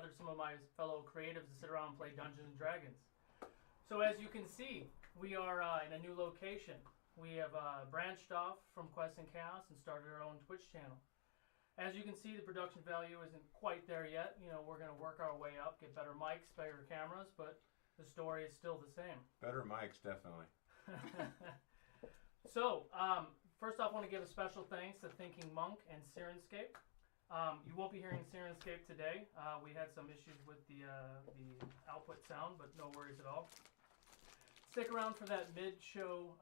gathered some of my fellow creatives to sit around and play Dungeons and Dragons. So as you can see, we are in a new location. We have branched off from Quest and Chaos and started our own Twitch channel. As you can see, the production value isn't quite there yet. You know, we're going to work our way up, get better mics, better cameras, but the story is still the same. Better mics, definitely. So, first off, I want to give a special thanks to Thinking Monk and Sirenscape. You won't be hearing Sirenscape today. We had some issues with the output sound, but no worries at all. Stick around for that mid-show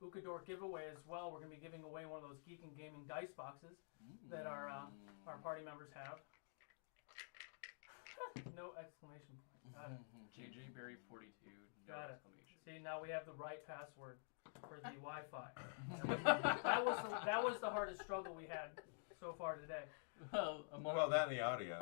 Ukodor giveaway as well. We're going to be giving away one of those Geek and Gaming dice boxes that our party members have. No exclamation point. Got it. JJ Berry 42. No Got it. exclamation. See, now we have the right password for the Wi-Fi. That was the hardest struggle we had so far today. Well, That and the audio.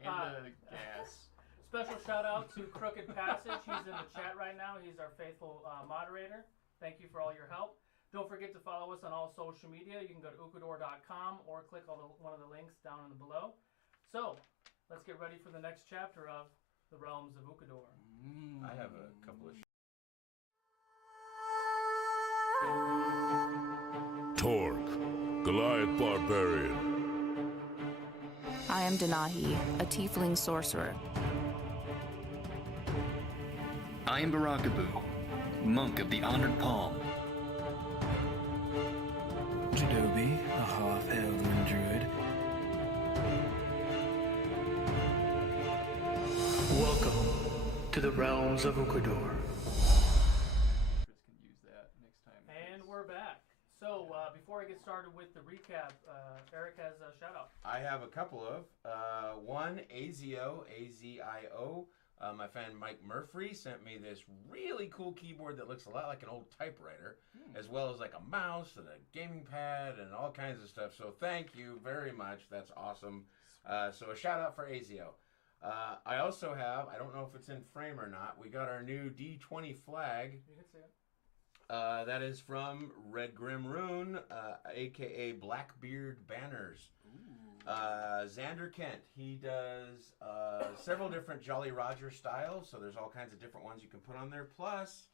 and the gas. Special shout out to Crooked Passage. He's in the chat right now. He's our faithful moderator. Thank you for all your help. Don't forget to follow us on all social media. You can go to ukodor.com or click on one of the links down in the below. So, let's get ready for the next chapter of the Realms of Ukodor. I have a couple of... Torque, Goliath Barbarian. I am Denahi, a tiefling sorcerer. I am Barakabu, monk of the Honored Palm. Jadobi, a half-elven druid. Welcome to the Realms of Ukodor. Chris can use that next time. And we're back. So, before I get started with the recap, Eric has a shout out. I have a couple of. One, Azio, A-Z-I-O. My friend Mike Murphy sent me this really cool keyboard that looks a lot like an old typewriter, as well as like a mouse and a gaming pad and all kinds of stuff. So thank you very much. That's awesome. So a shout out for Azio. I also have, I don't know if it's in frame or not, we got our new D20 flag. You can see it. That is from Red Grim Rune, a.k.a. Blackbeard Banners. Xander Kent, he does several different Jolly Roger styles, so there's all kinds of different ones you can put on there. Plus,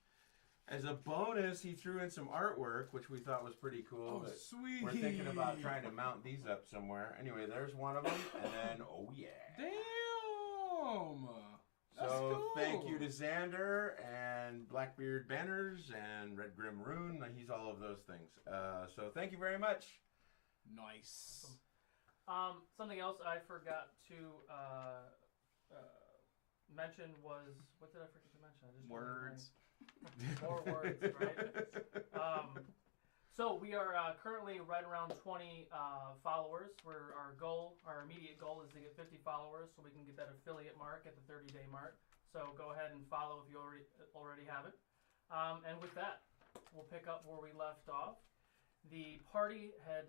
as a bonus, he threw in some artwork, which we thought was pretty cool. Oh, sweet. We're thinking about trying to mount these up somewhere. Anyway, there's one of them, and then, oh yeah. Damn! That's So cool. thank you to Xander and Blackbeard Banners and Red Grim Rune. He's all of those things. So thank you very much. Nice. Something else I forgot to mention was, what did I forget to mention? I just Words. More words, right? So we are currently right around 20 followers. Our immediate goal is to get 50 followers so we can get that affiliate mark at the 30-day mark. So go ahead and follow if you already have it. And with that, we'll pick up where we left off. The party had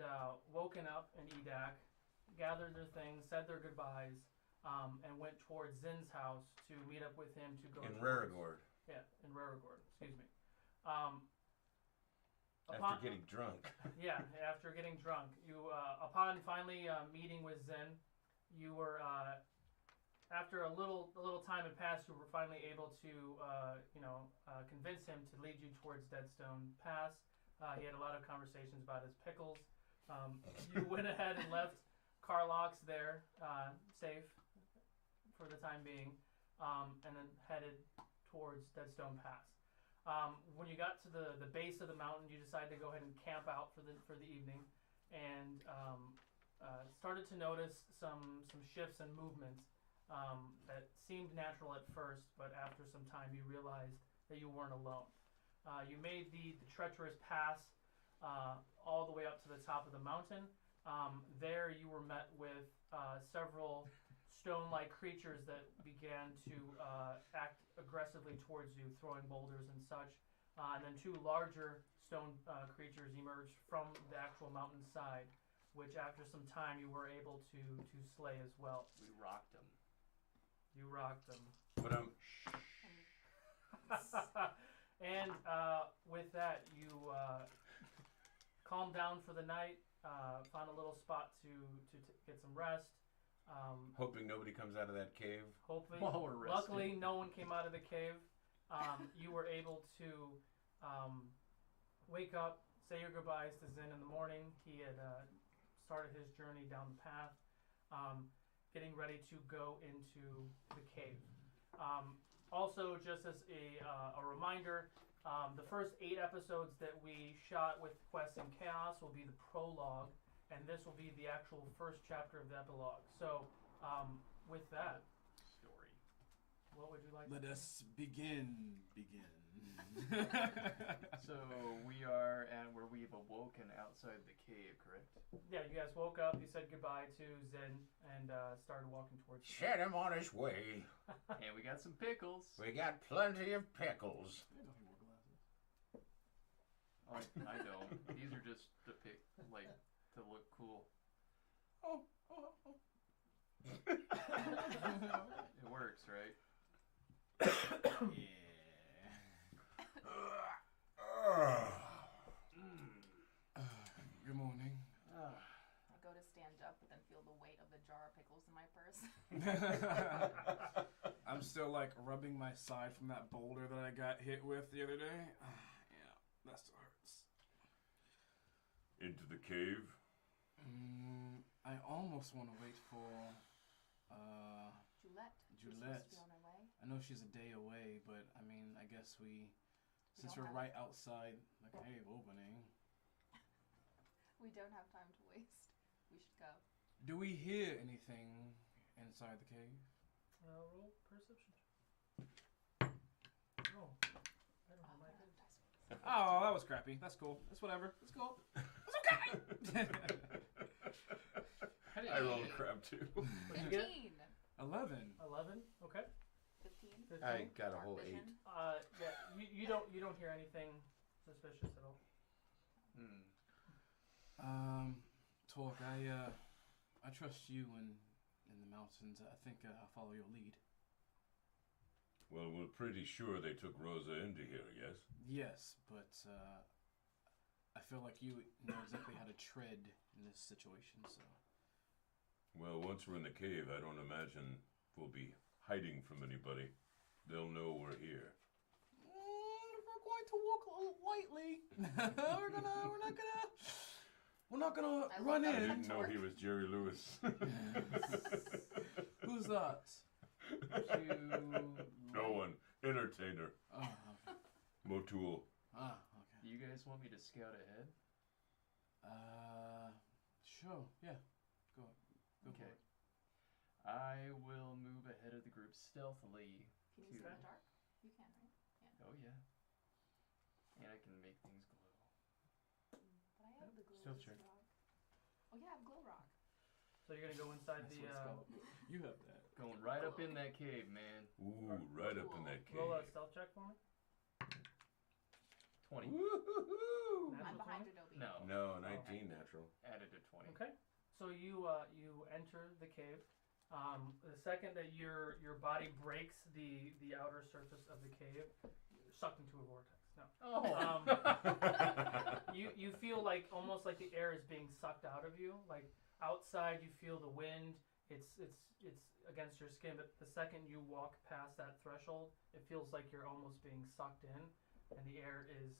woken up in Edak, gathered their things, said their goodbyes, and went towards Zin's house to meet up with him to go In towards... Rarigord. Yeah, in Rarigord, excuse me. After getting drunk. Yeah, after getting drunk. Upon finally meeting with Zin, you were, after a little time had passed, you were finally able to, convince him to lead you towards Deadstone Pass. He had a lot of conversations about his pickles. You went ahead and left Carlox there, safe for the time being, and then headed towards Deadstone Pass. When you got to the base of the mountain, you decided to go ahead and camp out for the evening, and started to notice some shifts and movements that seemed natural at first, but after some time you realized that you weren't alone. You made the treacherous pass all the way up to the top of the mountain. There you were met with several stone-like creatures that began to act aggressively towards you, throwing boulders and such. And then two larger stone creatures emerged from the actual mountainside, which after some time you were able to slay as well. We rocked them. You rocked them. But And with that, you calmed down for the night, found a little spot to get some rest, Hoping nobody comes out of that cave. Hopefully, While we're resting. luckily, no one came out of the cave. You were able to wake up, say your goodbyes to Zen in the morning. He had started his journey down the path, getting ready to go into the cave. Also, just as a reminder, the first 8 episodes that we shot with Quest and Chaos will be the prologue, and this will be the actual first chapter of the epilogue. So, with that, Story. what would you like Let to us begin. So we are at where we've awoken outside the cave, correct? Yeah, you guys woke up, you said goodbye to Zen, and started walking towards the Set him on his way. And we got some pickles. We got plenty of pickles. I know he wore glasses. Oh, I don't. These are just to pick, like, to look cool. Oh. It works, right? Yeah. Good morning. I go to stand up, but then feel the weight of the jar of pickles in my purse. I'm still like rubbing my side from that boulder that I got hit with the other day. Yeah, that still hurts. Into the cave? I almost want to wait for Juliet. Juliet. She's supposed to be on her way. I know she's a day away, but I mean, I guess since don't we're have- right outside the cave opening. We don't have time to waste. We should go. Do we hear anything inside the cave? roll perception. Oh, I don't have my I have dice. Oh, that was crappy. That's cool. That's whatever. That's cool. That's okay. I rolled crap too. What'd you get? 15. 11. 11. Okay. 15. 15. I got a Dark whole vision. 8. Yeah. You don't hear anything suspicious at all. Torque, I trust you in the mountains. I think I'll follow your lead. Well, we're pretty sure they took Rosa into here, yes? Yes, but I feel like you know exactly how to tread in this situation, so. Well, once we're in the cave, I don't imagine we'll be hiding from anybody. They'll know we're here. We're going to walk lightly. We're not gonna I run love I that. in. didn't know he was Jerry Lewis. Who's that? No one. Entertainer. Oh, Motul. okay. Do you guys want me to scout ahead? Sure. Yeah. Go for Okay. it. I will move ahead of the group stealthily. Can you see in the dark? You can, right? Yeah. Oh yeah. And I can make things glow. But I have the glow Stealth check. rock. Oh yeah, I have glow rock. So you're gonna go inside That's the. what it's called. You have that. Going right up in that cave, man. Ooh, right up in that cave. Roll a stealth check for me. 20. Woo-hoo-hoo. I'm Natural behind 20? Adobe. No. No, 19 natural. Added to 20. Okay. So you enter the cave. The second that your body breaks the outer surface of the cave, you're sucked into a vortex. No. Oh. You feel like almost like the air is being sucked out of you. Like outside, you feel the wind. It's against your skin. But the second you walk past that threshold, it feels like you're almost being sucked in, and the air is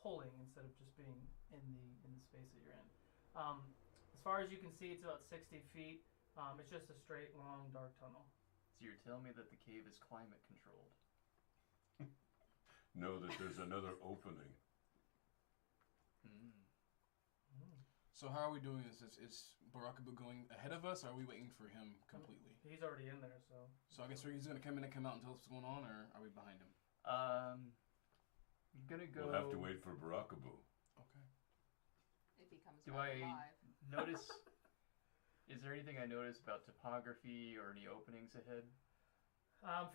pulling instead of just being in the space that you're in. As far as you can see, it's about 60 feet. It's just a straight, long, dark tunnel. So you're telling me that the cave is climate controlled? Know that there's another opening. So how are we doing this? Is Barakabu going ahead of us, or are we waiting for him completely? He's already in there, so. So I guess he's going to come in and come out and tell us what's going on, or are we behind him? I'm gonna go. We'll have to wait for Barakabu. Okay. If he comes Do back I alive. notice? Is there anything I notice about topography or any openings ahead?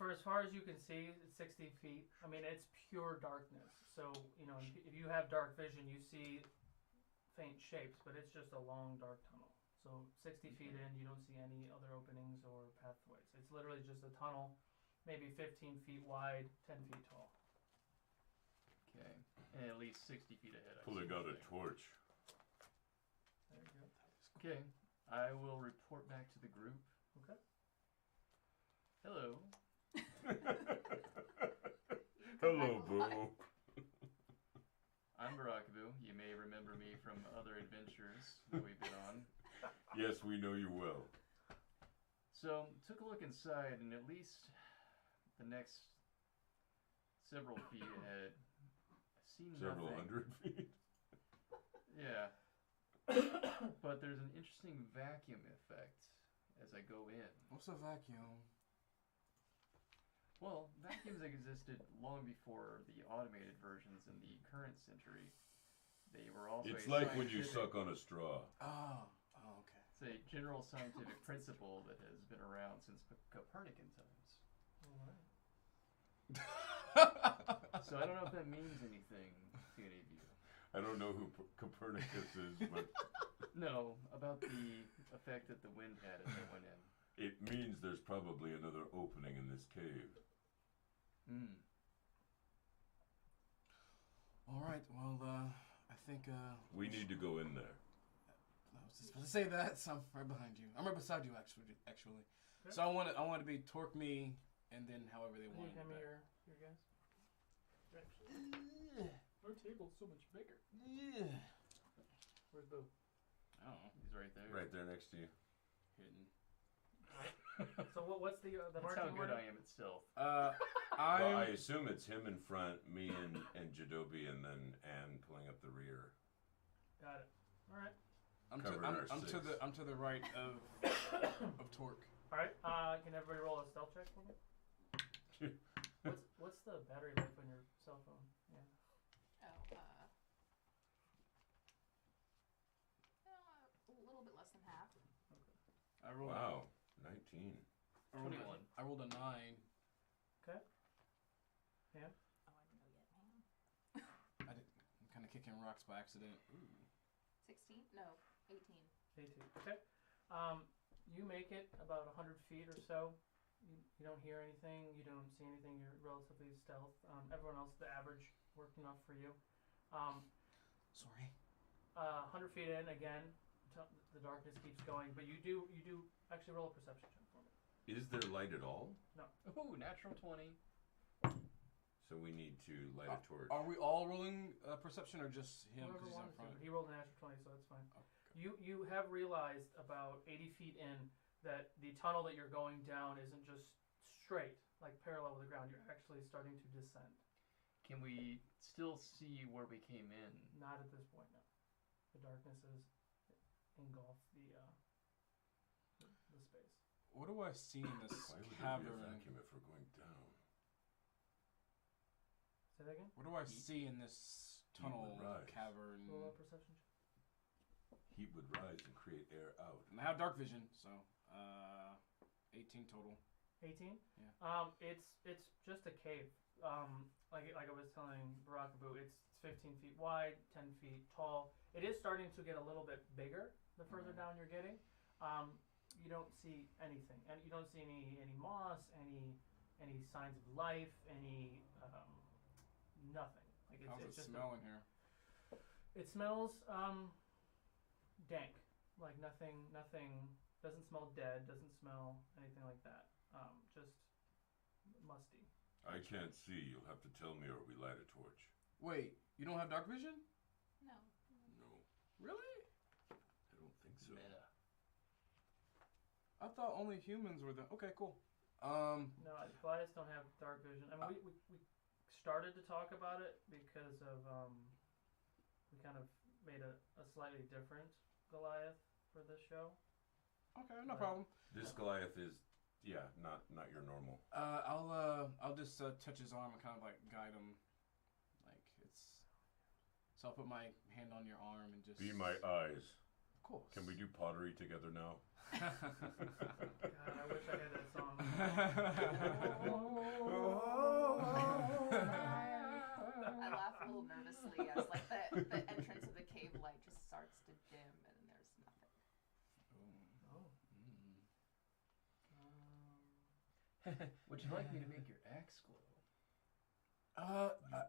For as far as you can see, it's 60 feet. I mean, it's pure darkness. So, you know, if you have dark vision, you see faint shapes, but it's just a long, dark tunnel. So 60 feet in, you don't see any other openings or pathways. It's literally just a tunnel, maybe 15 feet wide, 10 feet tall. Okay, and at least 60 feet ahead. Pulling out a torch. There you go. Okay, I will report back to the group from other adventures that we've been on. Yes, we know you well. So, took a look inside, and at least the next several feet ahead, I see Several nothing. hundred feet. Yeah. But there's an interesting vacuum effect as I go in. What's a vacuum? Well, vacuums existed long before the automated versions in the current century. They were also It's a like when you scientific- suck on a straw. Oh, okay. It's a general scientific principle that has been around since Copernican times. So I don't know if that means anything to any of you. I don't know who Copernicus is, but No, about the effect that the wind had as I went in. it means there's probably another opening in this cave. Hmm. All right. Well, I think We need to go in there. I was just supposed to say that. So I'm right behind you. I'm right beside you, actually. Okay. So I want to be torque me, and then however they Can want. you hand me your guys? Our table's so much bigger. Where's Boo? I don't know. He's right there. Right there next to you. Hidden. So what's the That's how marching good order? I am at stealth. Well, I assume it's him in front, me and Jadobi, and then Anne pulling up the rear. Got it. All right. I'm Covering our to six. the right of torque. All right. Can everybody roll a stealth check for me? What's the battery life on your cell phone? Yeah. Oh, a little bit less than half. I rolled. Wow, 19. I rolled 21. I rolled a 9. Okay. Yeah. Oh, I didn't know yet. Hang on. I'm kind of kicking rocks by accident. Ooh. 16? No, 18. 18. Okay. You make it about 100 feet or so. You don't hear anything. You don't see anything. You're relatively stealth. Everyone else, the average, worked enough for you. Sorry. 100 feet in again. The darkness keeps going, but you do actually roll a perception check for me. Is there light at all? Ooh, natural 20. So we need to light a torch. Are we all rolling perception or just him Whoever because he's in wanted to. front? He rolled a natural 20, so that's fine. Okay. You have realized about 80 feet in that the tunnel that you're going down isn't just straight, like parallel with the ground. You're actually starting to descend. Can we still see where we came in? Not at this point, no. The darkness is engulfed the space. What do I see in this Why would there be a cavern? vacuum if we're going down? Say that again? What do I see in this tunnel rise. cavern? Roll a perception check. Heat would rise and create air out. And I have dark vision, so 18 total. 18. Yeah. It's just a cave. Like I was telling Barakabu, it's 15 feet wide, 10 feet tall. It is starting to get a little bit bigger the further down you're getting. You don't see anything, and you don't see any moss, any signs of life, any nothing. Like How's it's it just smell in here? It smells dank. Like nothing doesn't smell dead, doesn't smell anything like that. Just musty. I can't see. You'll have to tell me or we light a torch. Wait, you don't have dark vision? No. No, Really? I don't think so. Meta. I thought only humans were the. Okay, cool. No, Goliaths don't have dark vision. I mean, we started to talk about it because of we kind of made a slightly different Goliath for this show. Okay, no problem. This Goliath is, not your normal. I'll just touch his arm and kind of like guide him, like it's. So I'll put my hand on your arm and just. Be my eyes. Of course. Can we do pottery together now? God, I wish I had that song. I laugh a little nervously as like the entrance of the cave light just starts to dim and there's nothing. Would you like me to make your axe glow?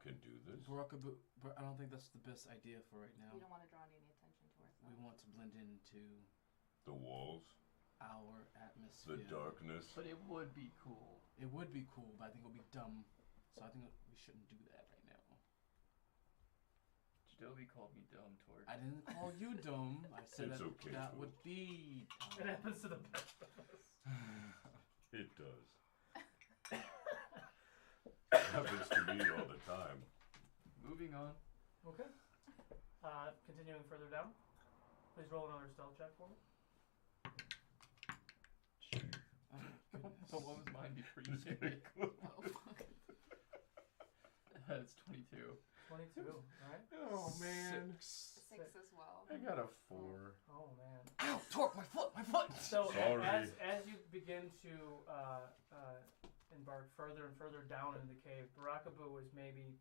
You can do this. Barakabu, I don't think that's the best idea for right now. We don't want to draw any attention to ourselves. We want to blend into The walls, our atmosphere. the darkness. But it would be cool. It would be cool, but I think it would be dumb. So I think we shouldn't do that right now. Jadobi called me dumb, Torque. I didn't call you dumb. I said It's that okay, that Torque. would be It happens to the best of us. It does. Happens to me all the time. Moving on. Okay. Continuing further down. Please roll another stealth check for me. What was mine before you did it? That's 22. 22. All right. Oh man. Six as well. I got a 4. Oh man. Ow! Torque, my foot! My foot! So Sorry. as you begin to embark further and further down into the cave, Barakabu is maybe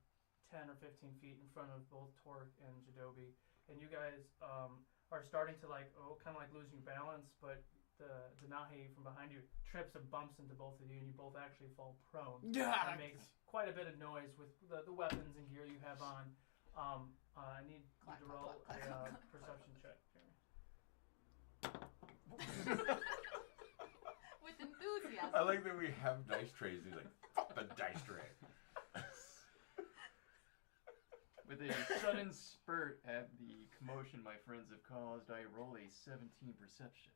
10 or 15 feet in front of both Torque and Jadobi, and you guys are starting to kind of like losing your balance, but the Nahi from behind you trips and bumps into both of you, and you both actually fall prone. Yeah. It makes quite a bit of noise with the weapons and gear you have on. I need you Clack, to clack, roll clack, clack, a clack, clack. perception check, Jeremy. With enthusiasm. I like that we have dice trays. He's like, fuck the dice tray. With a sudden spurt at the commotion my friends have caused, I roll a 17 perception.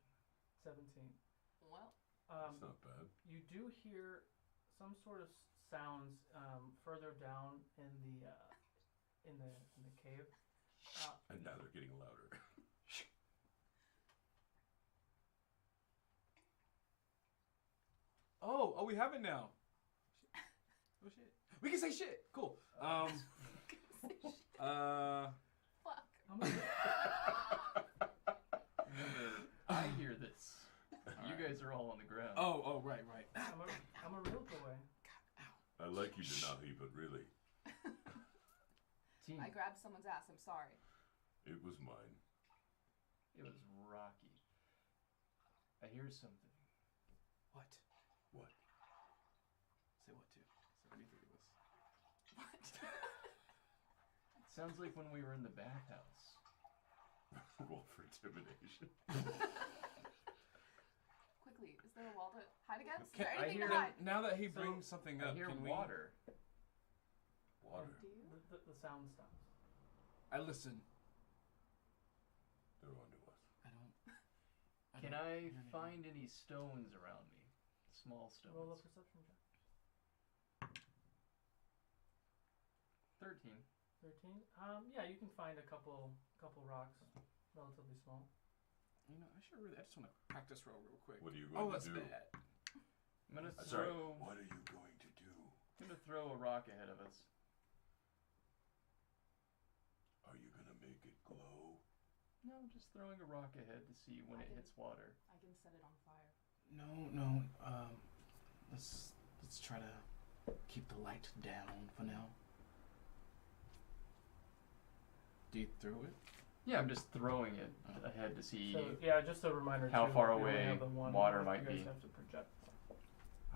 17. Well, That's not bad. You do hear some sort of sounds further down in the cave. And now they're getting louder. Oh, we have it now. Oh shit. We can say shit. Cool. fuck. Remember, I hear this. You guys are all on the ground. Oh, right. I'm a real boy. I like you, Denahi, but really, Team, I grabbed someone's ass. I'm sorry. it was mine. it was Rocky. I hear something. What? What? Say what to? So what do you think it was? What? It sounds like when we were in the bathhouse. Roll for intimidation. Quickly, is there a wall to hide against? Is Can- there I anything hear to hide? Now that he So, brings something I up, hear can water. Water. Do you? The sound stops. I listen. They're onto us. Can don't I hear anything. find any stones around me? Small Roll a stones. perception check. 13. 13. Yeah, you can find a couple rocks, relatively small. You know, I just want to practice roll real quick. What are you Oh, going that's to do? bad. I'm gonna Sorry. throw. What are you going to do? I'm gonna throw a rock ahead of us. Are you going to make it glow? No, I'm just throwing a rock ahead to see when I it can- hits water. I can set it on fire. No. Let's try to keep the light down for now. Do you throw it? Yeah, I'm just throwing it ahead to see. So yeah, just a reminder. How too, far we only away have the one water that might you guys be. have to project.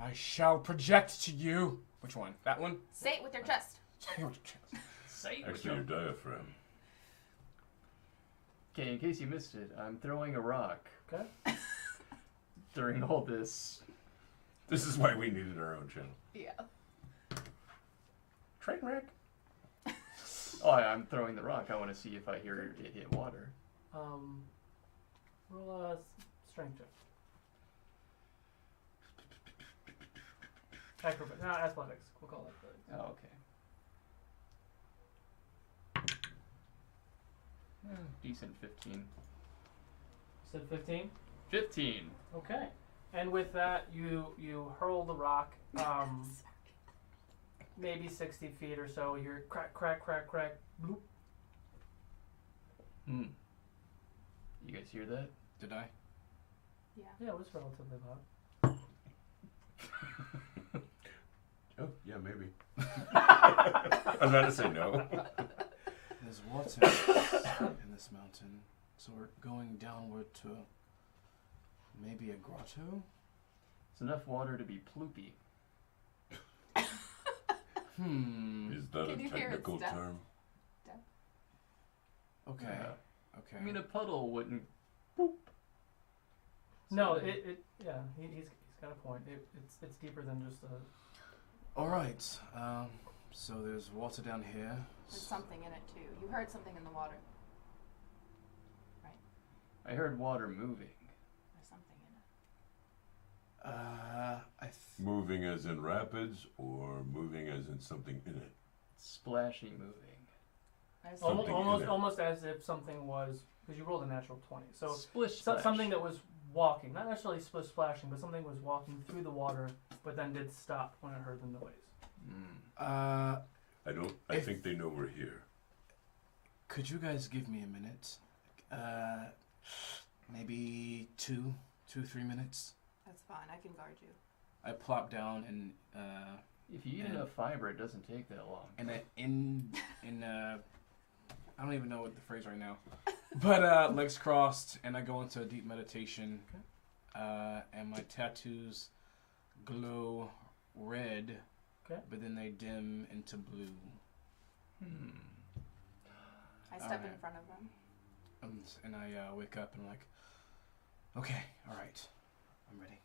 I shall project to you. Which one? That one? Say it with your chest. Say it with Actually, your- your diaphragm. Okay, in case you missed it, I'm throwing a rock Okay. during all this. This is why we needed our own channel. Yeah. Train wreck. Oh, I'm throwing the rock. I want to see if I hear it hit water. Roll a strength check. Athletics. We'll call it athletics. Oh, okay. Decent 15. You said 15. 15. Okay. And with that, you hurl the rock, maybe 60 feet or so. You hear crack, crack, crack, crack, bloop. You guys hear that? Did I? Yeah. Yeah, it was relatively loud. Oh, yeah, maybe. I was about to say no. There's water in this mountain, so we're going downward to maybe a grotto. It's enough water to be ploopy. Is that Can a you hear its technical depth? term? Okay. Yeah. Okay. I mean, a puddle wouldn't. No, So- yeah, he's got a point. It's deeper than just a. All right. So there's water down here. There's something in it too. You heard something in the water. I heard water moving. There's something in it. Moving as in rapids, or moving as in something in it? Splashing moving. There's Something in it. Almost as if something was, because you rolled a natural 20. So Splish splash. something that was walking, not necessarily splashing, but something was walking through the water, but then did stop when it heard the noise. I think they know we're here. Could you guys give me a minute? Maybe 3 minutes. That's fine. I can guard you. I plop down and If you eat enough fiber, it doesn't take that long. and I don't even know what the phrase right now, but legs crossed, and I go into a deep meditation, and my tattoos glow red, but then they dim into blue. I step in front of them. And I wake up and I'm like, okay, all right, I'm ready.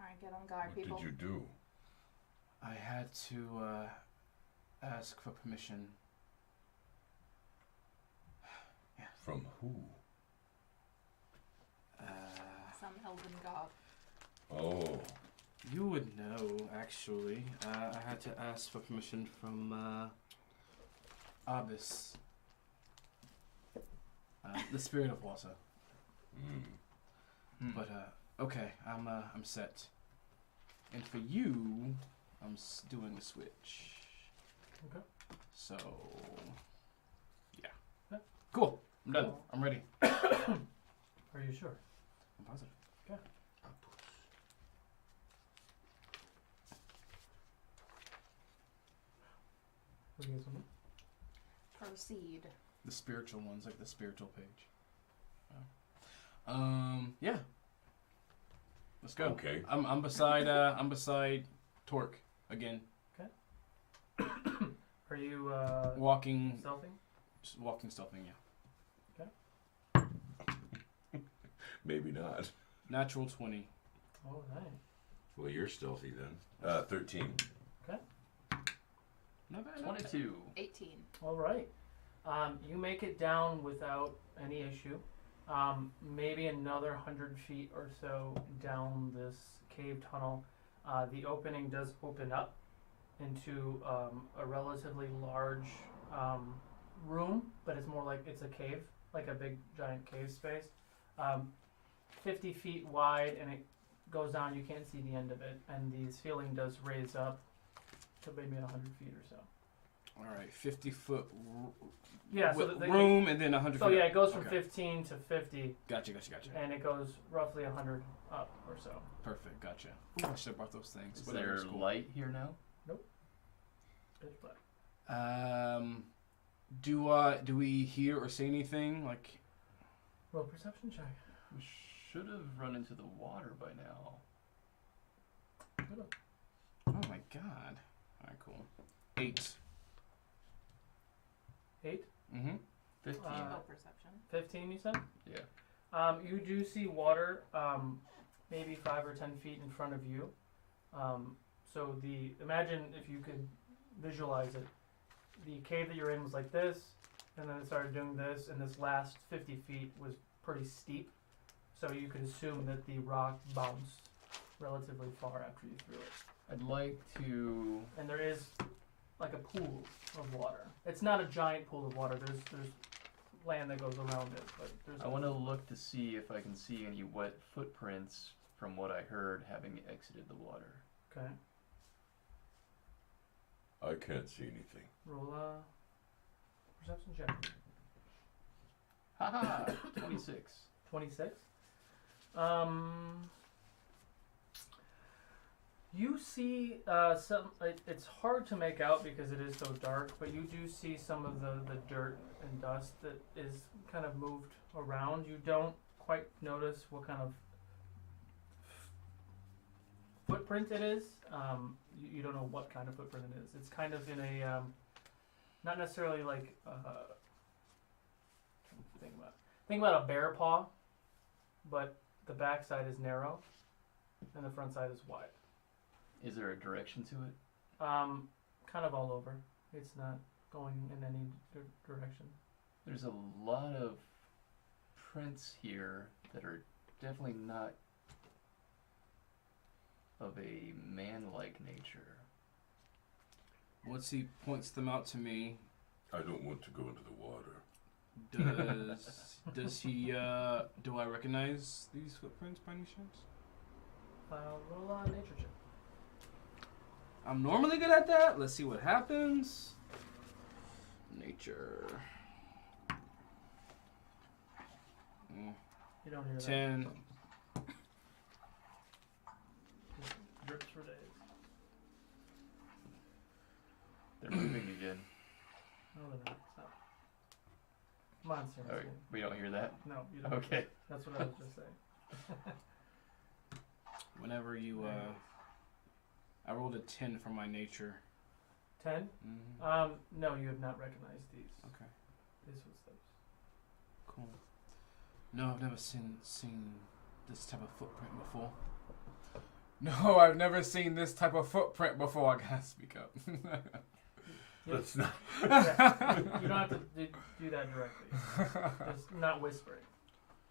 All right, get on guard, What people. did you do? I had to ask for permission. From who? Some elven god. Oh, You would know, actually. I had to ask for permission from Abyss, the spirit of water. But okay, I'm set. And for you, I'm doing a switch. Okay. So, yeah. Cool. I'm done. Cool. I'm ready. Are you sure? I'm positive. What do you guys want? Proceed. The spiritual ones, like the spiritual page. Yeah. Let's go. okay. I'm beside Torque again. Are you Walking stealthing, yeah. Maybe not. Natural 20. All right. Well, you're stealthy then. 13. Not bad. 22. 18. All right. You make it down without any issue. Maybe another 100 feet or so down this cave tunnel, the opening does open up into a relatively large room, but it's more like it's a cave, like a big giant cave space. 50 feet wide, and it goes down. You can't see the end of it, and the ceiling does raise up to maybe 100 feet or so. All right, 50-foot Yeah, so room, and then 100 So feet. yeah, it goes from Okay. 15 to 50, Gotcha. and it goes roughly 100 up or so. Perfect, gotcha. Ooh, I should have brought those things. Is Whatever, there it's cool. light here now? Pitch black. Do we hear or see anything? Like, Roll perception check. We should have run into the water by now. oh my god. All right, cool. 8. 8? Mm-hmm. 15. Oh, perception. 15, you said? Yeah. You do see water, maybe 5 or 10 feet in front of you. So imagine if you could visualize it. The cave that you're in was like this, and then it started doing this, and this last 50 feet was pretty steep. So you could assume that the rock bounced relatively far after you threw it. I'd like to. And there is like a pool of water. It's not a giant pool of water. There's land that goes around it, but there's. I want to look to see if I can see any wet footprints from what I heard having exited the water. Okay. I can't see anything. Roll a perception check. Haha! 26. 26. You see some. It's hard to make out because it is so dark, but you do see some of the dirt and dust that is kind of moved around. You don't quite notice what kind of footprint it is. You don't know what kind of footprint it is. It's kind of in a not necessarily like think about a bear paw, but the back side is narrow and the front side is wide. Is there a direction to it? kind of all over. It's not going in any direction. There's a lot of prints here that are definitely not of a man-like nature. Once he points them out to me, I don't want to go into the water. does he? Do I recognize these footprints by any chance? Roll a nature check. I'm normally good at that. Let's see what happens. Nature. You don't hear 10. that. Drips for days. They're moving again. No, they're not. Stop. Come on, Sam. Oh, we don't hear that? No, you don't. Okay. That's what I was just saying. Whenever you, I rolled a 10 for my nature. 10? Mm-hmm. No, you have not recognized these. Okay. These footsteps. Cool. No, I've never seen this type of footprint before. No, I've never seen this type of footprint before. I gotta speak up. Let's not. Yeah, you don't have to do that directly. Just not whispering.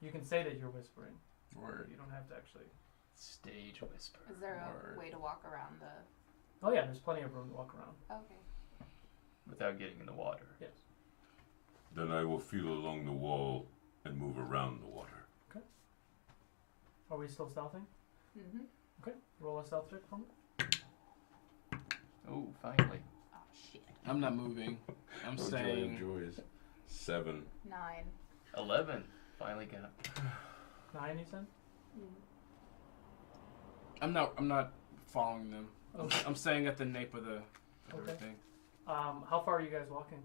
You can say that you're whispering. Word. You don't have to actually. Stage whisper. Is there Word. a way to walk around the? Oh yeah, there's plenty of room to walk around. Okay. Without getting in the water. Yes. Then I will feel along the wall and move around the water. Okay. Are we still stealthing? Mhm. Okay. Roll a stealth check for me. Oh, finally. Oh shit. I'm not moving. I'm Oh, staying. joy of joys. 7. 9. 11. Finally got. 9, you said? I'm not following them. Okay. I'm staying at the nape of the Okay. everything. How far are you guys walking?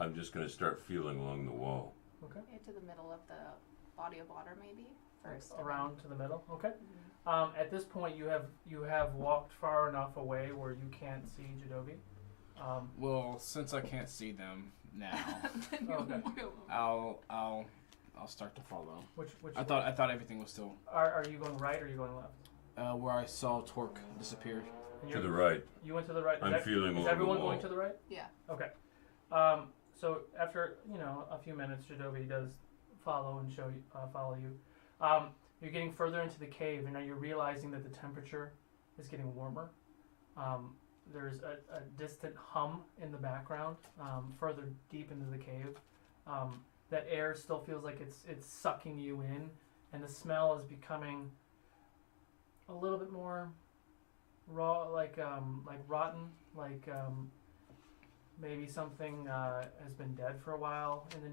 I'm just going to start feeling along the wall. Okay. Get to the middle of the body of water, maybe first. and Around to the middle. Okay. then- At this point, you have walked far enough away where you can't see Jadovi. Well, since I can't see them now, Then you'll- Okay. you'll- I'll start to follow. Which I thought everything was still are you going right or are you going left? where I saw Torque disappear. And To you're- the right. You went to the right. I'm feeling Is along the everyone wall. going to the right? Yeah. Okay. So after a few minutes, Jadovi does follow and follow you. You're getting further into the cave, and now you're realizing that the temperature is getting warmer. There's a distant hum in the background, further deep into the cave. That air still feels like it's sucking you in, and the smell is becoming a little bit more raw, like rotten, like maybe something has been dead for a while in the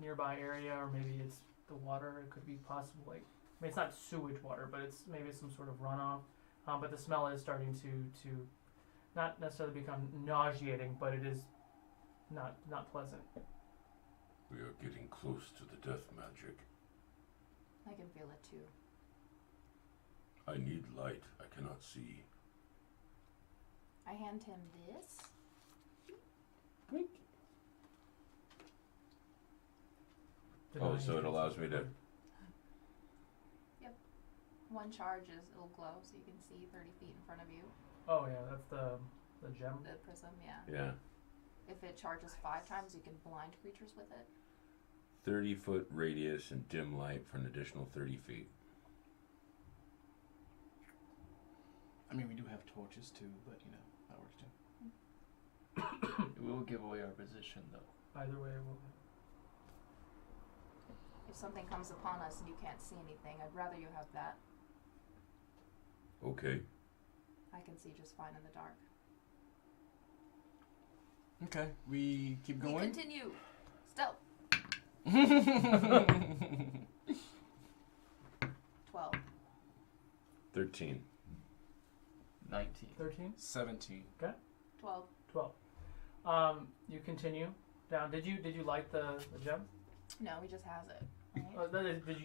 nearby area, or maybe it's the water. It could be possible, like it's not sewage water, but it's maybe some sort of runoff. But the smell is starting to not necessarily become nauseating, but it is not pleasant. We are getting close to the death magic. I can feel it too. I need light. I cannot see. I hand him this. Oh, so it allows me to... One charge it'll glow so you can see 30 feet in front of you. Oh yeah, that's the gem. The prism, yeah. Yeah. If it charges 5 times, you can blind creatures with it. 30-foot radius and dim light for an additional 30 feet. I mean, we do have torches too, but that works too. It will give away our position, though. Either way, it will. If something comes upon us and you can't see anything, I'd rather you have that. Okay. I can see just fine in the dark. Okay, we keep We going. continue. Stealth. 12. 13. 19. 13? 17. 12. 12. You continue down. Did you light the gem? No, he just has it. Right? That is, did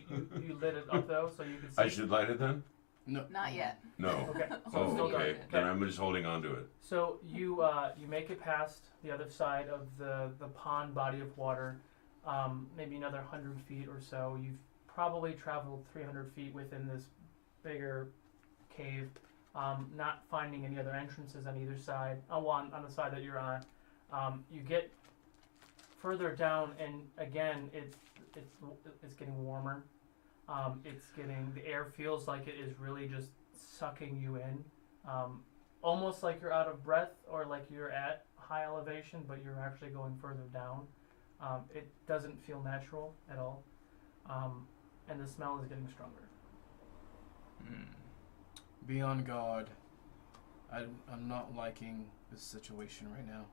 you lit it up though so you could see? I should light it then? No. Not yet. No. Okay. So Oh, it's still dark. okay. Then I'm just holding on to it. So you make it past the other side of the pond body of water, maybe another 100 feet or so. You've probably traveled 300 feet within this bigger cave. not finding any other entrances on either side. On the side that you're on, you get further down, and again, it's getting warmer. The air feels like it is really just sucking you in, almost like you're out of breath or like you're at high elevation, but you're actually going further down. It doesn't feel natural at all, and the smell is getting stronger. Be on guard. I'm not liking this situation right now.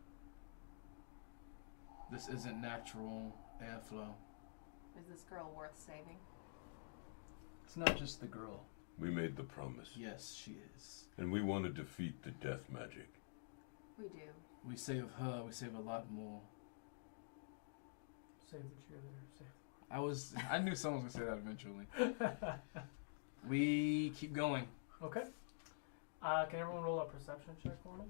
This isn't natural airflow. Is this girl worth saving? It's not just the girl. We made the promise. Yes, she is. And we want to defeat the death magic. We do. We save her, we save a lot more. Save the cheerleader. Save. I knew someone was gonna say that eventually. We keep going. Okay. Can everyone roll a perception check for me?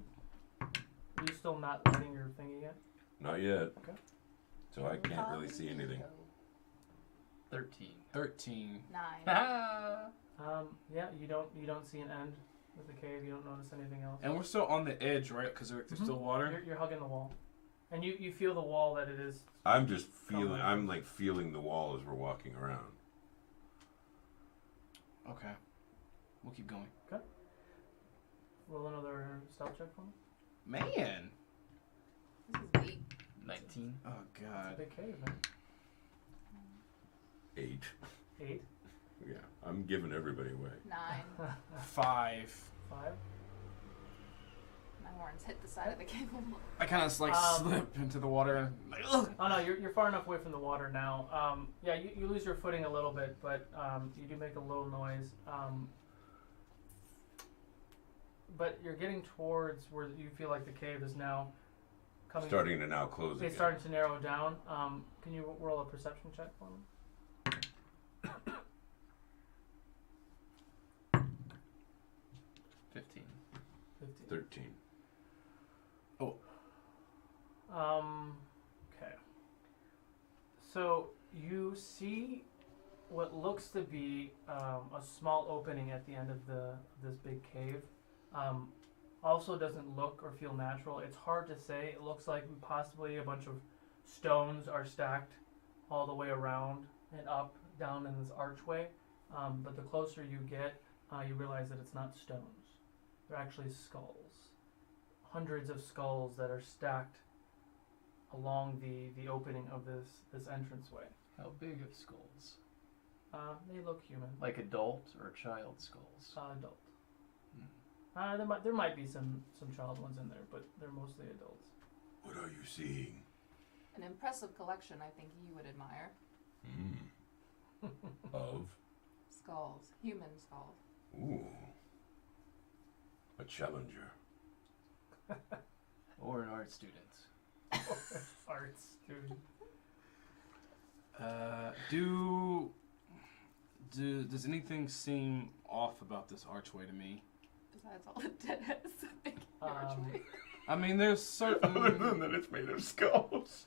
Are you still not lighting your thingy yet? Not yet. Okay. So I can't really see anything. 13. 13. 9. Yeah, you don't see an end with the cave. You don't notice anything else. And we're still on the edge, right? Because there's still water. You're hugging the wall, and you feel the wall that it is. I'm just feeling. I'm like feeling the wall as we're walking around. Okay. We'll keep going. Okay. Roll another stealth check for me. Man. This is weak. 19. Oh God. It's a big cave, man. 8. 8. Yeah, I'm giving everybody away. 9. 5. 5. My horns hit the side of the cable. I kind of slip into the water. Oh no, you're far enough away from the water now. Yeah, you lose your footing a little bit, but you do make a little noise. But you're getting towards where you feel like the cave is now coming. Starting to now close again. It's starting to narrow down. Can you roll a perception check for me? 15. 13. Oh. Okay. So you see what looks to be a small opening at the end of this big cave. Also doesn't look or feel natural. It's hard to say. It looks like possibly a bunch of stones are stacked all the way around and up down in this archway. But the closer you get, you realize that it's not stones. They're actually skulls. Hundreds of skulls that are stacked along the opening of this entranceway. How big are skulls? They look human. Like adult or child skulls? Adult. There might be some child ones in there, but they're mostly adults. What are you seeing? An impressive collection I think you would admire. Of? Skulls. Human skulls. Ooh. A challenger. Or an art student? Art student. Does anything seem off about this archway to me? Besides all the deadheads that make the archway. I mean, there's certain. Other than that, it's made of skulls.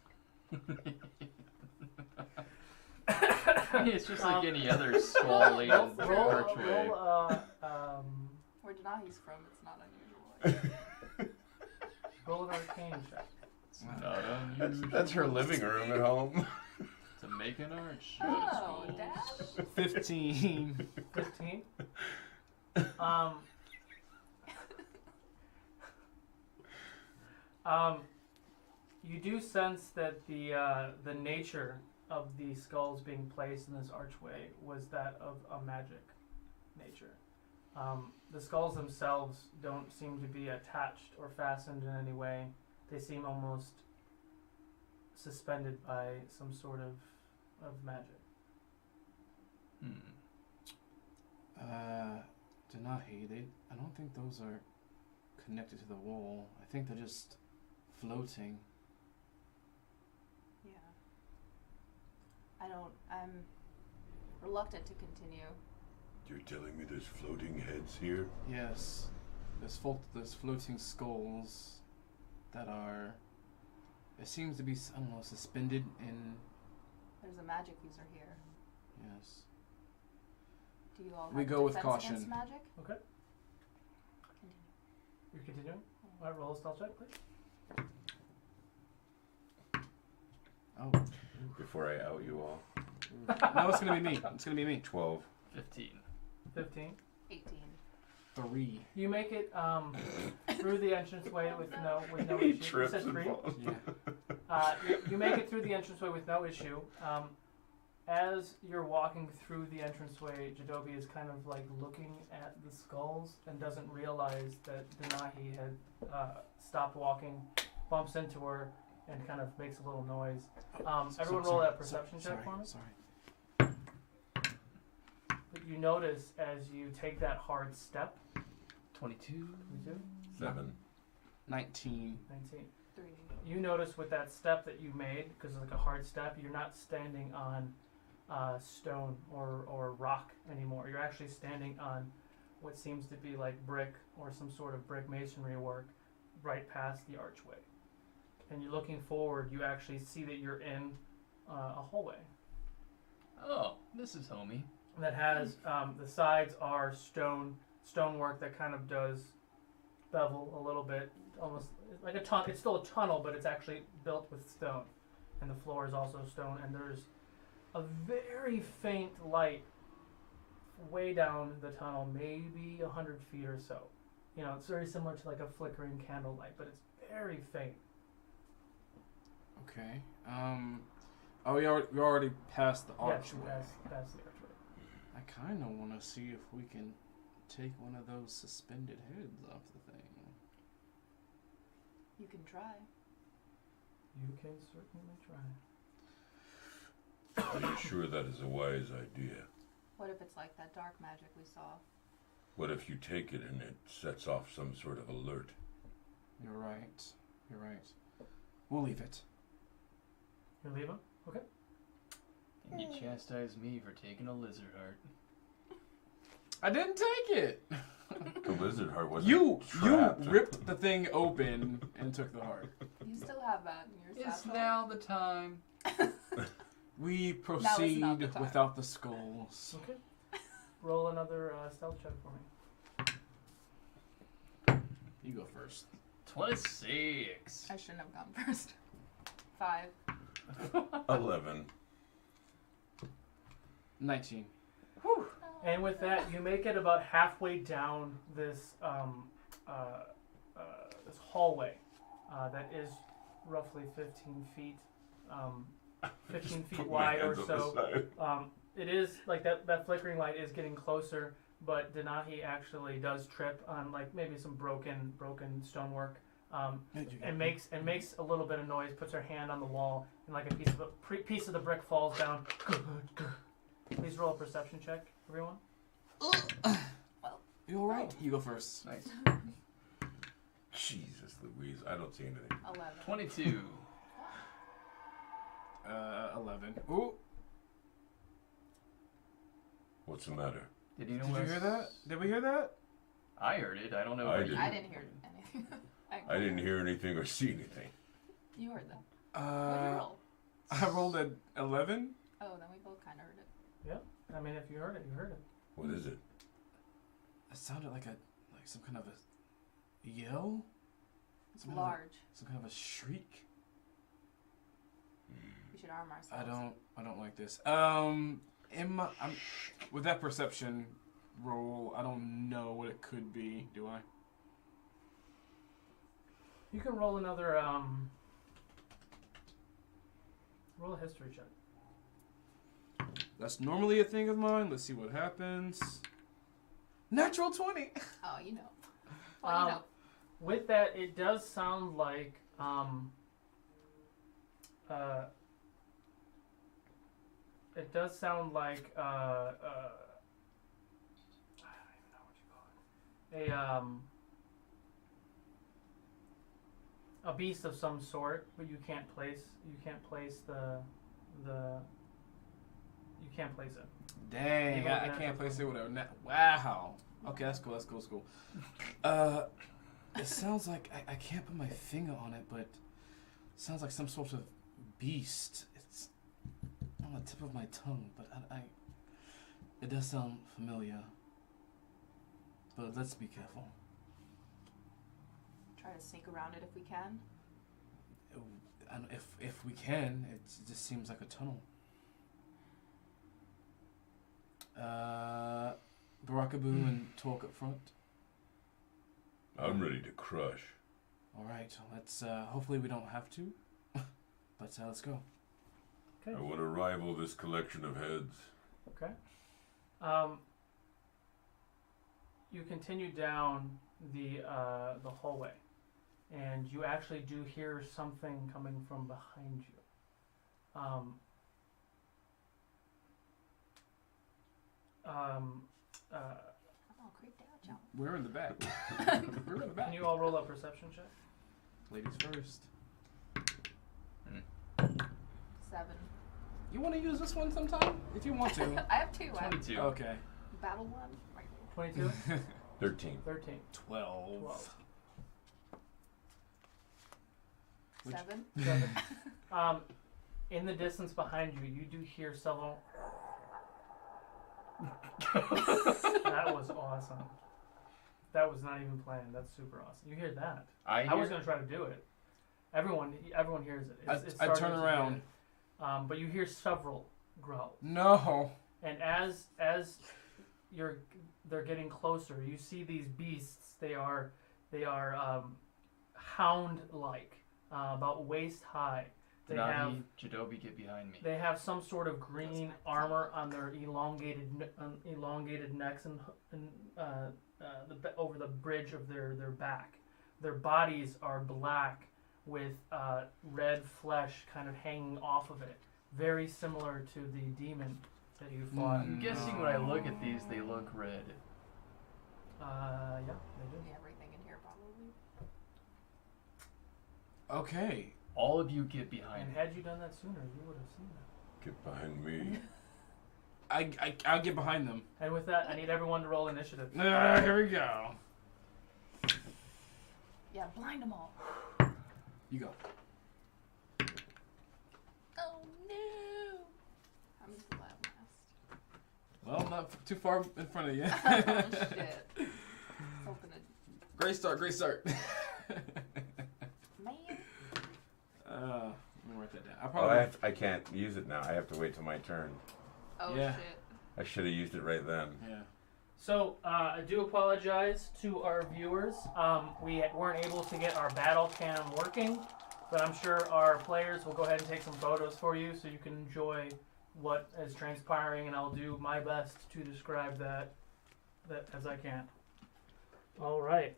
It's just like any other skull laid in the archway. Where Denahi's from, it's not unusual. Roll an arcane check. It's not unusual. That's her living room at home. To make an arch. Oh, Dad? 15. 15. You do sense that the nature of the skulls being placed in this archway was that of a magic nature. The skulls themselves don't seem to be attached or fastened in any way. They seem almost suspended by some sort of magic. Denahi, I don't think those are connected to the wall. I think they're just floating. Yeah. I'm reluctant to continue. You're telling me there's floating heads here? Yes. There's floating skulls that are... It seems to be, I don't know, suspended in... There's a magic user here. Yes. Do you all We have go with defense caution. against magic? Okay. doing? All right, roll a stealth check, please. Oh. Before I out you all. No, it's gonna be me. It's gonna be me. 12. 15. 15. 18. 3. You make it through the entranceway with no issue. You Trips said and 3. falls. Yeah. You make it through the entranceway with no issue. As you're walking through the entranceway, Jadobi is kind of like looking at the skulls and doesn't realize that Denahi had stopped walking, bumps into her, and kind of makes a little noise. Everyone roll that perception check for me. Sorry. But you notice as you take that hard step, 22. 22, 7. 19. 19. 3. You notice with that step that you made, because it's like a hard step, you're not standing on stone or rock anymore. You're actually standing on what seems to be like brick or some sort of brick masonry work right past the archway. And you're looking forward, you actually see that you're in a hallway Oh, this is homey. that has the sides are stonework that kind of does bevel a little bit, almost like a tunnel. It's still a tunnel, but it's actually built with stone, and the floor is also stone. And there's a very faint light way down the tunnel, maybe 100 feet or so. You know, it's very similar to like a flickering candlelight, but it's very faint. Okay. Oh, we already passed the Yes, you archway. pass the archway. I kind of want to see if we can take one of those suspended heads off the thing. You can try. You can certainly try. I'm not sure that is a wise idea. What if it's like that dark magic we saw? What if you take it and it sets off some sort of alert? You're right. You're right. We'll leave it. You leave him? Okay. And you chastise me for taking a lizard heart. I didn't take it. The lizard heart wasn't You trapped. ripped the thing open and took the heart. You still have that in your It's satchel? now the time. We not proceed the time. without the skulls. Okay. Roll another stealth check for me. You go first. 26. I shouldn't have gone first. 5. 11. 19. And with that, you make it about halfway down this this hallway that is roughly 15 feet, 15 feet Put my wide or hands on the so. side. It is like that flickering light is getting closer, but Denahi actually does trip on like maybe some broken stonework, and makes a little bit of noise. Puts her hand on the wall, and like a piece of the brick falls down. Please roll a perception check, everyone. You all right? You go first. Nice. Jesus Louise, I don't see anything. 11. 22. 11. Ooh. What's the matter? Did you know Did you hear that? Did we hear that? I heard it. I don't know. I if didn't. I didn't hear anything. I didn't hear anything or see anything. You heard that. What did you roll? I rolled an 11. Oh, then we both kind of heard it. I mean, if you heard it, you heard it. What is it? It sounded like some kind of a yell. It's Some kind of a- large. Some kind of a shriek. We should arm ourselves. I don't like this. With that perception roll, I don't know what it could be. Do I? You can roll another roll a history check. That's normally a thing of mine. Let's see what happens. Natural 20. Oh, you know. Well, you know. With that, it does sound like it does sound like I don't even know what you call it. A beast of some sort, but you can't place it. Dang, People I looking at can't place it. something. Whatever. Wow. Okay, that's cool. That's cool. It sounds like I can't put my finger on it, but it sounds like some sort of beast. It's on the tip of my tongue, but it does sound familiar. But let's be careful. to sneak around it if we can? If we can, it just seems like a tunnel. Barakaboo and Talk up front. I'm ready to crush. All right, let's. Hopefully we don't have to, but let's go. Okay. I want to rival this collection of heads. Okay. You continue down the hallway, and you actually do hear something coming from behind you. Oh, creeped out, John. We're in the back. We're in the back. Can you all roll a perception check? Ladies first. 7. You want to use this one sometime? If you want to. I have 2. 22. Okay. Battle 1. Right. 22? 13. 13. 12. 7. 7. In the distance behind you, you do hear several. That was awesome. That was not even planned. That's super awesome. You hear that? I was gonna try to do it. Everyone hears it. It's I turn starting to around. do it. But you hear several growls. No. And as they're getting closer, you see these beasts. They are hound-like, about waist high. They have Jadobi, get behind me. They have some sort of green armor on their elongated necks and over the bridge of their back. Their bodies are black with red flesh kind of hanging off of it, very similar to the demon that you fought. I'm guessing when I look at these, they look red. Yeah, they do. Everything in here probably. Okay. All of you get behind And me. had you done that sooner, you would have seen that. Get behind me. I'll get behind them. And with that, I need everyone to roll initiative. Here we go. Yeah, blind them all. You go. Oh no! I'm just the last. Well, not too far in front of you. Oh shit. Hoping to. Great start. Man. Let me write that down. I can't use it now. I have to wait till my turn. Oh Yeah. shit. I should have used it right then. Yeah. So, I do apologize to our viewers. We weren't able to get our battle cam working, but I'm sure our players will go ahead and take some photos for you so you can enjoy what is transpiring, and I'll do my best to describe that as I can. All right.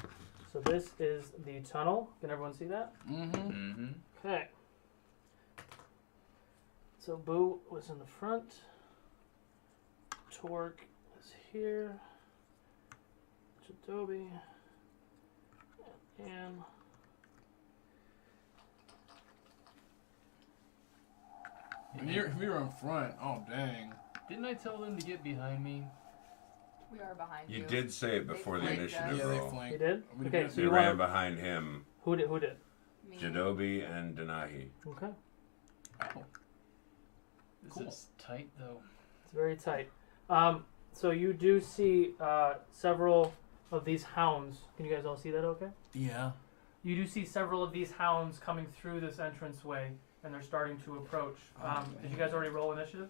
So this is the tunnel. Can everyone see that? Mm-hmm. Mm-hmm. Okay. So Boo was in the front. Torque is here. Jadobi. And Ann. We were in front. Oh, dang. Didn't I tell them to get behind me? We are behind you. You did say it before the flanked initiative us. Yeah, they roll. flanked. You did? We Okay, did. so You you ran want behind him, who did? Me. Jadobi and Denahi. Okay. Oh. This Cool. is tight, though. It's very tight. So you do see several of these hounds. Can you guys all see that okay? Yeah. You do see several of these hounds coming through this entranceway, and they're starting to approach. Did you guys already roll initiative?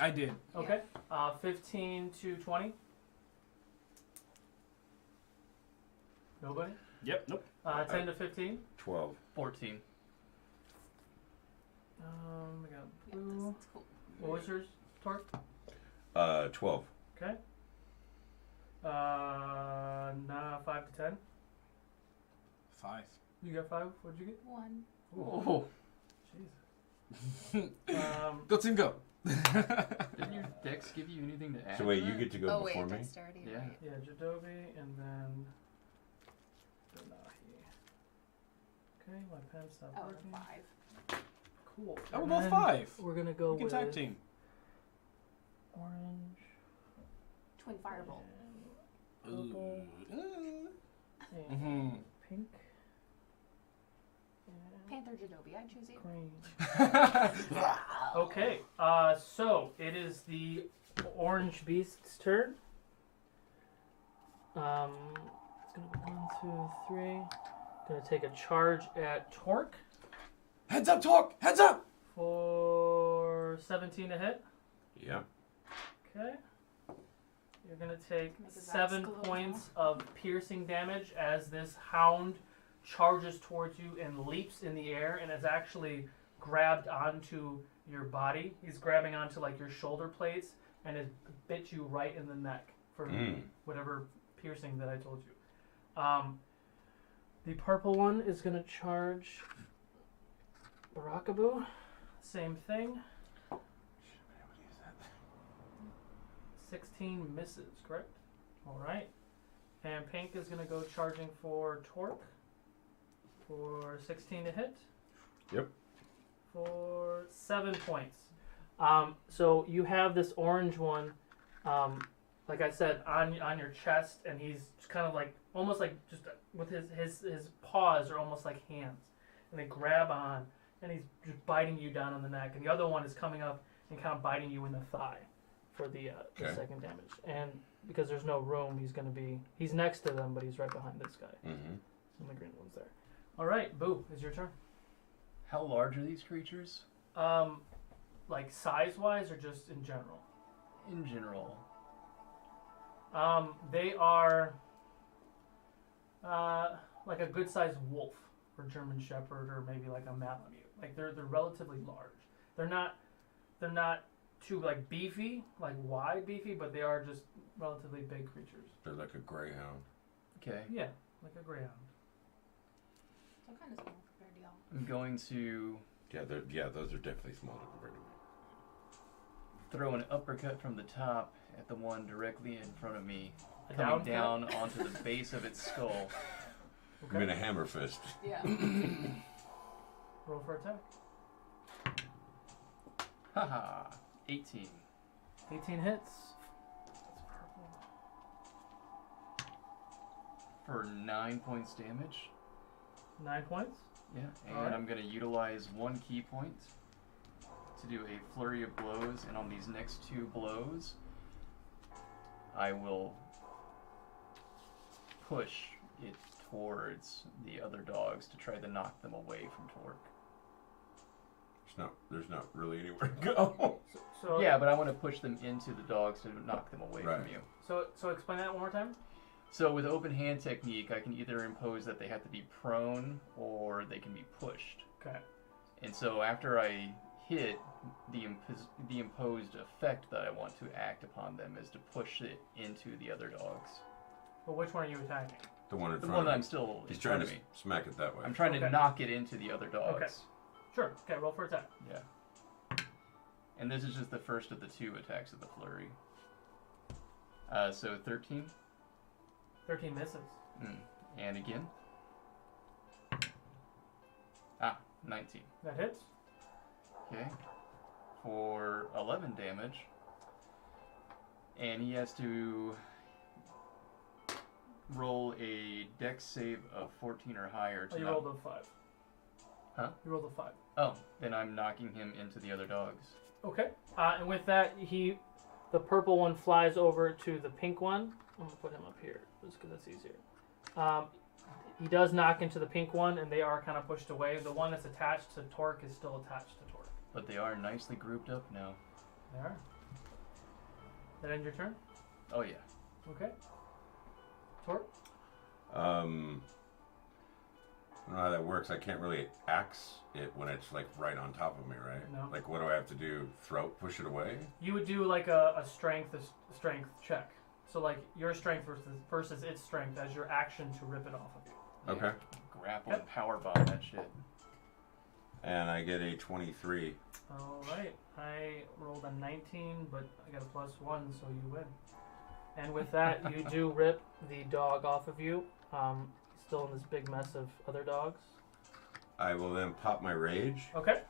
I did. Okay. 15 to 20. Nobody? Yep. Nope. 10 to 15. 12. 14. We got Yeah, blue. it's cool. What was yours, Torque? 12. Okay. 5 to 10. 5. You got 5? What'd you get? 1. Oh. Jesus. Go team, go. Didn't your dex give you anything to add? So wait, you get to go Oh wait, before me? dexterity. Yeah. Right. Yeah, Jadobi, and then Denahi. Okay, my pen stopped Oh, working. 5. Cool. Oh, we're And both then 5. We're gonna go We can with tag team. orange. Twin fireball. And purple. And Mhm. pink. Panther Jadobi, I choose you. Green. Okay, so it is the orange beast's turn. It's gonna go 1, 2, 3. Gonna take a charge at Torque Heads up, Torque! Heads up! for 17 to hit. Yeah. Okay. You're gonna take Make his eyes 7 glow points of piercing damage as this hound charges towards you and leaps in the air and is actually grabbed onto your body. He's grabbing onto like your shoulder plates and has bit you right in the neck for whatever piercing that I told you. The purple one is gonna charge Rockaboo. Same thing. 16 misses, correct? Alright. And Pink is going to go charging for Torque for 16 to hit. Yep. For 7 points. So you have this orange one, like I said, on your chest, and he's kind of like, almost like just with his paws are almost like hands. And they grab on, and he's just biting you down on the neck. And the other one is coming up and kind of biting you in the thigh for the second damage. And because there's no room, he's next to them, but he's right behind this guy. Mm-hmm. And the green one's there. All right, Boo, is your turn. How large are these creatures? Like size-wise or just in general? In general. They are like a good-sized wolf or German Shepherd or maybe like a Malamute. Like they're relatively large. They're not too like beefy, like wide beefy, but they are just relatively big creatures. They're like a greyhound. Okay. Yeah, like a greyhound. So kind of small compared to y'all. I'm going to Those are definitely smaller compared to me. throw an uppercut from the top at the one directly in front of me, A coming down down onto the base of its skull. I mean a hammer fist. Yeah. Roll for attack. Haha. 18. 18 hits. For 9 points damage. 9 points. Yeah, and Alright. I'm going to utilize 1 key point to do a flurry of blows, and on these next 2 blows, I will push it towards the other dogs to try to knock them away from Torque. There's not really anywhere to go. So Yeah, but I want to push them into the dogs to knock them away Right. from you. So explain that one more time. So with open hand technique, I can either impose that they have to be prone or they can be pushed. Okay. And so after I hit, the imposed effect that I want to act upon them is to push it into the other dogs. Well, which one are you attacking? The one in The front one that of I'm him. still He's in trying front to of me. smack it that way. I'm trying to Okay. knock it into the other dogs. Okay. Sure. Okay, roll for attack. Yeah. And this is just the first of the 2 attacks of the flurry. So 13. 13 misses. And again. 19. That hits. Okay. For 11 damage. And he has to roll a dex save of 14 or higher to Oh, you not... rolled a 5. Huh? You rolled a 5. Oh, then I'm knocking him into the other dogs. Okay. And with that, the purple one flies over to the pink one. I'm gonna put him up here just because it's easier. He does knock into the pink one, and they are kind of pushed away. The one that's attached to Torque is still attached to Torque. But they are nicely grouped up now. They are. That end your turn? Oh yeah. Okay. Torque? I don't know how that works. I can't really axe it when it's like right on top of me, right? No. Like what do I have to do? Push it away? You would do like a strength check. So like your strength versus its strength as your action to rip it off of you. Okay. Grapple Yep. and power bomb that shit. And I get a 23. All right. I rolled a 19, but I got a +1, so you win. And with that, you do rip the dog off of you. He's still in this big mess of other dogs. I will then pop my rage, Okay.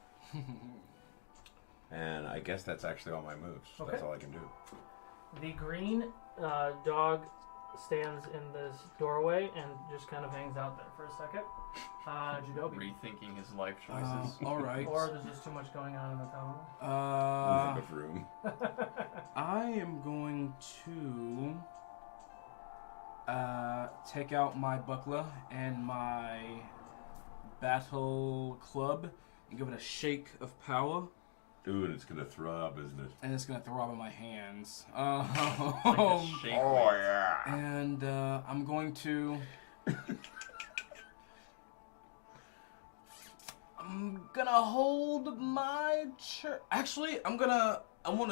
and I guess that's actually all my moves. Okay. That's all I can do. The green dog stands in this doorway and just kind of hangs out there for a second. Jadobi. Rethinking his life choices. All right. Or there's just too much going on in the town. Not enough room. I am going to take out my buckler and my battle club and give it a shake of power. Ooh, and it's gonna throb, isn't it? And it's gonna throb in my hands. Like a shake. Oh yeah. And I'm going to. I'm gonna hold my chair. Actually, I'm gonna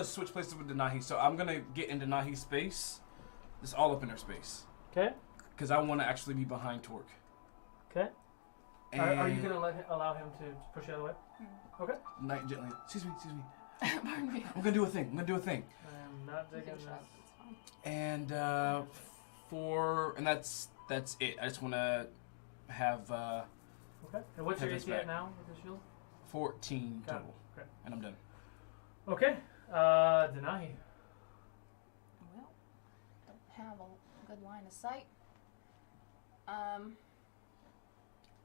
switch places with Denahi. So I'm gonna get in Denahi's space. Just all up in her space. Okay. Because I want to actually be behind Torque. Okay. And Are you gonna allow him to push you out of the way? Okay. Night gently. Excuse me. Pardon me. I'm gonna do a thing. I'm not digging this. And that's it. I just want to have Okay. And what's Have your this AC at back. now with the shield? 14 Got it. total, Okay. and I'm done. Okay. Denahi. Well, don't have a good line of sight.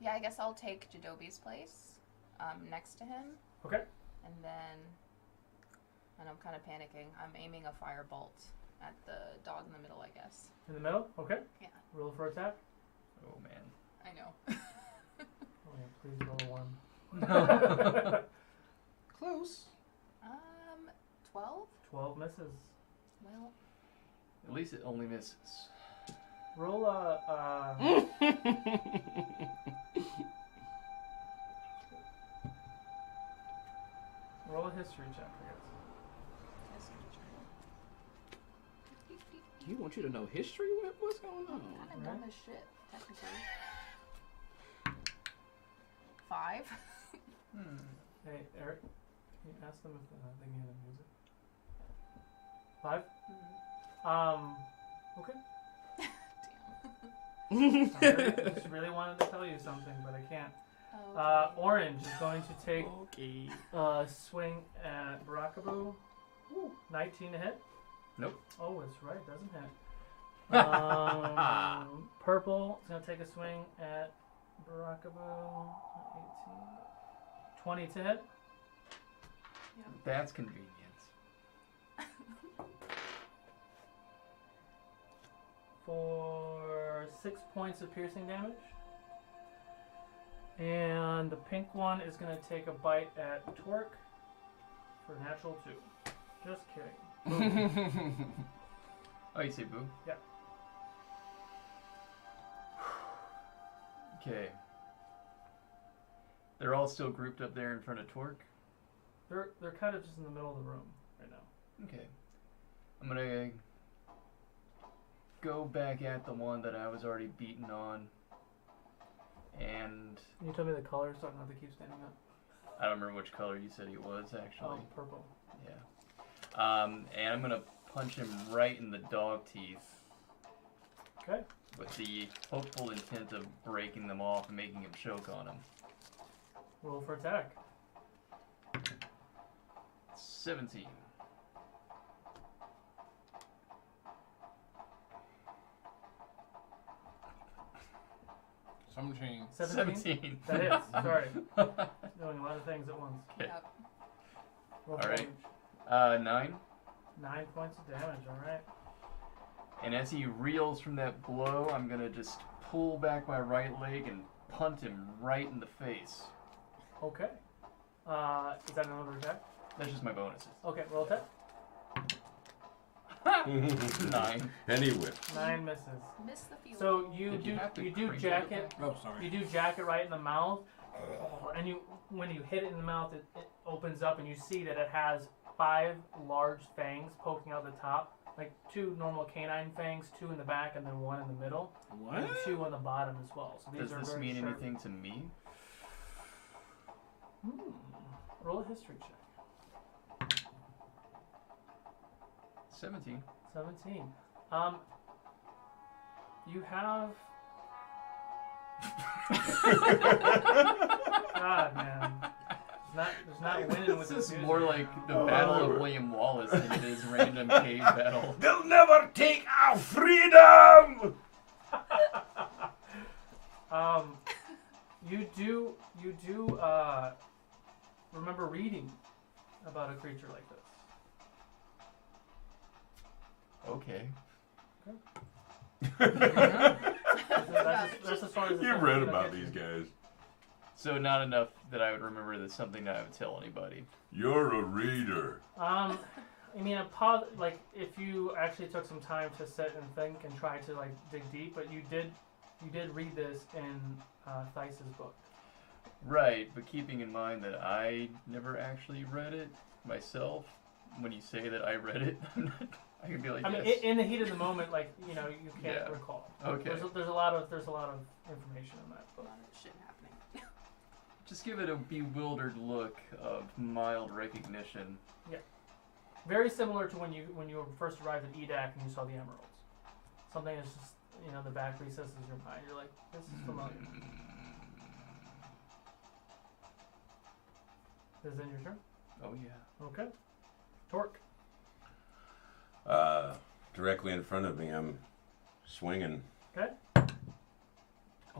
Yeah, I guess I'll take Jadobi's place, next to him. Okay. And I'm kind of panicking. I'm aiming a firebolt at the dog in the middle, I guess. In the middle. Okay. Yeah. Roll for attack. Oh man. I know. Oh yeah, please roll a 1. Close. 12? 12 misses. Well, At least it only misses. Roll a. Roll a history check, I guess. He wants you to know history? What's going on? kind of dumb as shit, technically. 5. Hey, Eric, can you ask them if they need any music? 5? Okay. I just really wanted to tell you something, but I can't. Oh, Orange is going to take Okay. swing at Barakabu. 19 to hit. Nope. Oh, it's right, doesn't hit. Purple is going to take a swing at Barakabu. 18. 20 to hit. That's convenient. For 6 points of piercing damage. And the pink one is going to take a bite at Torque for natural 2. Just kidding. Oh, you say boo? Yeah. Okay. They're all still grouped up there in front of Torque? They're kind of just in the middle of the room right now. Okay. I'm gonna go back at the one that I was already beaten on. And Can you tell me the color so I don't have to keep standing up? I don't remember which color you said he was actually. Oh, purple. Yeah. And I'm gonna punch him right in the dog teeth. Okay. With the hopeful intent of breaking them off and making him choke on him. Roll for attack. 17. Something. 17? That hits. Sorry. Doing a lot of things at once. Okay. Yep. Roll All for right. damage. 9. 9 points of damage, alright. And as he reels from that blow, I'm gonna just pull back my right leg and punt him right in the face. Okay. Is that another attack? That's just my bonuses. Okay, roll attack. 9. Anyway. 9 misses. Miss the field. So you Did you have to do crank jack it? it. Oh, sorry. You do jack it right in the mouth, and when you hit it in the mouth, it opens up, and you see that it has 5 large fangs poking out the top, like 2 normal canine fangs, 2 in the back, and then 1 in the middle, What? and 2 on the bottom as well. So these Does are this very mean sharp. anything to me? Roll a history check. 17. 17. You have. God, man. There's not winning with This is music. more like the Battle of William Wallace than it is random cave battle. They'll never take our freedom. You do remember reading about a creature like this. Okay. That's as far as You read about these guys. So not enough that I would remember that's something that I would tell anybody. You're a reader. I mean, like if you actually took some time to sit and think and try to like dig deep, but you did read this in Theis's book. Right, but keeping in mind that I never actually read it myself, when you say that I read it, I can be like, I mean, yes. in the heat of the moment, like you can't Yeah. recall. Okay. There's a lot of information in that A book. lot of shit happening. Just give it a bewildered look of mild recognition. Very similar to when you first arrived at Edak and you saw the emeralds. Something is just the back recesses of your mind. You're like, this is familiar. Is it your turn? Oh yeah. Okay. Torque. Directly in front of me, I'm swinging. Okay.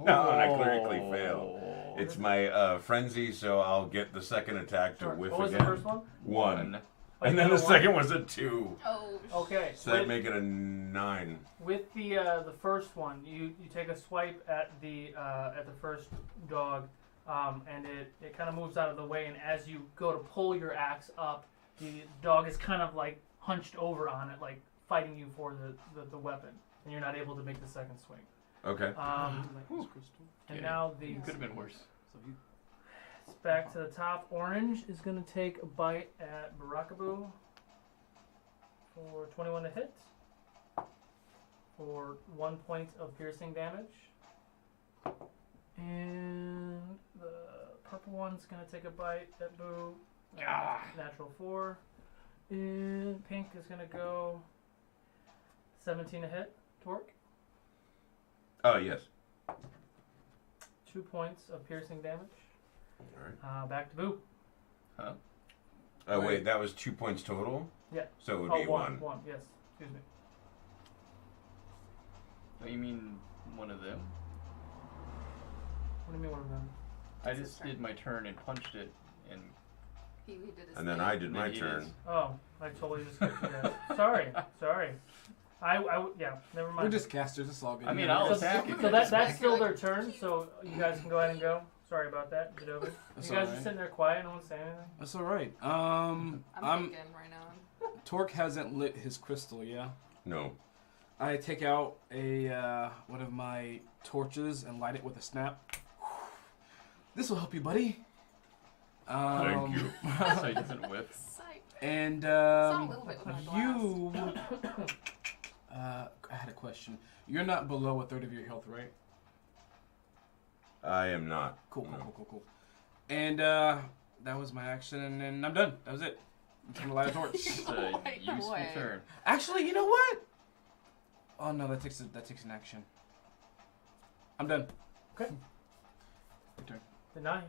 No, and I critically failed. It's my frenzy, so I'll get the second attack to Sure. whiff What was again. the first one? 1. Oh, And you then got the a second was a 2. Oh, Okay. So that'd make it a 9. With the first one, you take a swipe at the first dog, and it kind of moves out of the way. And as you go to pull your axe up, the dog is kind of like hunched over on it, like fighting you for the weapon, and you're not able to make the second swing. Okay. And now the Could have been worse. it's back to the top. Orange is going to take a bite at Barakaboo for 21 to hit for 1 point of piercing damage. And the purple one's going to take a bite at Boo. Natural 4. And pink is going to go 17 to hit. Torque. Oh, yes. 2 points of piercing damage. All right. Back to Boo. Huh? Oh, wait, that was 2 points total? Yeah. So it would be 1. One, yes. Excuse me. Oh, you mean one of them? What do you mean one of them? I just did my turn and punched it, and he did his And then thing. I did my Maybe it turn. is. Oh, I totally just skipped you guys. Sorry. Yeah, never mind. We're just casters. It's all good. I mean, I'll So, attack it. so that's still their turn, so you guys can go ahead and go. Sorry about that. Get over. That's You guys all are right. sitting there quiet, no one's saying anything. That's all right. I'm I'm thinking right now. Torque hasn't lit his crystal, yeah. No. I take out one of my torches and light it with a snap. This will help you, buddy. Thank you. So he doesn't whiff. Psych. And Saw a little bit with my you. I had a question. You're not below a third of your health, right? I am not. Cool. No. And that was my action, and then I'm done. That was it. I'm gonna light a torch. It's a Right useful away. turn. Actually, you know what? Oh no, that takes an action. I'm done. Okay. Your turn. Deny.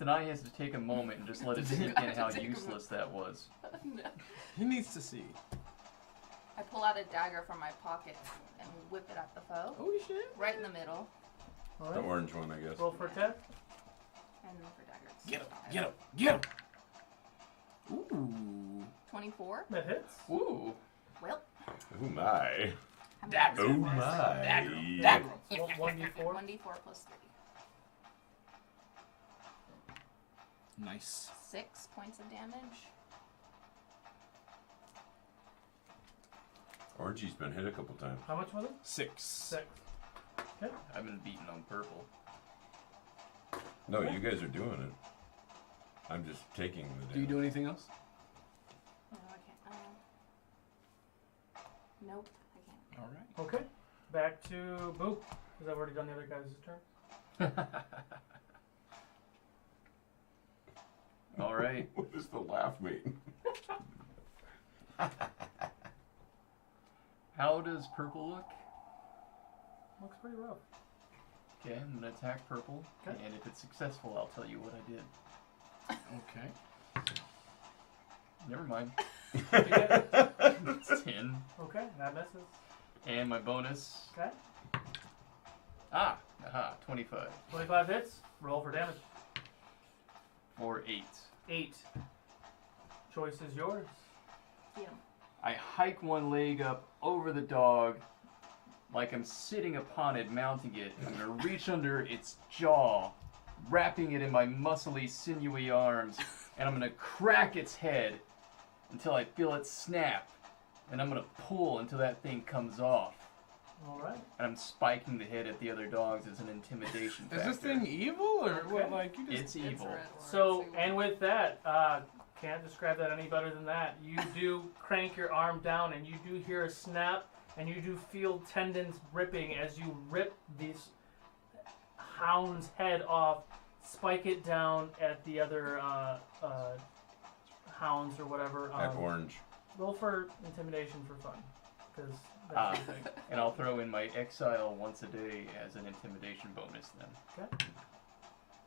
Denai has to take a moment and just let it sink in how useless that was. No. He needs to see. I pull out a dagger from my pocket and whip it at the foe. Oh shit! Right in the middle. All The right. orange one, I guess. Roll for attack. And then for daggers. Get him! Ooh. 24. That hits. Ooh. Well. Oh, my. How many Dagger. dice Oh, do you want? my. Dagger. 1d4. 1d4 plus 3. Nice. 6 points of damage. Orangey's been hit a couple times. How much was it? 6. 6. Okay. I've been beaten on purple. No, you guys are doing it. I'm just taking the damage. Do you do anything else? No, I can't. Nope, I can't. All right. Okay. Back to Boo, because I've already done the other guy's turn. All right. What does the laugh mean? How does purple look? Looks pretty rough. Okay, I'm gonna attack purple, Okay. and if it's successful, I'll tell you what I did. Okay. Never mind. Okay. It's 10, Okay, that misses. and my bonus. Okay. Aha, 25 25 hits. Roll for damage. for 8. 8. Choice is yours. Yeah. I hike one leg up over the dog, like I'm sitting upon it, mounting it. I'm gonna reach under its jaw, wrapping it in my muscly, sinewy arms, and I'm gonna crack its head until I feel it snap. And I'm gonna pull until that thing comes off. All right. And I'm spiking the head at the other dogs as an intimidation factor. Is this thing evil or what? Like you just? It's evil. So, and with that, can't describe that any better than that. You do crank your arm down, and you do hear a snap, and you do feel tendons ripping as you rip this hound's head off, spike it down at the other hounds or whatever. At orange. Roll for intimidation for fun, because that's your thing. And I'll throw in my exile once a day as an intimidation bonus then. Okay.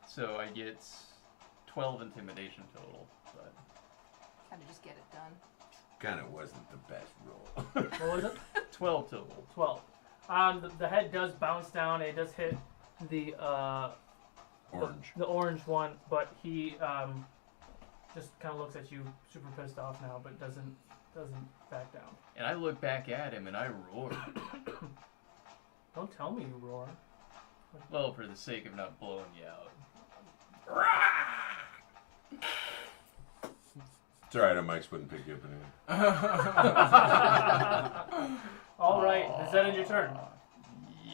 So I get 12 intimidation total. But Kind of just get it done. Kind of wasn't the best roll. What was it? 12 total. 12. The head does bounce down. It does hit the Orange. the orange one, but he just kind of looks at you, super pissed off now, but doesn't back down. And I look back at him and I roar. Don't tell me you roar. Well, for the sake of not blowing you out. It's alright, Mike's wouldn't pick you up anyway. All right, is that in your turn?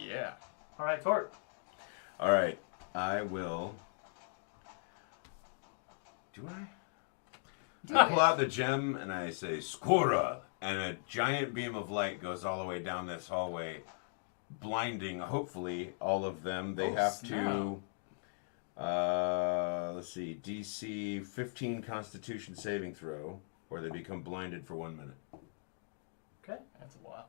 Yeah. All right, Tort. Alright, I will. Do I? I pull out the gem and I say, Skora! And a giant beam of light goes all the way down this hallway, blinding, hopefully, all of them. They have to, let's see, DC 15 Constitution saving throw, or they become blinded for 1 minute. Okay. That's a lot.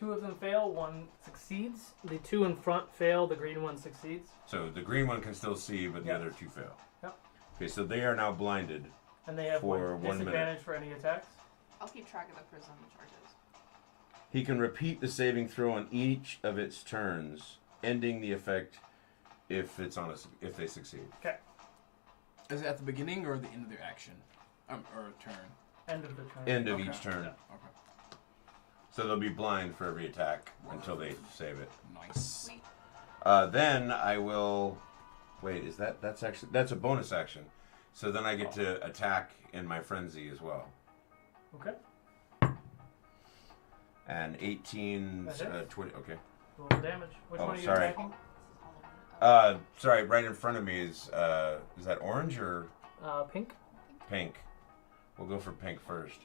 2 of them fail, 1 succeeds. The 2 in front fail, the green one succeeds. So the green one can still see, but the Yep. other 2 fail. Yep. Okay, so they are now blinded. And they have For 1 minute. disadvantage for any attacks. I'll keep track of the prism charges. He can repeat the saving throw on each of its turns, ending the effect if it's on if they succeed. Okay. Is it at the beginning or the end of their action, or turn? End of the turn. End of Okay. each turn. Okay. So they'll be blind for every attack until they save it. Nice. Sweet. Then I will. Wait, that's a bonus action. So then I get to attack in my frenzy as well. Okay. And 18, That's it? 20. Okay. Roll the damage. Which Oh, one are you sorry. attacking? Sorry, right in front of me is that orange or Pink. pink? We'll go for pink first.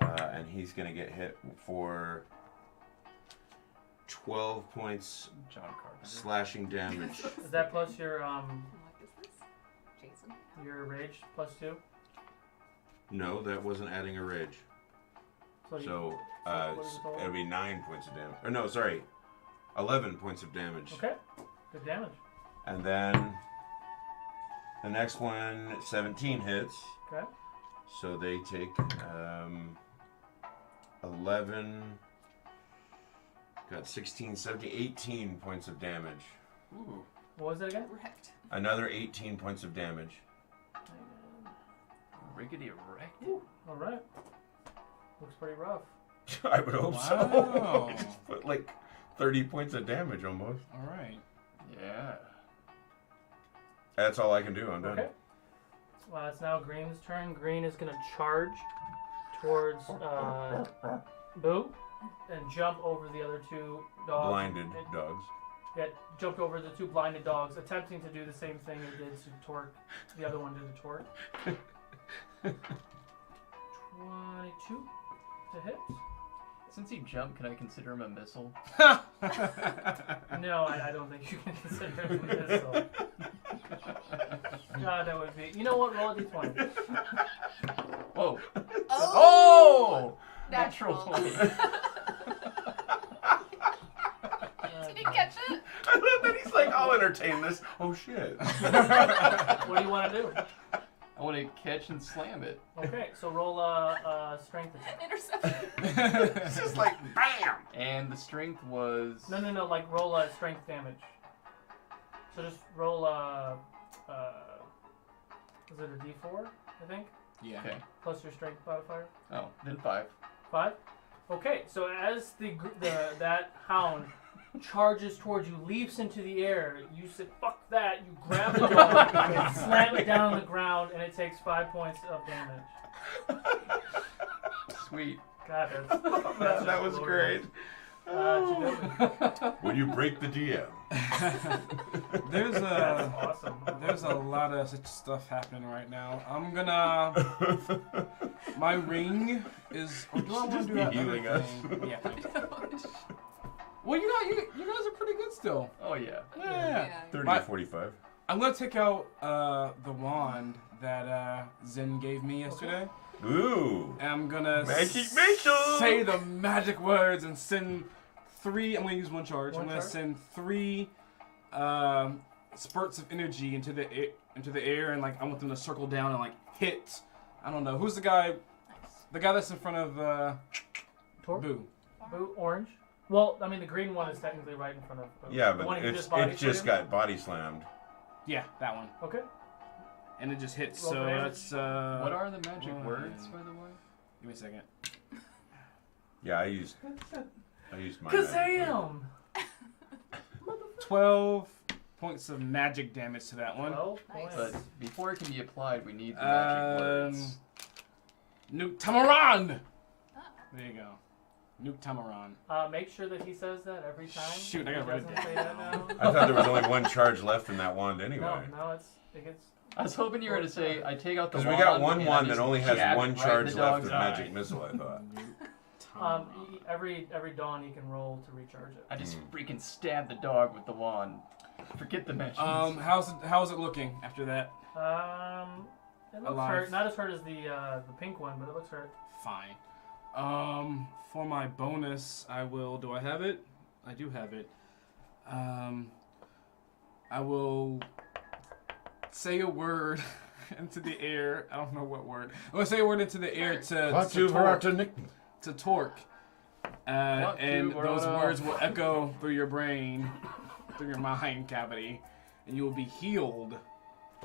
And he's gonna get hit for 12 points John Carpenter. slashing damage. Is that plus your I'm like, is this Jason? your rage plus 2? No, that wasn't adding a rage. So, So what is the total? it'll be 9 points of damage. Or no, sorry, 11 points of damage. Okay. Good damage. And then the next one, 17 hits. Okay. So they take 11, got 16, 17, 18 points of damage. Ooh. What was it again? Wrecked. Another 18 points of damage. Rickety erect. All right. Looks pretty rough. I would hope so. Wow. Just put like 30 points of damage almost. All right. Yeah. That's all I can do. I'm done. Okay. Well, it's now Green's turn. Green is gonna charge towards Boo and jump over the other 2 dogs. Blinded And- dogs. Yeah, jumped over the 2 blinded dogs, attempting to do the same thing it did to Torque. The other one did to Torque. 22 to hit. Since he jumped, can I consider him a missile? No, I don't think you can consider him a missile. God, that would be. You know what? Roll a d20. Whoa. Oh! Natural Natural. 20. Didn't catch it? I love that he's like, I'll entertain this. Oh shit. What do you want to do? I want to catch and slam it. Okay, so roll a strength attack. Interception. It's just like BAM! And the strength was... No, like roll a strength damage. So just roll a, is it a d4, I think? Yeah. Okay. plus your strength modifier. Oh, then 5. 5. Okay, so as that hound charges towards you, leaps into the air, you said, "Fuck that!" You grab the dog, and slam it down on the ground, and it takes 5 points of damage. Sweet. God, that's that was great. When you break the DM. There's That's awesome. There's a lot of such stuff happening right now. I'm gonna. My ring is. Or do I want Just to do be that other healing us. thing? Yeah. Well, you guys are pretty good still. Oh, yeah. Yeah. 30 My- to 45. I'm gonna take out the wand that Zen gave me yesterday. Ooh. And I'm gonna Magic missile! say the magic words and send 3. I'm gonna use 1 charge. One I'm gonna charge? send 3 spurts of energy into the air, and like I want them to circle down and like hit. I don't know who's the guy. Nice. The guy that's in front of Torque? Boo. Blue, orange. Well, I mean, the green one is technically right in front of. Yeah, the but one you it's body just slammed? got body slammed. Yeah, that one. Okay. And it just hits. Roll So for damage. that's What are the magic one. words, by the way? Give me a second. Yeah, I used my magic Kazam! 12 points of magic damage to that one. 12 Nice. points. But before it can be applied, we need the magic words. Nuke Tamaran! Ah. There you go. Nuke Tamaran. Make sure that he says that every time. Shoot, I He gotta write it doesn't say that now. I thought there was only 1 charge left in that wand anyway. No, it gets. I was hoping you were going to say, I take out the Because wand. we got one and I wand that just only has jab 1 it right in charge the left dog's of eye. magic missile, I thought. Every dawn he can roll to recharge it. I just freaking stab the dog with the wand. Forget the magic. How's it looking after that? It looks Alive. hurt. Not as hurt as the pink one, but it looks hurt. Fine. For my bonus, I will. Do I have it? I do have it. I will say a word into the air. I don't know what word. I'm gonna say a word into the air to Torque. And those words will echo through your brain, through your mind cavity, and you will be healed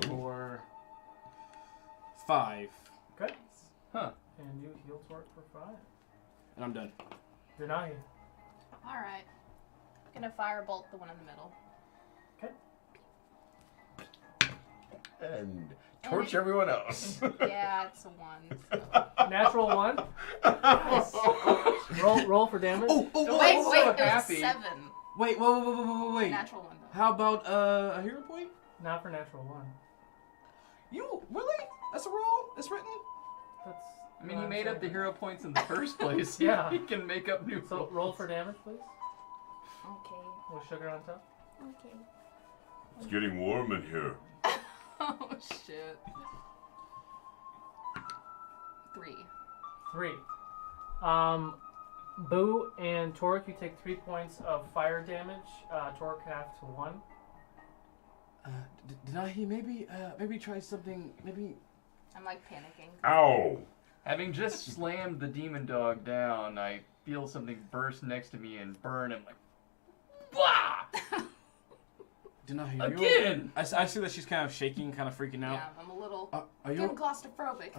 for 5. Okay. Huh. And you heal Torque for 5. And I'm done. Deny. Alright. Gonna firebolt the one in the middle. And torch everyone else. Yeah, it's a 1. So. Natural 1. roll for damage. Wait, it was happy. 7. Wait. Natural 1 though. How about a hero point? Not for natural 1. You really? That's a roll? It's written? That's. I mean, he made up the hero points in the first place. Yeah. He can make up new So rolls. roll for damage, please. Okay. With sugar on top. Okay. It's getting warm in here. Oh shit. 3. 3. Boo and Torque, you take 3 points of fire damage. Torque half to 1. Did I maybe try something, maybe... I'm like panicking. Ow! Having just slammed the demon dog down, I feel something burst next to me and burn him like, blah! Did I hear you? Again! I see that she's kind of shaking, kind of freaking out. Yeah, I'm a little. Are I'm you claustrophobic.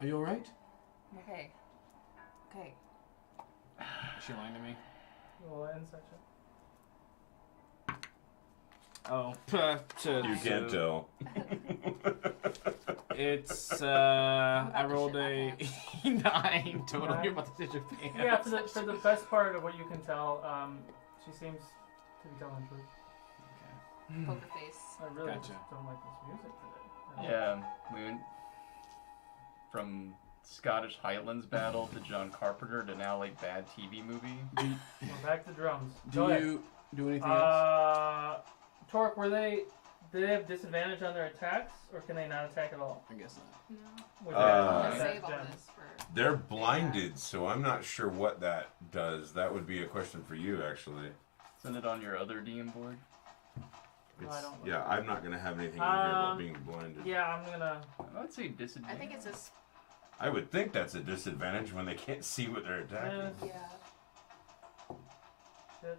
are you alright? Okay. Okay. Is she lying to me? Roll end section. Oh, You can't tell. It's about I to rolled shit a 9 total. 9? You're about to shit your pants. Yeah, for the best part of what you can tell, she seems to be telling the truth. Poker face. I really Gotcha. just don't like this music today. Yeah, we went from Scottish Highlands battle to John Carpenter to now like bad TV movie. We're back to drums. Do Go ahead. you do anything else? Torque, did they have disadvantage on their attacks, or can they not attack at all? I guess not. No. With I'm Uh, gonna that save all gem? this for. They're blinded, so I'm not sure what that does. That would be a question for you, actually. Send it on your other DM board. I don't know. Yeah, I'm not going to have anything in here about being blinded. Yeah, I'm gonna. I would say disadvantage. I think it's just. I would think that's a disadvantage when they can't see what they're attacking. Yes. Yeah. Hit,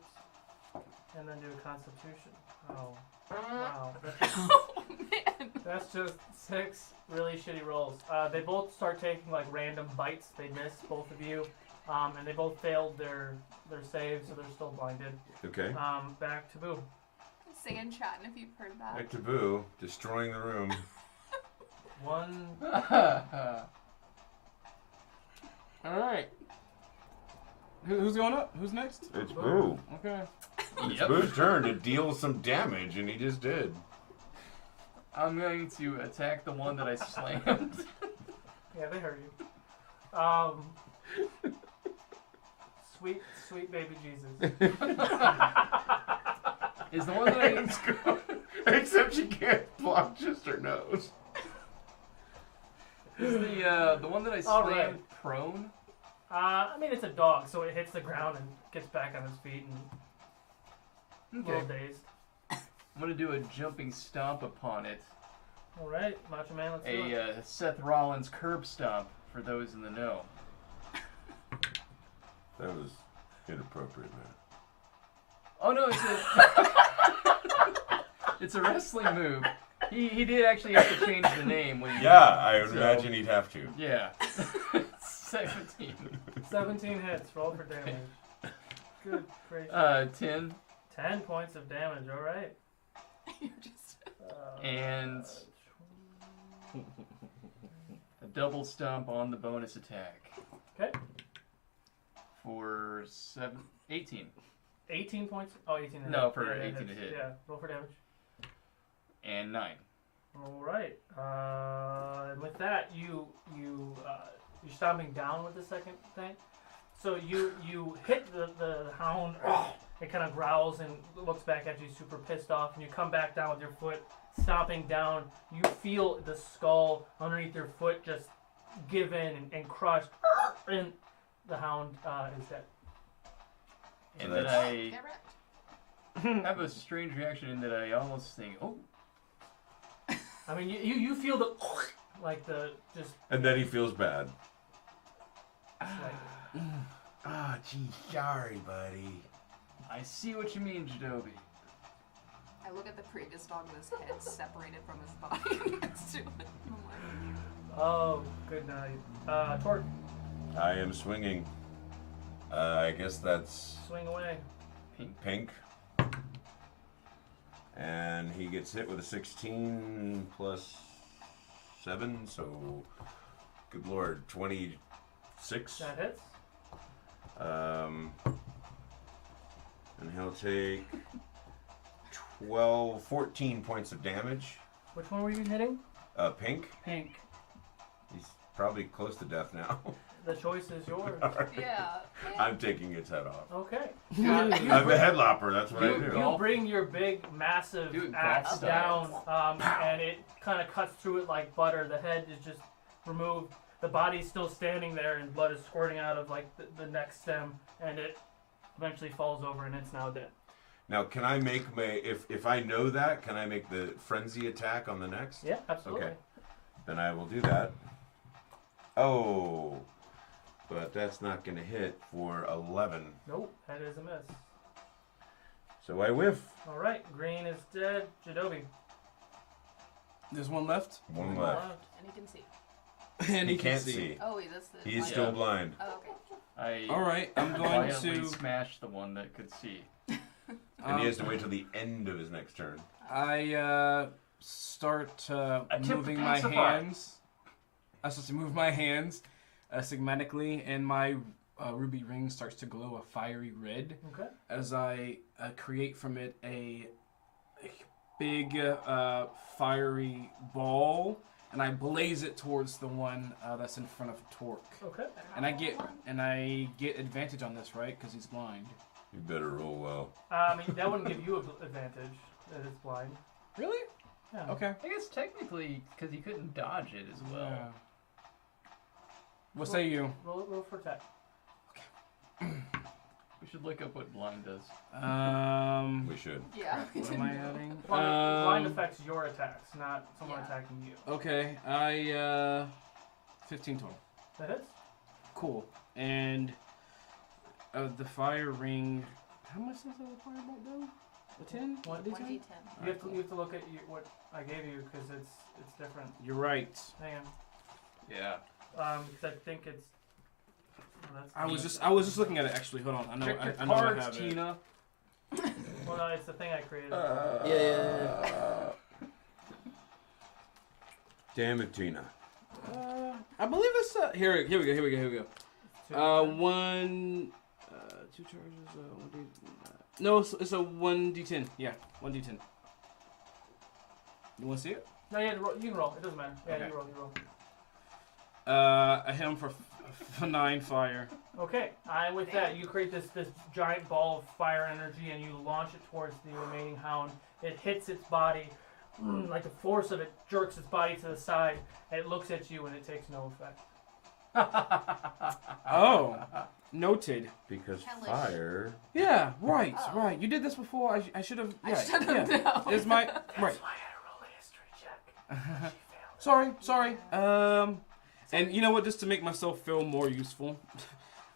and then do a Constitution. Oh. Wow. Oh man. That's just 6 really shitty rolls. They both start taking like random bites. They miss, both of you. And they both failed their saves, so they're still blinded. Okay. Back to Boo. Say in chat if you've heard that. Back to Boo, destroying the room. 1. Alright. Who's going up? Who's next? It's Boo. Okay. It's Boo's turn to deal some damage, and he just did. I'm going to attack the one that I slammed. Yeah, they heard you. Sweet baby Jesus. Is the one that I... Except she can't block just her nose. Is the one that I All slammed right. prone? I mean, it's a dog, so it hits the ground and gets back on its feet and a little dazed. I'm going to do a jumping stomp upon it. All right, Macho Man, let's do it. A Seth Rollins curb stomp for those in the know. That was inappropriate, man. Oh no, it's a wrestling move. He did actually have to change the name when he Yeah, I would imagine he'd have to. Yeah. 17. 17 hits. Roll for damage. Good gracious. 10. 10 points of damage. All right. You're just. And a double stomp on the bonus attack. Okay. For 18. 18 points. Oh, 18 to hit. No, for Yeah, 18 to hits. hit. Yeah, roll for damage. And 9. All right. And with that, you're stomping down with the second thing. So you hit the hound. It kind of growls and looks back at you, super pissed off. And you come back down with your foot, stomping down. You feel the skull underneath your foot just give in and crush, and the hound is dead. And So then I Get wrecked. have a strange reaction in that I almost think, oh. I mean, you feel the like the just. And then he feels bad. Like, Ah, gee, sorry, buddy. I see what you mean, Jadobi. I look at the previous dog with his head separated from his body next to it. I'm like, oh, good night. Torque, I am swinging. I guess that's swing away. pink. And he gets hit with a 16 plus 7, so good lord, 26. That hits. And he'll take 14 points of damage. Which one were you hitting? Pink. Pink. He's probably close to death now. The choice is yours. yeah. I'm taking its head off. Okay. I'm a headlopper, that's what I do. You bring your big, massive Dude, axe golf down, and it kind of cuts through it like butter. The head is just removed. The body's still standing there, and blood is squirting out of like the neck stem, and it eventually falls over, and it's now dead. Now, can I make if I know that, can I make the frenzy attack on the next? Yeah, absolutely. Okay. Then I will do that. Oh, but that's not going to hit for 11. Nope, that is a miss. So I whiff. All right, green is dead. Jadobi. There's one left. One left. And he can see. And He can't see. Oh, wait, that's the. He's still blind. Oh, okay. I All right, I'm going violently to. smash the one that could see. And he has to wait till the end of his next turn. I start Attempt to moving my pacify. hands. I start to move my hands segmatically, and my ruby ring starts to glow a fiery red Okay. as I create from it a big fiery ball, and I blaze it towards the one that's in front of Torque. Okay. And I get advantage on this, right? Because he's blind. You better roll well. I mean, that wouldn't give you an advantage. That it's blind. Really? Yeah. Okay. I guess technically, because he couldn't dodge it as well. Yeah. What say you? Roll for attack. We should look up what blind does. We should. Yeah. What am I adding? Blind affects your attacks, not someone Yeah. attacking you. Okay, I 15 total. That hits. Cool. And the fire ring. How much does the firebolt do? A 10? What? 1d10. You have to look at what I gave you because it's different. You're right. Hang on. Yeah. Because I think it's. Oh, that's I was just looking at it actually. Hold on. I know Check your I know cards, I have Tina. Well, no, it's the thing I created. Yeah. Damn it, Tina. I believe it's here we go. One, two charges. 1d. No, it's a 1d10. Yeah, 1d10. You want to see it? No, yeah, you can roll. It doesn't matter. Yeah, Okay. you roll. I hit him for 9 fire. Okay, with that, you create this giant ball of fire energy and you launch it towards the remaining hound. It hits its body, like the force of it jerks its body to the side, and it looks at you and it takes no effect. Oh, noted. Because Hellish. fire. Yeah, right, Oh. right. You did this before. I should have. I Yeah, should have yeah. known. It's my That's right. why I roll a history check. Sorry. And you know what? Just to make myself feel more useful,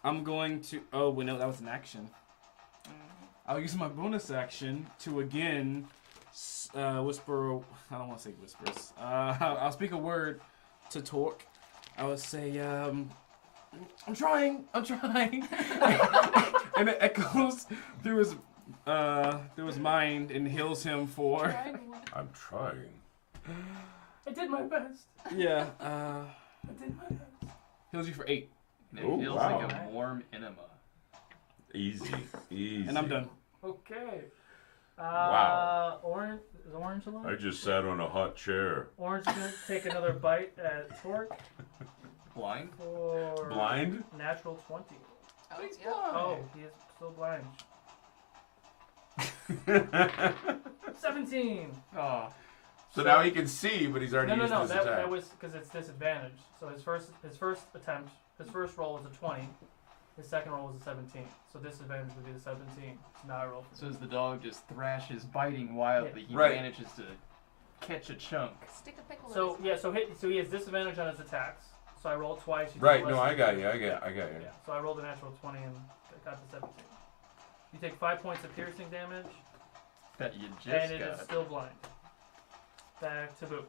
I'm going to. Oh, wait, no, that was an action. I'll use my bonus action to again whisper. I don't want to say whispers. I'll speak a word to Torque. I would say, I'm trying, and it echoes through his mind and heals him for. I'm trying. I did my best. Yeah. I did my best. Heals you for 8. It Oh, feels wow. like a warm enema. Easy. And I'm done. Okay. Wow. Orange is Orange alone? I just sat on a hot chair. Orange is gonna take another bite at Torque Blind? for Blind? natural 20. Oh, He's yeah. blind. Oh, he is still blind. 17. Oh. So now he can see, but he's already No. used his That attack. was because it's disadvantaged. So his first attempt, his first roll was a 20. His second roll was a 17. So disadvantage would be the 17. So now I roll. So as the dog just thrashes, biting wildly, he Right. manages to catch a chunk. Stick a pickle So in his so he has disadvantage on his attacks. So I rolled twice. You Right, take no, less I than- got you. I got you. Yeah. So I rolled a natural 20 and got the 17. You take 5 points of piercing damage, That you just and it is got. still blind. Back to Boo.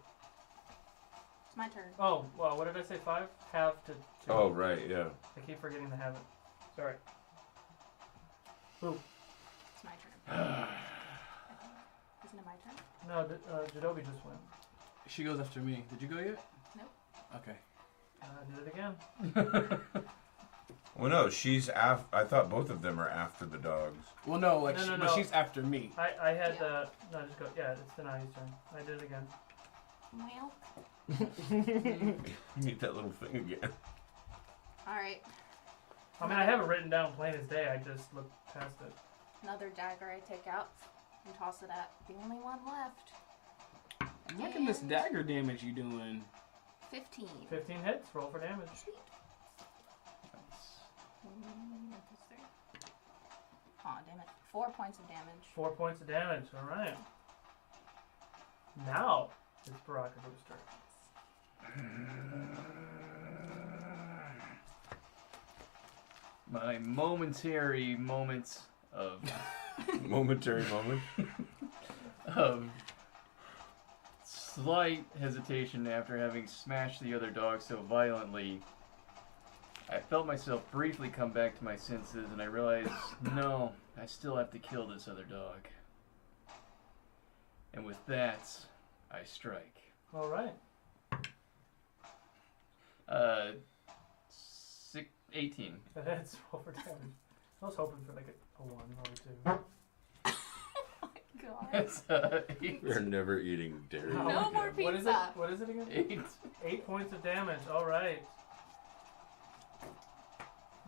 It's my turn. Oh, well, what did I say? 5? Half to 2. Oh, right, yeah. I keep forgetting to have it. Sorry. Boo. It's my turn. Isn't it my turn? No, Jadobi just went. She goes after me. Did you go yet? Nope. Okay. Did it again. Well, no, she's I thought both of them are after the dogs. Well, no, like, No, but no. she's after me. I had Yeah. no, just go. Yeah, it's Denahi's turn. I did it again. Well, You need that little thing again. alright. I mean, I have it written down plain as day. I just looked past it. Another dagger I take out and toss it at the only one left. I'm liking this dagger damage you doing. 15. 15 hits. Roll for damage. Sweet. Aw, damn it. 4 points of damage. 4 points of damage. All right. Now it's Baraka Booster. My momentary moments of Momentary moment. of slight hesitation after having smashed the other dog so violently. I felt myself briefly come back to my senses, and I realized, no, I still have to kill this other dog. And with that, I strike. All right. 18. That hits. Roll for damage. I was hoping for like a 1 or 2. God. That's 8. We're never eating dairy. No again. more pizza. What is it? What is it again? 8. 8 points of damage. All right.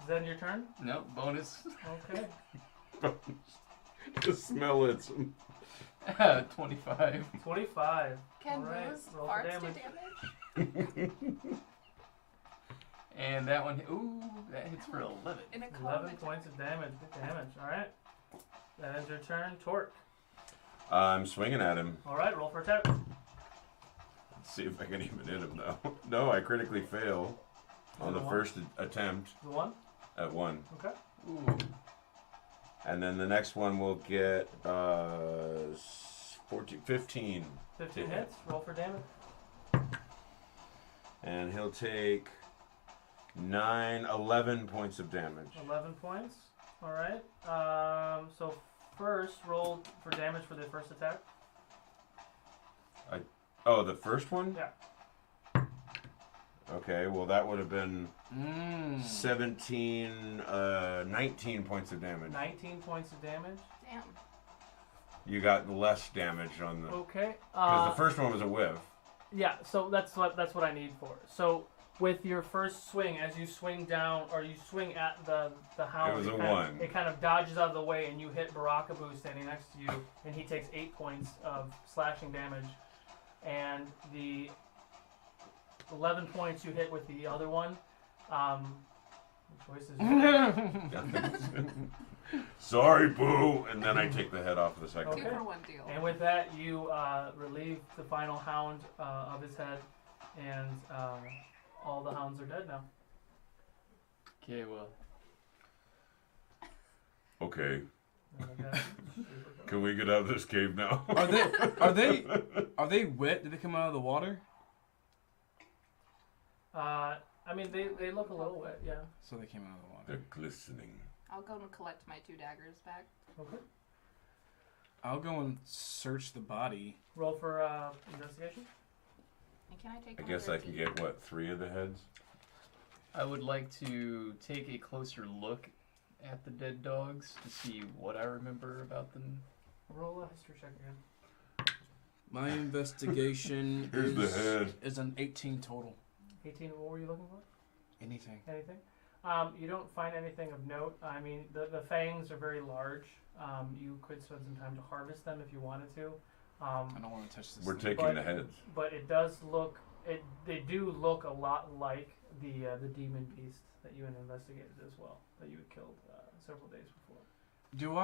Is that your turn? No, bonus. Okay. The smell it. 25. 25. Can All right, those roll for farts do damage. damage? And that one, ooh, that hits for 11. In a 11 combat points of damage. Good damage. All right. That ends your turn. Torque. I'm swinging at him. All right. Roll for attack. Let's see if I can even hit him now. No, I critically fail on the One? first attempt The 1. at 1. Okay. Ooh. And then the next one will get 15. 15 hits. Roll for damage. And he'll take 11 points of damage. 11 points. All right. So first, roll for damage for the first attack. Oh, the first one? Yeah. Okay, well that would have been 19 points of damage. 19 points of damage. Damn. You got less damage on the... Okay. Because the first one was a whiff. Yeah, so that's what I need for it. So with your first swing, as you swing down, or you swing at the hound, It was a kind of- 1. it kind of dodges out of the way, and you hit Barakaboo standing next to you, and he takes 8 points of slashing damage. And the 11 points you hit with the other one, choices. Sorry, Boo! And then I take the head off of the second Okay. Two for one deal. And with that, you relieve the final hound of his head, and all the hounds are dead now. Okay, well, Okay. Okay. Can we get out of this cave now? Are they wet? Did they come out of the water? I mean, they look a little wet, yeah. So they came out of the water. They're glistening. I'll go and collect my 2 daggers back. Okay. I'll go and search the body. Roll for investigation. And can I take I one guess of I their can teeth? get, what, 3 of the heads? I would like to take a closer look at the dead dogs to see what I remember about them. Roll a history check again. My investigation Here's the head. is an 18 total. 18. What were you looking for? Anything. Anything? You don't find anything of note. I mean, the fangs are very large. You could spend some time to harvest them if you wanted to. I don't want to touch this. We're thing. taking the heads. But it does look. They do look a lot like the demon beast that you had investigated as well, that you had killed several days before. Do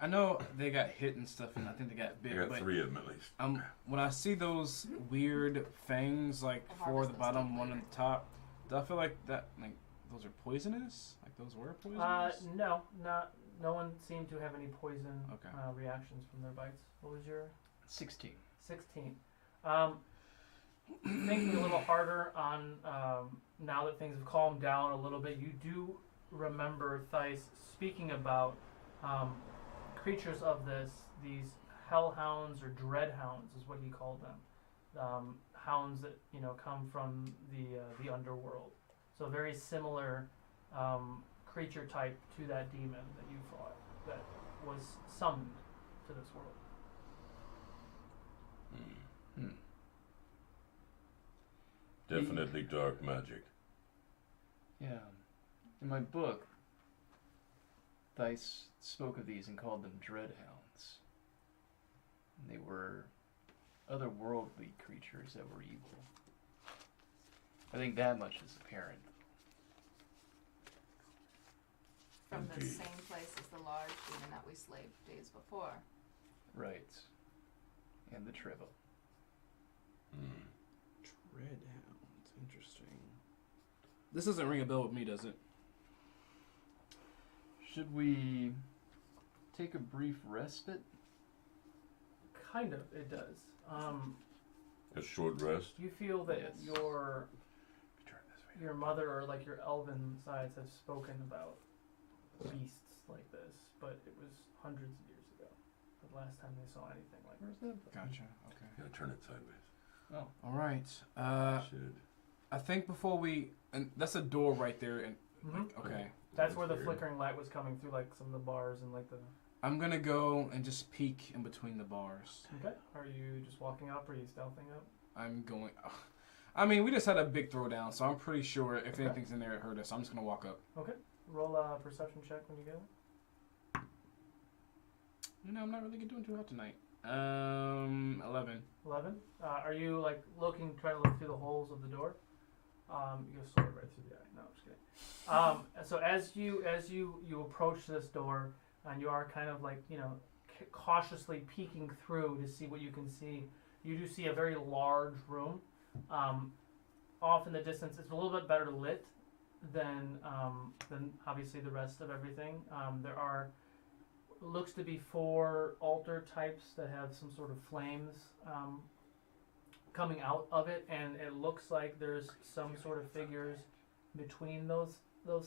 I know they got hit and stuff, and I think they got I bit. got but 3 of them at least. when I see those weird fangs, like I'll 4 at harvest the those bottom, teeth 1 later. at the top, do I feel like that? Like those are poisonous? Like those were poisonous? No, no one seemed to have any poison Okay. reactions from their bites. What was your 16. 16? Thinking a little harder on now that things have calmed down a little bit, you do remember Thais speaking about creatures of these hellhounds or dreadhounds is what he called them. Hounds that come from the underworld. So very similar creature type to that demon that you fought that was summoned to this world. Definitely dark magic. Yeah. In my book, Thais spoke of these and called them dreadhounds. And they were otherworldly creatures that were evil. I think that much is apparent. From the Indeed. same place as the large demon that we slayed days before. Right. And the Trevor. Dreadhounds. Interesting. This doesn't ring a bell with me, does it? Should we take a brief respite? Kind of, it does. A short rest. You feel that Yes. your mother or like your elven sides have spoken about beasts like this, but it was hundreds of years ago. The last time they saw anything like Where's this. that? Gotcha. Okay. Yeah, turn it sideways. Oh. All right. Should. I think before we, and that's a door right there, and Mhm. okay. That's where the Weird. flickering light was coming through, like some of the bars and like the. I'm gonna go and just peek in between the bars. Okay. Are you just walking up? Or are you stealthing up? I'm going. I mean, we just had a big throwdown, so I'm pretty sure if anything's in there, it hurt us. I'm just gonna walk up. Okay. Roll a perception check when you get it. You know, I'm not really doing too hot tonight. 11. 11. Are you like trying to look through the holes of the door? You go sword right through the eye. No, I'm just kidding. So as you approach this door, and you are kind of like cautiously peeking through to see what you can see, you do see a very large room. Off in the distance, it's a little bit better lit, than obviously the rest of everything. There are looks to be 4 altar types that have some sort of flames coming out of it, and it looks like there's some sort of figures between those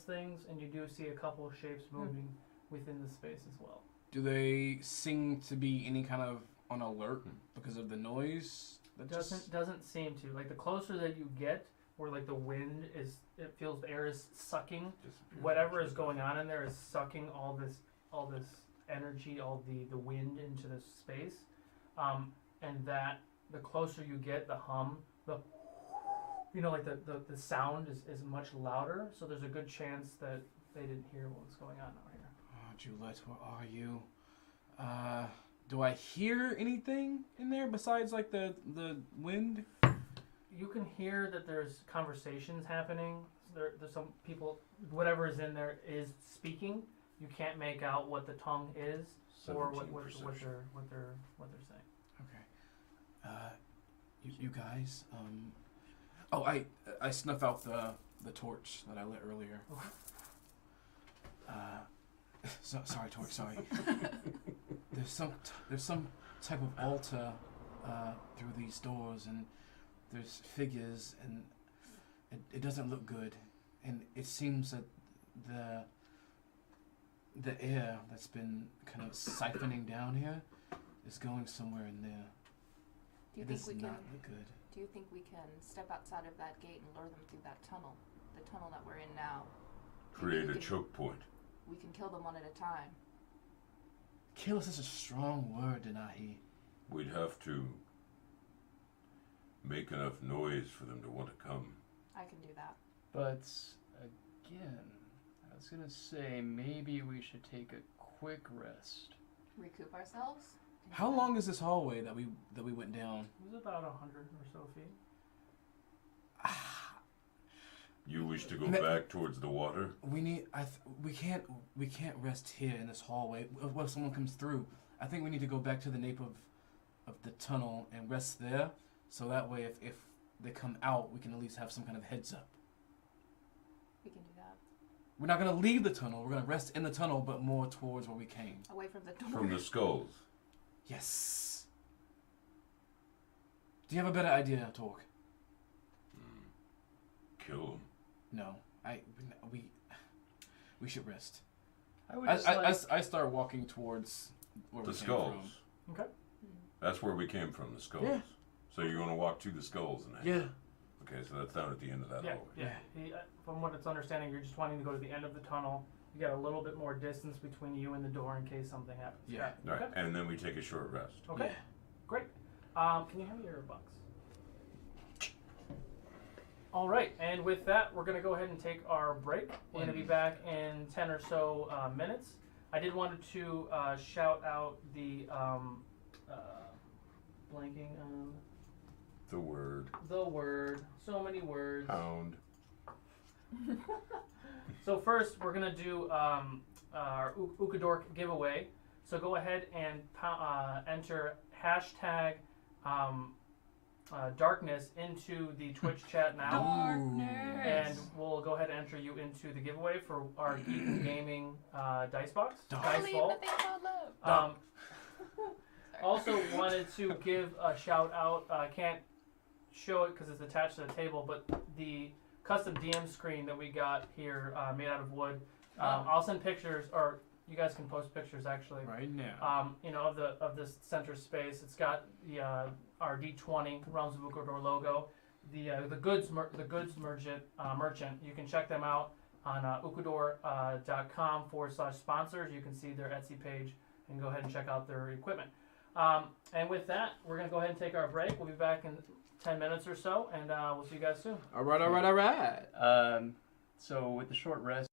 things, and you do see a couple of shapes moving within the space as well. Do they seem to be any kind of on alert because of the noise? That Doesn't seem to. Like the closer that you get, where like the wind is, it feels the air is sucking. Whatever is going on in there is sucking all this energy, all the wind into the space, and that the closer you get, the hum, like the sound is much louder. So there's a good chance that they didn't hear what was going on out here. Oh, Juliet, where are you? Do I hear anything in there besides like the wind? You can hear that there's conversations happening. There's some people, whatever is in there is speaking. You can't make out what the tongue is or what they're saying. Okay. You guys. I snuff out the torch that I lit earlier. Sorry, torch. Sorry. There's some type of altar through these doors, and there's figures, and it doesn't look good, and it seems that the air that's been kind of siphoning down here is going somewhere in there. It does not look good. Do you think we can step outside of that gate and lure them through that tunnel, the tunnel that we're in now? Create a choke point. We can kill them one at a time. Kill is such a strong word, Denahi. We'd have to make enough noise for them to want to come. I can do that. But again, I was gonna say maybe we should take a quick rest. Recoup ourselves? How long is this hallway that we went down? It was about 100 or so feet. You wish to go back towards the water? We can't rest here in this hallway. What if someone comes through? I think we need to go back to the nape of the tunnel and rest there, so that way if they come out, we can at least have some kind of heads up. We can do that. We're not gonna leave the tunnel. We're gonna rest in the tunnel, but more towards where we came. Away from the door. From the skulls. Yes. Do you have a better idea, Torque? Kill them. No, we should rest. I start walking towards where The we came skulls. from. Okay. That's where we came from, the skulls. Yeah. So you're going to walk to the skulls and hang Yeah. out. Okay, so that's down at the end of that hallway. Yeah. From what it's understanding, you're just wanting to go to the end of the tunnel. You got a little bit more distance between you and the door in case something happens. Yeah. All right, Okay. and then we take a short rest. Okay. Yeah. Great. Can you hand me your bucks? All right, and with that, we're going to go ahead and take our break. We're going to be back in 10 or so minutes. I did want to shout out the blanking on The word. the word. So many words. Hound. So first, we're going to do our Ukodor giveaway. So go ahead and enter hashtag darkness into the Twitch chat now. And we'll go ahead and enter you into the giveaway for our Geek Gaming dice box. Dice ball. Also wanted to give a shout out. I can't show it because it's attached to the table, but the custom DM screen that we got here made out of wood. I'll send pictures, or you guys can post pictures actually. Right now. Of this center space. It's got the our D20 Realms of Ukodor logo. The goods merchant. You can check them out on ukodor.com/sponsors. You can see their Etsy page and go ahead and check out their equipment. And with that, we're gonna go ahead and take our break. We'll be back in 10 minutes or so, and we'll see you guys soon. All right. So with the short rest.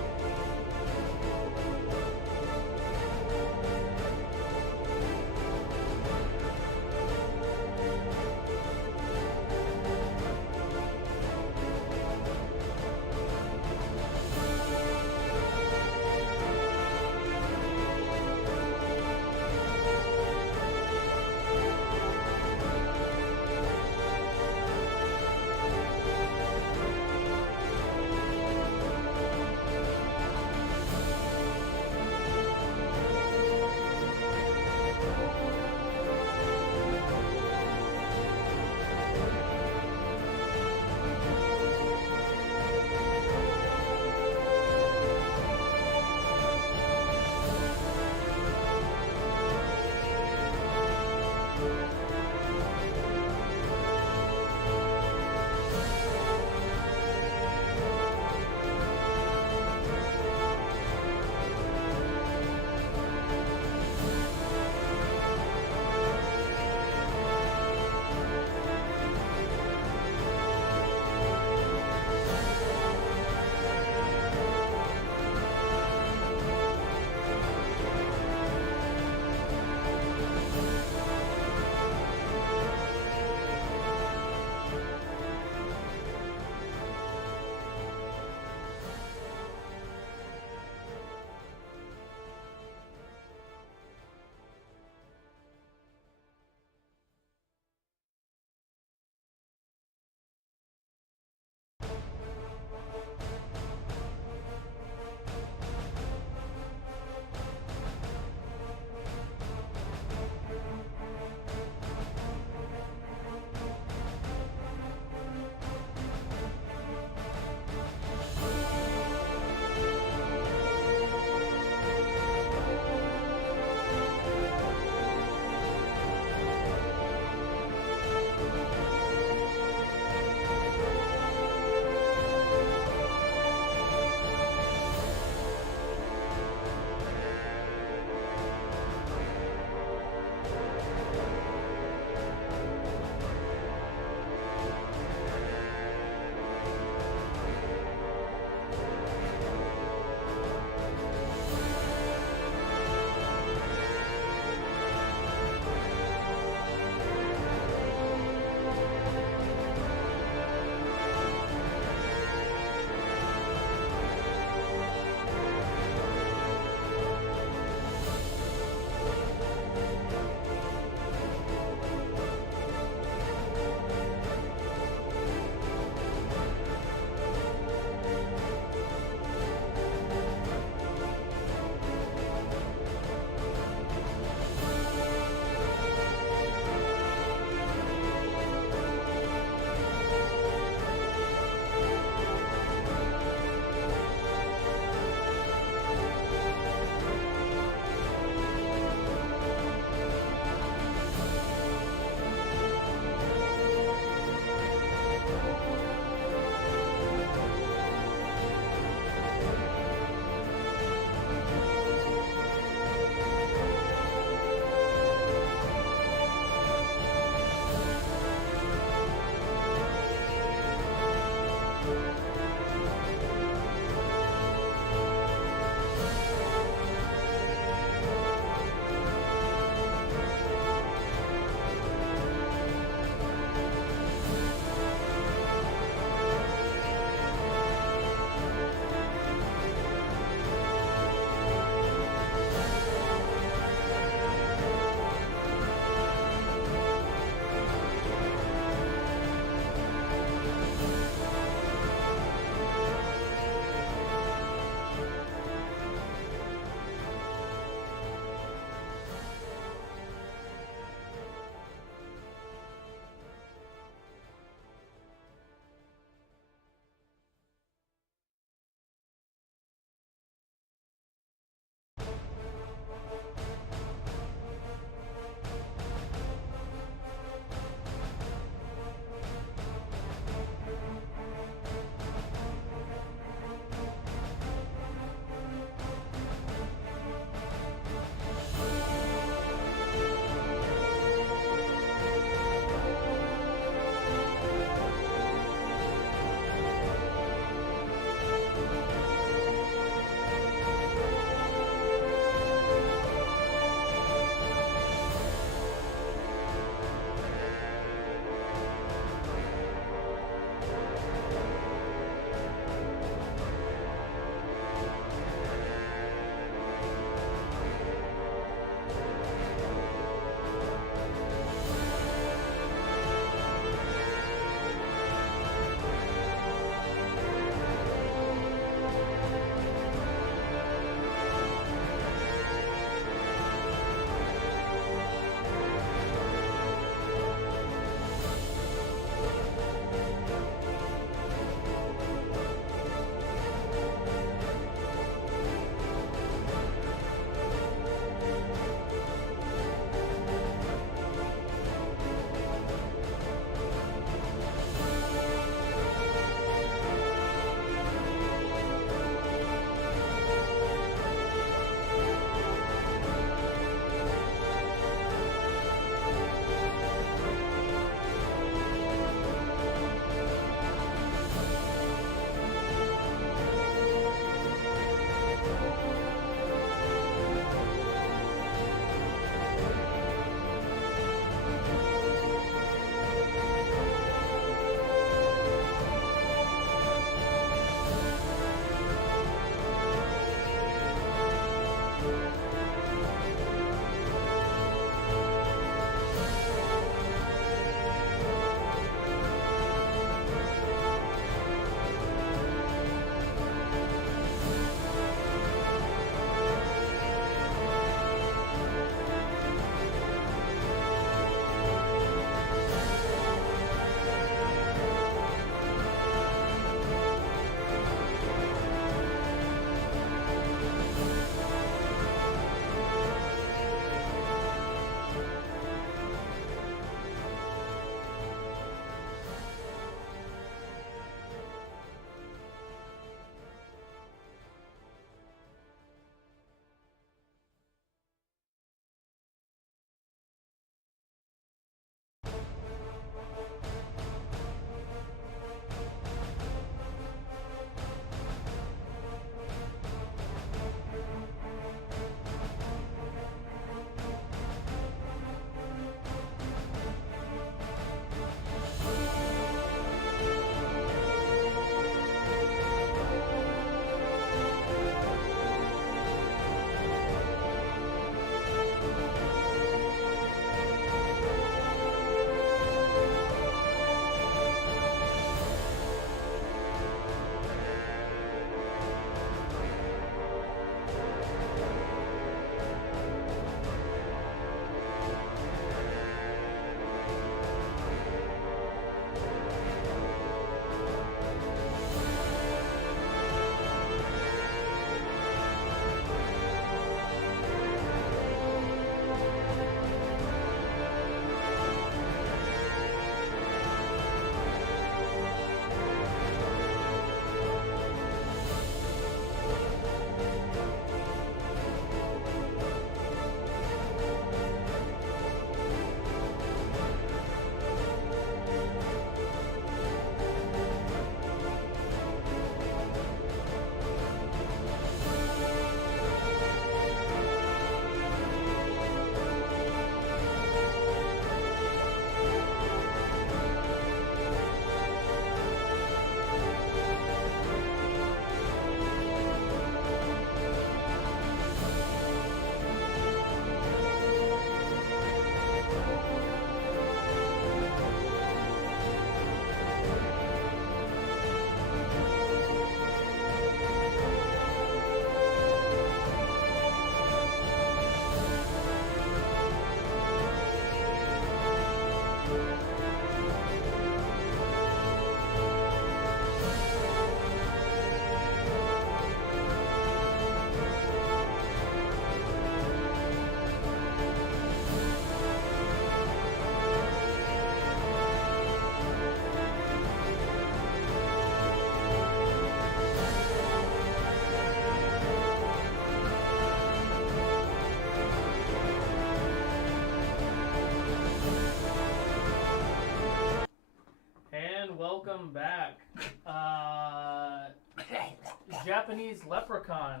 Japanese Leprechaun.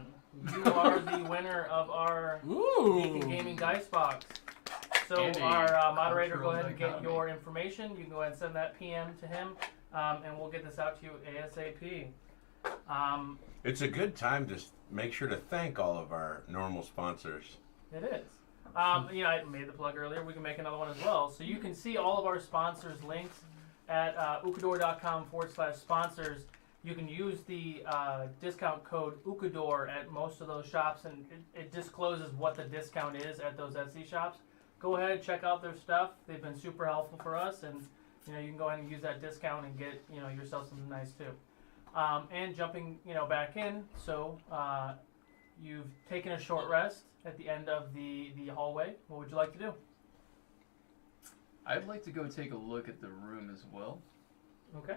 You are the winner of our Geek and Gaming Dice Box. So And a our moderator, go ahead and get cultural your information. You can go ahead and send that PM to him, and we'll get this out to you ASAP. It's a good time to make sure to thank all of our normal sponsors. It is. I made the plug earlier. We can make another one as well. So you can see all of our sponsors' links at ukodor.com/sponsors. You can use the discount code Ukodor at most of those shops, and it discloses what the discount is at those Etsy shops. Go ahead and check out their stuff. They've been super helpful for us, and you can go ahead and use that discount and get yourself something nice too. And jumping back in, so you've taken a short rest at the end of the hallway. What would you like to do? I'd like to go take a look at the room as well. Okay.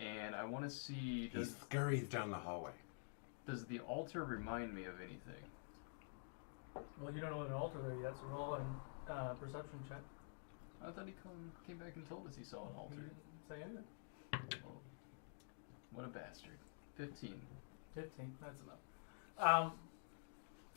And I want to see... He scurries down the hallway. Does the altar remind me of anything? Well, you don't know what an altar there yet, so roll a perception check. I thought he came back and told us he saw an You altar. didn't say anything. Oh, what a bastard. 15. 15, that's enough.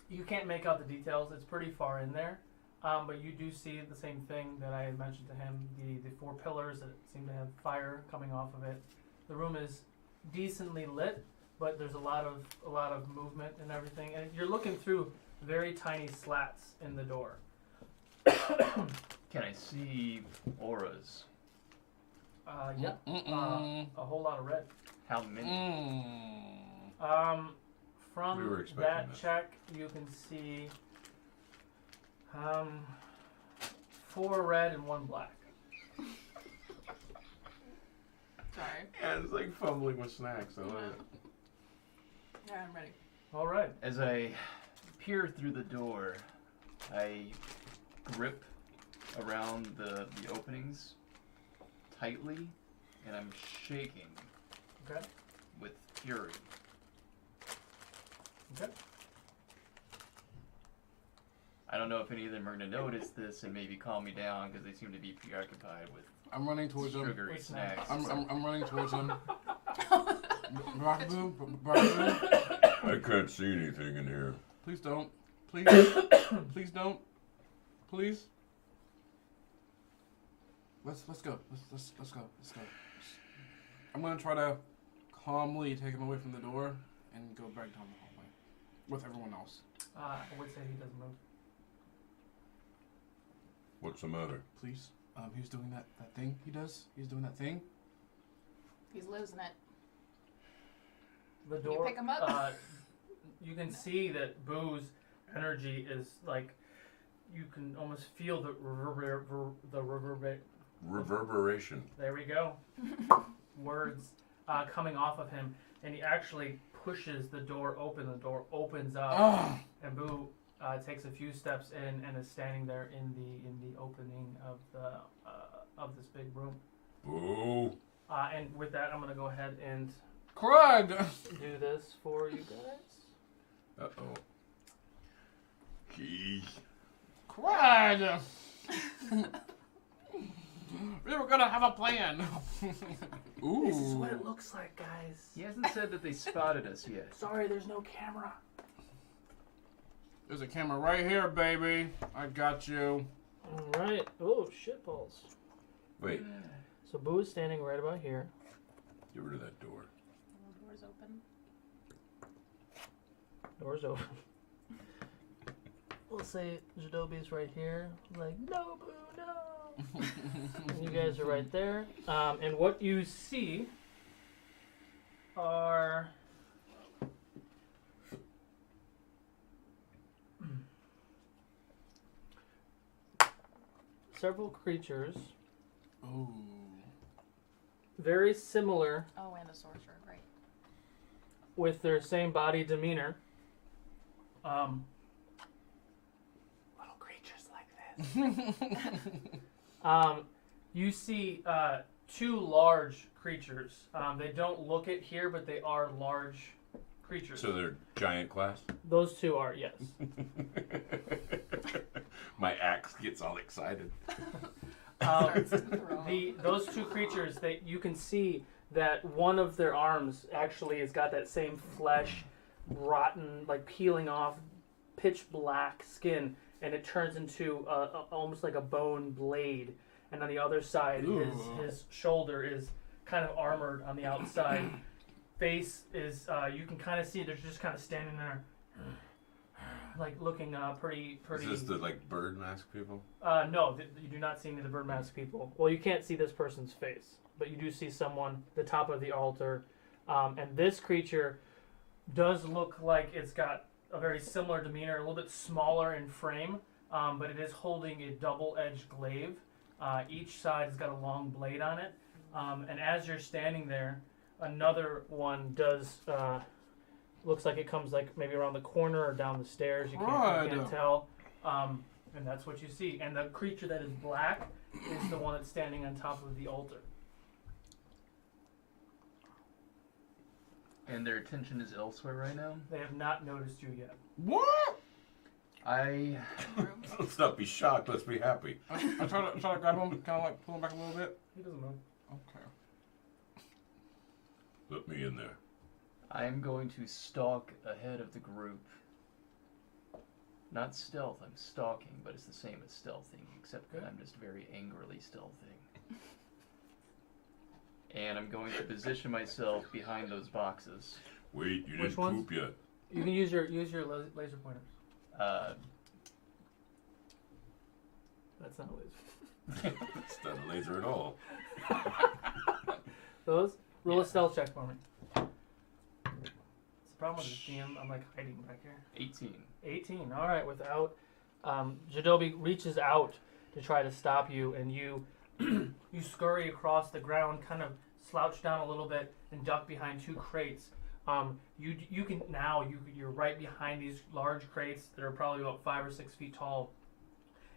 You can't make out the details. It's pretty far in there. But you do see the same thing that I had mentioned to him, the 4 pillars that seem to have fire coming off of it. The room is decently lit, but there's a lot of movement and everything. And you're looking through very tiny slats in the door. Can I see auras? Yeah. A whole lot of red. How many? From We were expecting that this. check, you can see 4 red and 1 black. Sorry. Yeah, it's like fumbling with snacks. I love it. Yeah, I'm ready. All right. As I peer through the door, I grip around the openings tightly, and I'm shaking Okay. with fury. Okay. I don't know if any of them are going to notice this and maybe calm me down because they seem to be preoccupied with I'm running towards him. sugary With snacks. I'm running towards him. Rockaboo, Rockaboo, I can't see anything in here. please don't. Please. Please don't. Please. Let's go. Let's go. Let's go. I'm gonna try to calmly take him away from the door and go back down the hallway with everyone else. I would say he doesn't move. What's the matter? Please. He's doing that thing he does. He's doing that thing. He's losing it. The Can you door. pick him up? You can see that Boo's energy is like, you can almost feel the Reverberation. There we go. Words coming off of him, and he actually pushes the door open. The door opens up, and Boo takes a few steps in and is standing there in the opening of this big room. Boo! And with that, I'm gonna go ahead and Crud! do this for you guys. Uh-oh. Jeez. Crud! We were gonna have a plan. Ooh. This is what it looks like, guys. He hasn't said that they spotted us yet. Sorry, there's no camera. There's a camera right here, baby. I got you. All right. Oh, shitballs. Wait, So Boo is standing right about here. get rid of that door. The door's open. Door's open. We'll say Jadobi's right here. Like, no, Boo, no. And you guys are right there. And what you see are several creatures, Ooh. very similar Oh, and the sorcerer, right. with their same body demeanor. Little creatures like this. You see 2 large creatures. They don't look it here, but they are large creatures. So they're giant class? Those 2 are, yes. My axe gets all excited. Starts to throw. Those 2 creatures, you can see that one of their arms actually has got that same flesh, rotten, like peeling off, pitch black skin, and it turns into almost like a bone blade. And on the other side, his shoulder is kind of armored on the outside. Face is, you can kind of see they're just kind of standing there, like looking pretty. Is this the like bird mask people? No, you do not see any of the bird mask people. Well, you can't see this person's face, but you do see someone at the top of the altar. And this creature does look like it's got a very similar demeanor, a little bit smaller in frame, but it is holding a double-edged glaive. Each side has got a long blade on it. And as you're standing there, another one does, looks like it comes like maybe around the corner or down the stairs. You can't tell. And that's what you see. And the creature that is black is the one that's standing on top of the altar. And their attention is elsewhere right now? They have not noticed you yet. What? Let's not be shocked. Let's be happy. I try to grab him, kind of like pull him back a little bit. He doesn't move. Okay. Let me in there. I am going to stalk ahead of the group. Not stealth, I'm stalking, but it's the same as stealthing, except that I'm just very angrily stealthing. And I'm going to position myself behind those boxes. Wait, you Which didn't ones? poop yet. You can use your laser pointers. That's not a laser. It's not a laser at all. Those? Roll a stealth check for me. It's the problem with this DM. I'm like hiding back here. 18. 18. All right. Without, Jadobi reaches out to try to stop you, and you you scurry across the ground, kind of slouch down a little bit, and duck behind two crates. You can now you're right behind these large crates that are probably about 5 or 6 feet tall.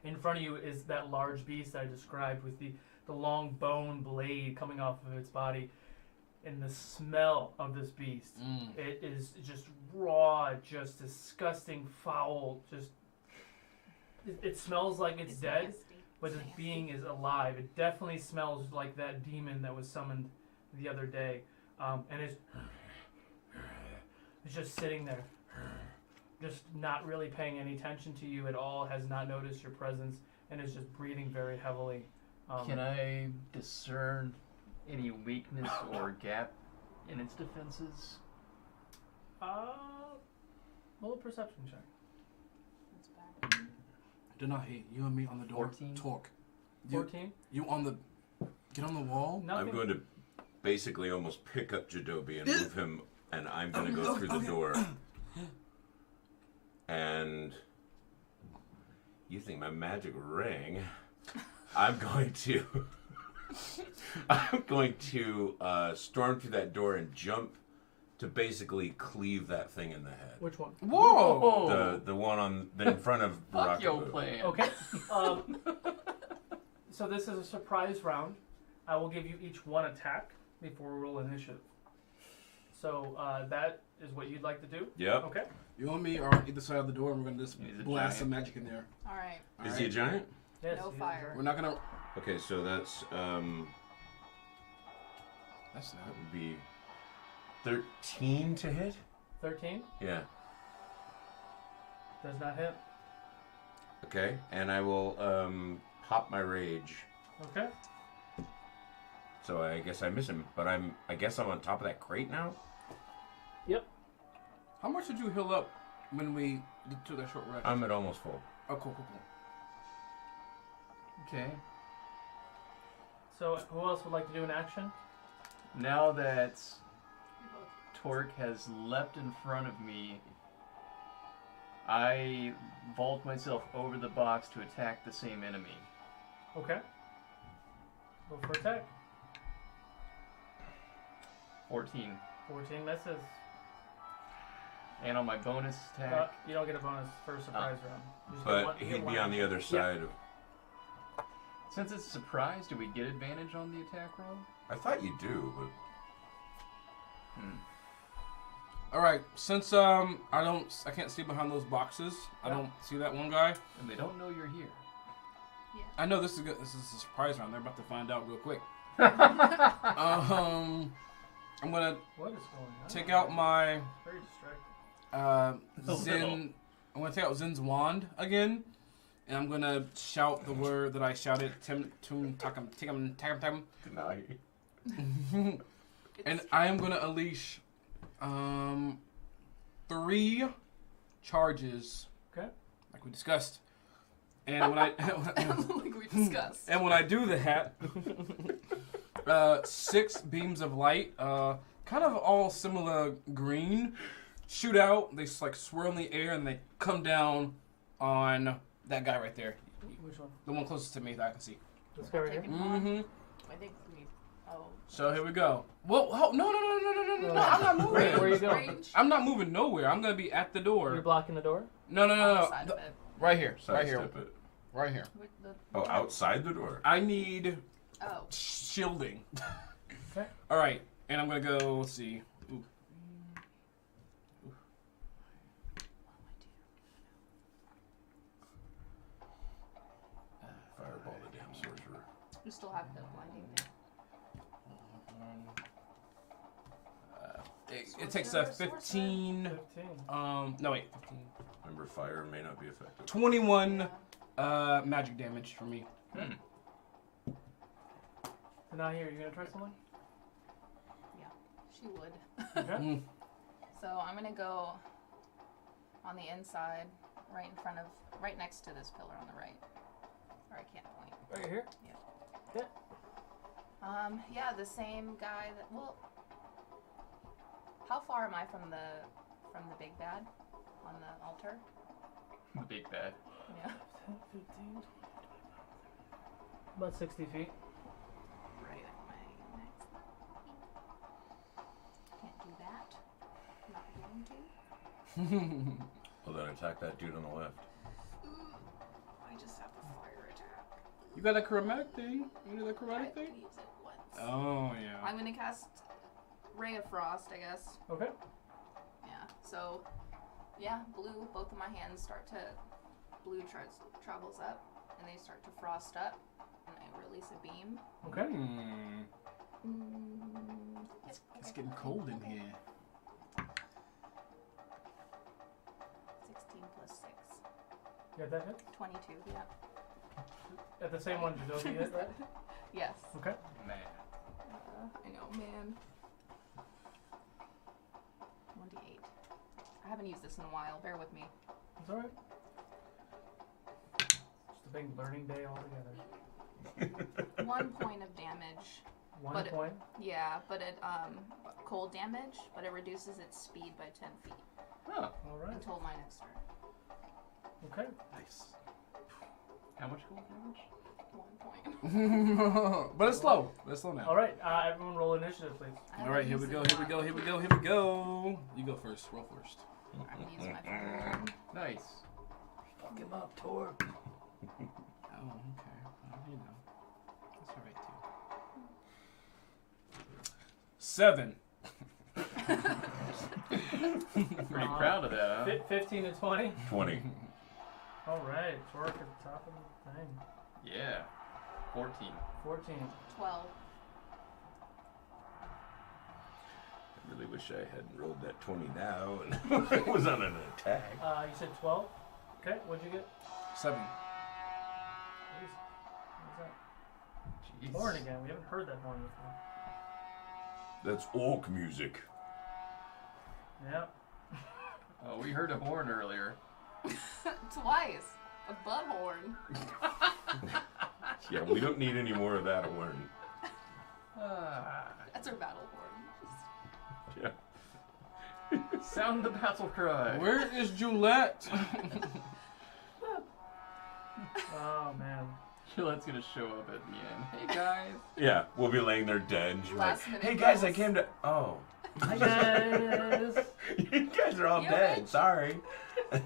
In front of you is that large beast that I described with the long bone blade coming off of its body. And the smell of this beast, it is just raw, just disgusting, foul, just... It smells like it's dead, nasty. but this being is alive. It definitely smells like that demon that was summoned the other day. And it's just sitting there, just not really paying any attention to you at all, has not noticed your presence, and is just breathing very heavily. Can I discern any weakness or gap in its defenses? Roll a perception check. That's bad. Denahi, you and me on the door. 14? Talk. 14? You on the... Get on the wall. Nothing. I'm going to basically almost pick up Jadobi and move him, and I'm going to go through the door. And using my magic ring, I'm going to storm through that door and jump to basically cleave that thing in the head. Which one? Whoa! The one in front of Fuck your Rockaboo. plan. Okay. So this is a surprise round. I will give you each one attack before we roll initiative. So that is what you'd like to do? Yep. Okay. You and me are on either side of the door, and we're gonna just He's a blast giant. some magic in there. All right. Is he a giant? Yes, No he is. fire. We're not gonna. Okay, so that's That's that not. would be 13 to hit. 13 Yeah. does not hit. Okay, and I will pop my rage. Okay. So I guess I miss him, but I guess I'm on top of that crate now. Yep. How much did you heal up when we took that short rest? I'm at almost full. Oh, cool. Okay. So who else would like to do an action? Now that Torque has leapt in front of me, I vault myself over the box to attack the same enemy. Okay. Go for attack. 14. 14 misses. And on my bonus attack, You don't get a bonus for a surprise round. You just get But one- you get he'd one be on the action. other side of. since it's a surprise, do we get advantage on the attack roll? I thought you do, but All right. Since I can't see behind those boxes. I don't see that one guy. And they don't know you're here. I know this is good. This is a surprise round. They're about to find out real quick. I'm gonna What is going on? take out my Very distracting. Zen. I'm gonna take out Zen's wand again, and I'm gonna shout the word that I shouted. Tim, takam, tikam, takam, takam. And I am gonna unleash 3 charges. Okay. Like we discussed. And when I like we discussed. and when I do that, 6 beams of light, kind of all similar green, shoot out. They like swirl in the air and they come down on that guy right there. Which one? The one closest to me that I can see. This guy right here? Mm-hmm. I think we. Oh. So here we go. Whoa! No! I'm not moving. Where are you going? Range. I'm not moving nowhere. I'm gonna be at the door. You're blocking the door? No. On the side of it. Right here. Right here. Sidestep it. Right here. With the- Oh, outside the door. I need Oh. shielding. Okay. All right, and I'm gonna go. Let's see. Ooh. Fireball the damn sorcerer. You still have the blinding thing. It takes a 15. 15. No wait. 15. Remember, fire may not be effective. 21 magic damage for me. So now here, you gonna try something? Yeah, she would. Okay. So I'm gonna go on the inside, right next to this pillar on the right. Or I can't point. Right here? Yeah, the same guy that. Well, how far am I from the big bad on the altar? The big bad. Yeah. 10, 15, about 60 feet. Right at my next. Can't do that. Not going to. Well, then attack that dude on the left. I just have a fire attack. You got a chromatic thing? You do the chromatic I thing? can use it once. Oh yeah. I'm gonna cast Ray of Frost, I guess. Okay. Yeah. So, yeah, blue. Both of my hands start to blue travels up, and they start to frost up, and I release a beam. Okay. It's getting cold in here. 16 plus 6. You got that hit? 22. Yeah. At the same one Jodoki hit, right? Yes. Okay. Man. I know, man. 1d8. I haven't used this in a while. Bear with me. It's alright. Just a big learning day altogether. 1 point of damage. One But point. Yeah, but it cold damage, but it reduces its speed by 10 feet Oh, Alright. until my next turn. Okay. nice. How much gold damage? 1 point. But it's slow. It's slow now. Alright, everyone roll initiative, please. All right, here we go. Here we go. Here we go. Here we go. You go first. Roll first. I'm gonna use my fire. Nice. Fuck him up, Tor. Oh, okay. Well, you know, that's all right too. 7. Pretty proud of that, huh? 15 to 20. 20. Alright, Torque at the top of the thing. Yeah. 14. 14. 12. I really wish I hadn't rolled that 20 now and it was on an attack. You said 12? Okay, what'd you get? 7. Jeez. What's that? Jeez. Horn again. We haven't heard that horn before. That's orc music. Yep. Oh, we heard a horn earlier. Twice. A butt horn. Yeah, we don't need any more of that horn. That's our battle horn. Yeah. Sound the battle cry. Where is Julette? Oh, man. Gillette's gonna show up at the end. Hey guys. Yeah, we'll be laying there dead. And she's like, Last minute hey guys, I rolls. came to. Oh. Hi, guys. You guys are all You dead. rich? Sorry. Oh.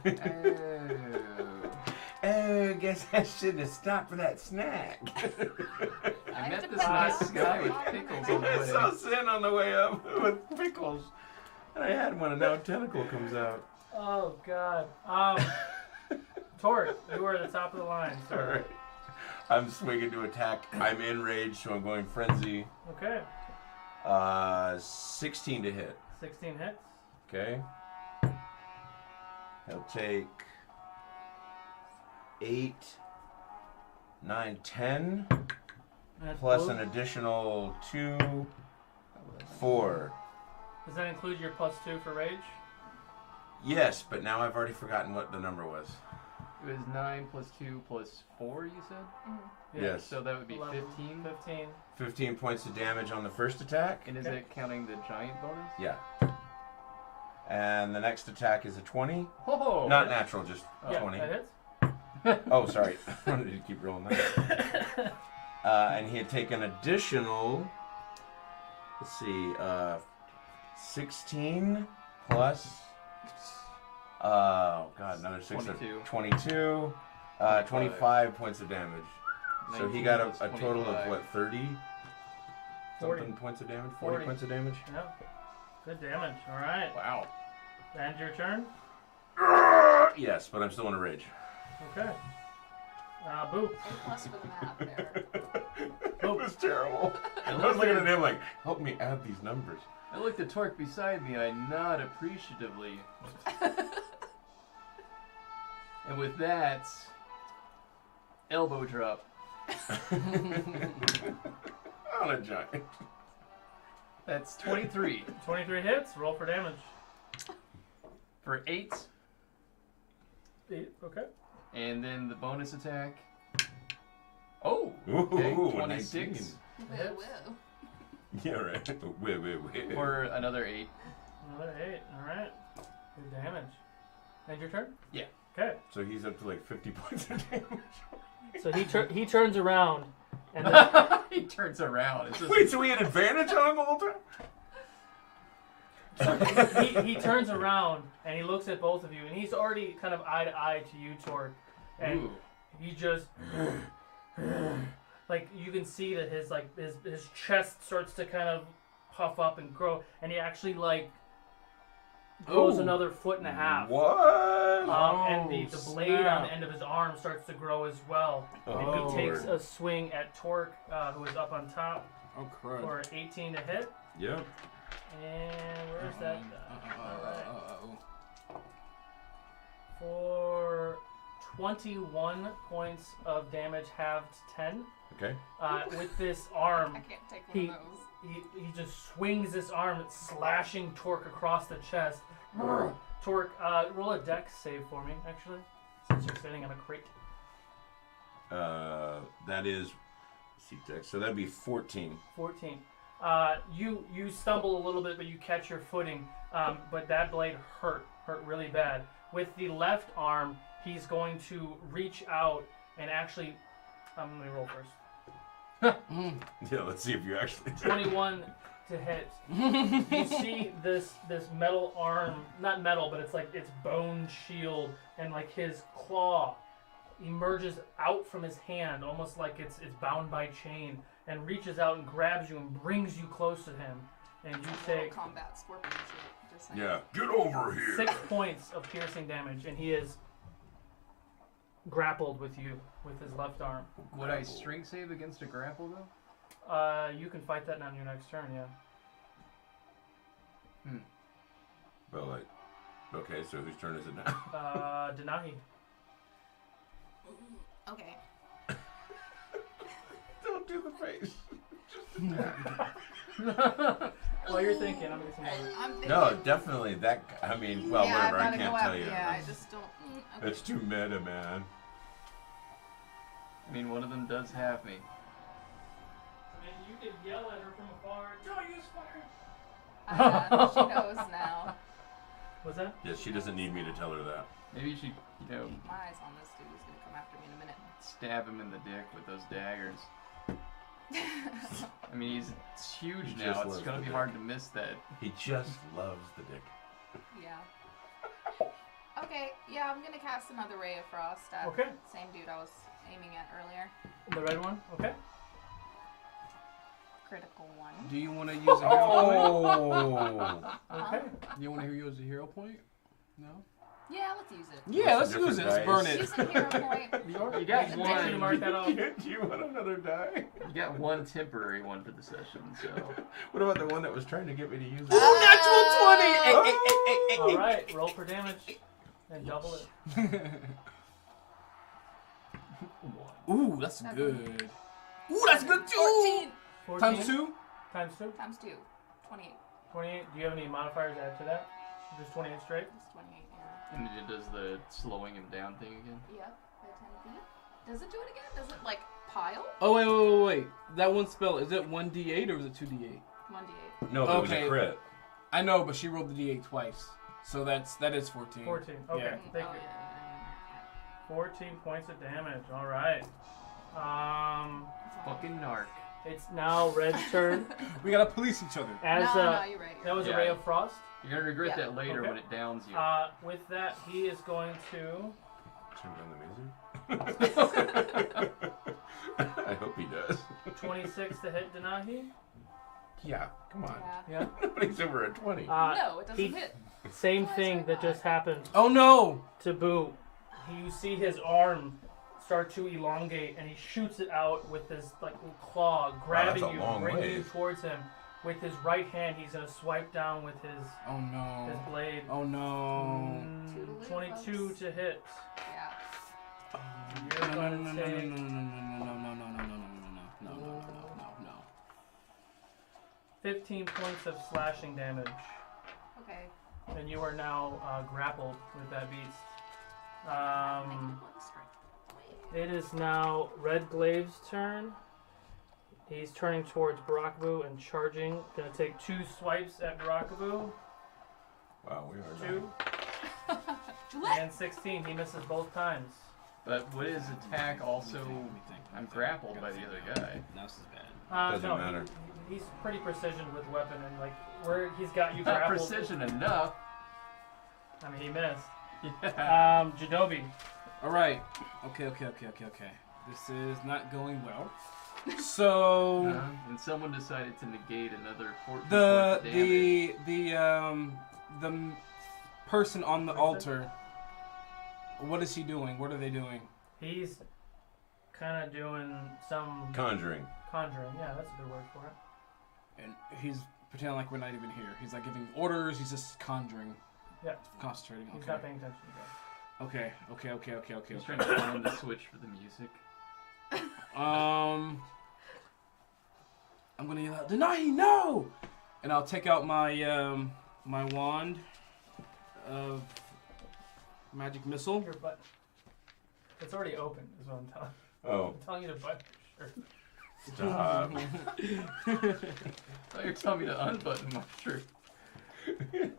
Oh, guess I shouldn't have stopped for that snack. I have met to this pass. nice guy with pickles on the I way. saw Sin on the way up with pickles. And I had one, and now a tentacle comes out. Oh, God. Torque, you are at the top of the line, All sir. right. I'm swinging to attack. I'm enraged, so I'm going frenzy. Okay. 16 to hit. 16 hits. Okay. He'll take 8, 9, 10, That's plus blue. an additional 2, 4. Does that include your +2 for rage? Yes, but now I've already forgotten what the number was. It was 9 plus 2 plus 4, you said? Yeah. Yes. So that would be 11, 15. 15. 15 points of damage on the first attack. And is Okay. it counting the giant bonus? Yeah. And the next attack is a 20. Oh! Not natural, just Yeah, 20. that hits. Oh, sorry. I wanted to keep rolling that. And he had taken additional, let's see, 16 plus, oh God, another 6, 22. 22, 25 points of damage. So he 19 got plus a total of 25. what, 30 40. something points of damage? 40 40. points of damage? Yeah. Good damage. All right. Wow. And your turn. Yes, but I'm still in a rage. Okay. Boo. A+ for the math there. That was terrible. I was looking at him like, help me add these numbers. I looked at Torque beside me, I nod appreciatively. And with that, elbow drop. On a giant. That's 23 23 hits. Roll for damage. for 8. 8. Okay. And then the bonus attack. Oh! Ooh, Okay, 19. 26 Woo, woo. Yeah, right. Wait. for another 8. Another 8. All right. Good damage. And your turn. Yeah. Okay. So he's up to like 50 points of damage. So he turns around, and then, He turns around. It's just, Wait, so we had advantage on him the whole time? he turns around and he looks at both of you, and he's already kind of eye to eye to you, Torque, and Ooh. he just like you can see that his chest starts to kind of puff up and grow, and he actually like grows Ooh. another 1.5 feet. What? And the blade on the end of his arm starts to grow as well. Oh, And he takes Lord. a swing at Torque, who is up on top, Oh, crud. for 18 to hit. Yep. And where's that? Alright. Uh-oh. For 21 points of damage, halved 10. Okay. With this arm, I can't take one he of those. he just swings this arm, slashing Torque across the chest. Torque, roll a dex save for me, actually, since you're sitting on a crate. That is C-Dex, so that'd be 14. 14. You stumble a little bit, but you catch your footing. But that blade hurt really bad. With the left arm, he's going to reach out and actually. Let me roll first. Yeah, let's see if you actually. 21 to hit. You see this metal arm, not metal, but it's like its bone shield, and like his claw emerges out from his hand, almost like it's bound by chain, and reaches out and grabs you and brings you close to him. And you take Mortal Kombat scorpion shit. Just saying. Yeah, get over here. 6 points of piercing damage, and he is grappled with you with his left arm. Would I strength save against a grapple, though? You can fight that on your next turn, yeah. Well, like, okay, so whose turn is it now? Denahi. Okay. Don't do the face. While you're thinking, I'm gonna get some more. I'm thinking. No, definitely that. I mean, well, yeah, whatever. I gotta can't go tell out. you. Yeah, I just don't. Okay. It's too meta, man. I mean, one of them does have me. And you could yell at her from afar, don't use fire! She knows now. What's that? Yeah, she doesn't need me to tell her that. Maybe you should, My eyes on this dude is gonna come after me in a minute. stab him in the dick with those daggers. I mean, he's huge He now. just It's loves gonna the be dick. hard to miss that. He just loves the dick. Yeah. Okay, yeah, I'm gonna cast another ray of frost at Okay. same dude I was aiming at earlier. The red one? Okay. Critical one. Do you want to use a hero point? Oh. Okay. Do you want to use a hero point? No? Yeah, let's use it. Yeah, let's Different use it. Let's dice. burn it. Use a hero point. You got Make sure to mark that off. Do you want another die? You got one temporary one for the session, so. What about the one that was trying to get me to use it? Ooh, natural 20! All right, roll for damage and double it. Ooh, that's Seven. good. Ooh, that's good too. 14 Times 2. Times 2. times 2. 28. 28. Do you have any modifiers to add to that? Just 28 straight. That's 28. Yeah. And it does the slowing him down thing again. Yep. By 10 feet. Does it do it again? Does it like pile? Oh wait. That one spell, is it 1d8 or is it 2d8? 1d8. No, that was Okay. a crit. I know, but she rolled the d8 twice, so that is 14. 14. Okay. Yeah. Thank Oh, you. yeah. 14 points of damage. All right. Fucking narc. It's now Red's turn. We gotta police each other. As no, you're right. that was Yeah. a ray of frost. You're gonna regret Yeah. that later Okay. when it downs you. With that, he is going to. Turn down the music. I hope he does. 26 to hit Denahi. Yeah, come on. Yeah. Yeah. Nobody's over a 20. No, it doesn't he- hit. Same thing that just happened Oh no! to Boo. You see his arm start to elongate, and he shoots it out with his like claw, grabbing that's a you, long bringing way. you towards him. With his right hand, he's gonna swipe down with his Oh no! blade. Oh no! 22 folks. to hit. Yeah. You're No, gonna no, no, no, take no, no, no, no. 15 points of slashing damage, Okay. and you are now grappled with that beast. It is now Red Glaive's turn. He's turning towards Barakabu and charging. Gonna take 2 swipes at Barakabu. Wow, we are 2 Gillette. and 16. He misses both times. But with his attack also, I'm grappled by the other guy. No, this is bad. Doesn't No, matter. He's pretty precision with weapon, and like where he's got you Not grappled. precision enough. I mean, he missed. Yeah. Jadobi. All right. Okay. This is not going well. So And someone decided to negate another 14 the points of damage. the person on the altar. What is he doing? What are they doing? He's kind of doing some Conjuring. conjuring. Yeah, that's a good word for it. And he's pretending like we're not even here. He's like giving orders. He's just conjuring. Yeah. Concentrating. He's Okay. not paying attention to that. Okay. He's trying to find the switch for the music. I'm gonna yell out, "Denahi, no!" And I'll take out my my wand of magic missile. Your butt. It's already open, is what I'm telling. Oh, I'm telling you to button your shirt. stop. I thought you were telling me to unbutton my shirt.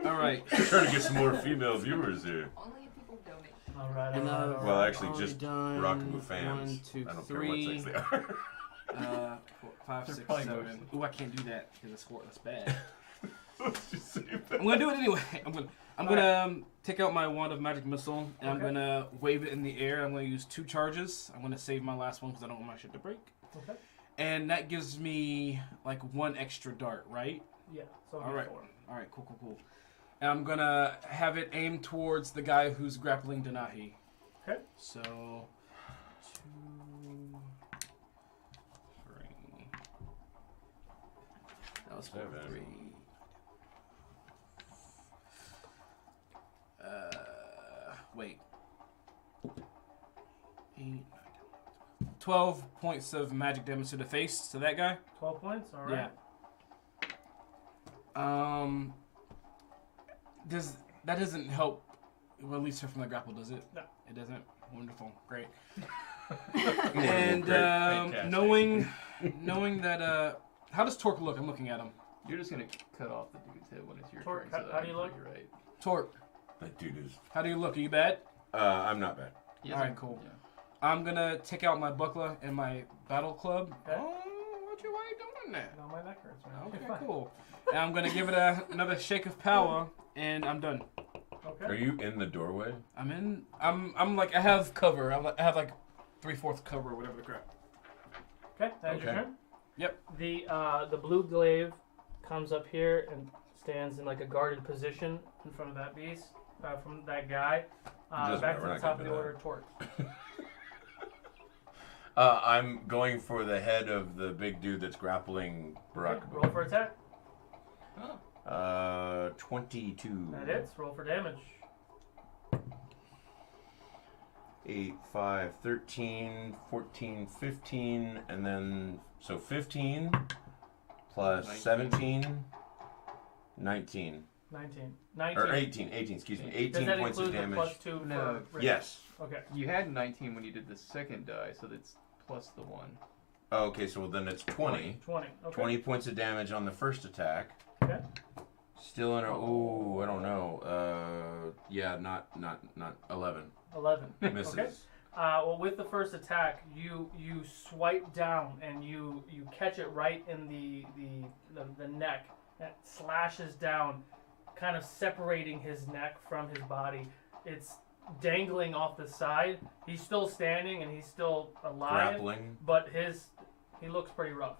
All right. Trying to get some more female viewers here. Only if people donate. All right. And, all right. Well, actually, already just done Rockaboo fans. 1, 2, I don't 3. care what sex they are. 4, 5, They're 6, probably 7. mostly. Ooh, I can't do that because that's bad. Just say that. I'm gonna do it anyway. I'm gonna take out my wand of magic missile and I'm Okay. gonna wave it in the air. I'm gonna use 2 charges. I'm gonna save my last one because I don't want my shit to break. Okay. And that gives me like 1 extra dart, right? Yeah. So All right. 4. All right. Cool. And I'm gonna have it aimed towards the guy who's grappling Denahi. Okay. So 2, 3. That was 4, 7. 3. Wait. 8, 9, 12 points of magic damage to the face to that guy. 12 points. All right. Yeah. That doesn't help release her from the grapple, does it? No. It doesn't. Wonderful. Great. Wonderful, And great, fantastic. knowing that how does Torque look? I'm looking at him. You're just gonna cut off the dude's head when it's your Torque, turn. So how do you look? You're right. Torque, That dude is. how do you look? Are you bad? I'm not bad. Yes, All right, I'm- cool. yeah. I'm gonna take out my buckler and my battle club. Okay. Oh, what you why you doing that? No, my neck hurts, man. Okay, You're fine. cool. And I'm gonna give it another shake of power, and I'm done. Okay. Are you in the doorway? I'm like, I have cover. I have like 3/4 cover or whatever the crap. Okay. That's your Okay. turn. Yep. The blue glaive comes up here and stands in like a guarded position in front of that beast. from that guy. Doesn't Back matter, we're to the not top of getting the to order, Torque. I'm going for the head of the big dude that's grappling Barack. Okay, roll for attack. 22. That hits. Roll for damage. 8, 5, 13, 14, 15, and then, so 15 plus 19. 17, 19. 19. Or 18, excuse me. 18 Does that points of include the damage. +2 No. for Rick? Yes. Okay. You had 19 when you did the second die, so that's plus the 1. Oh, okay, so then it's 20. 20. Okay. 20 points of damage on the first attack. Okay. Still in a, ooh, I don't know. Yeah, not 11. 11. Misses. Okay. Well, with the first attack, you swipe down and you catch it right in the neck. And it slashes down, kind of separating his neck from his body. It's dangling off the side. He's still standing and he's still alive. Grappling. But he looks pretty rough.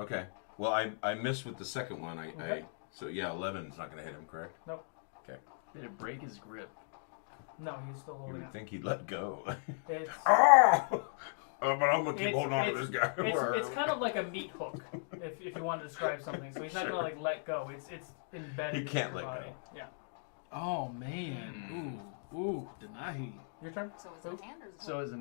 Okay. Well, I missed with the second one. Okay. So yeah, 11 is not going to hit him, correct? Nope. Okay. Did it break his grip? No, he's still You holding would on. think he'd let go. It's, But I'm going to keep holding on to this guy. it's kind of like a meat hook, if you want to describe something. So he's not Sure. going to like let go. It's embedded. He in can't your let body. go. Yeah. Oh man. Ooh, Denahi. Your turn. So is it a hand or is it So it's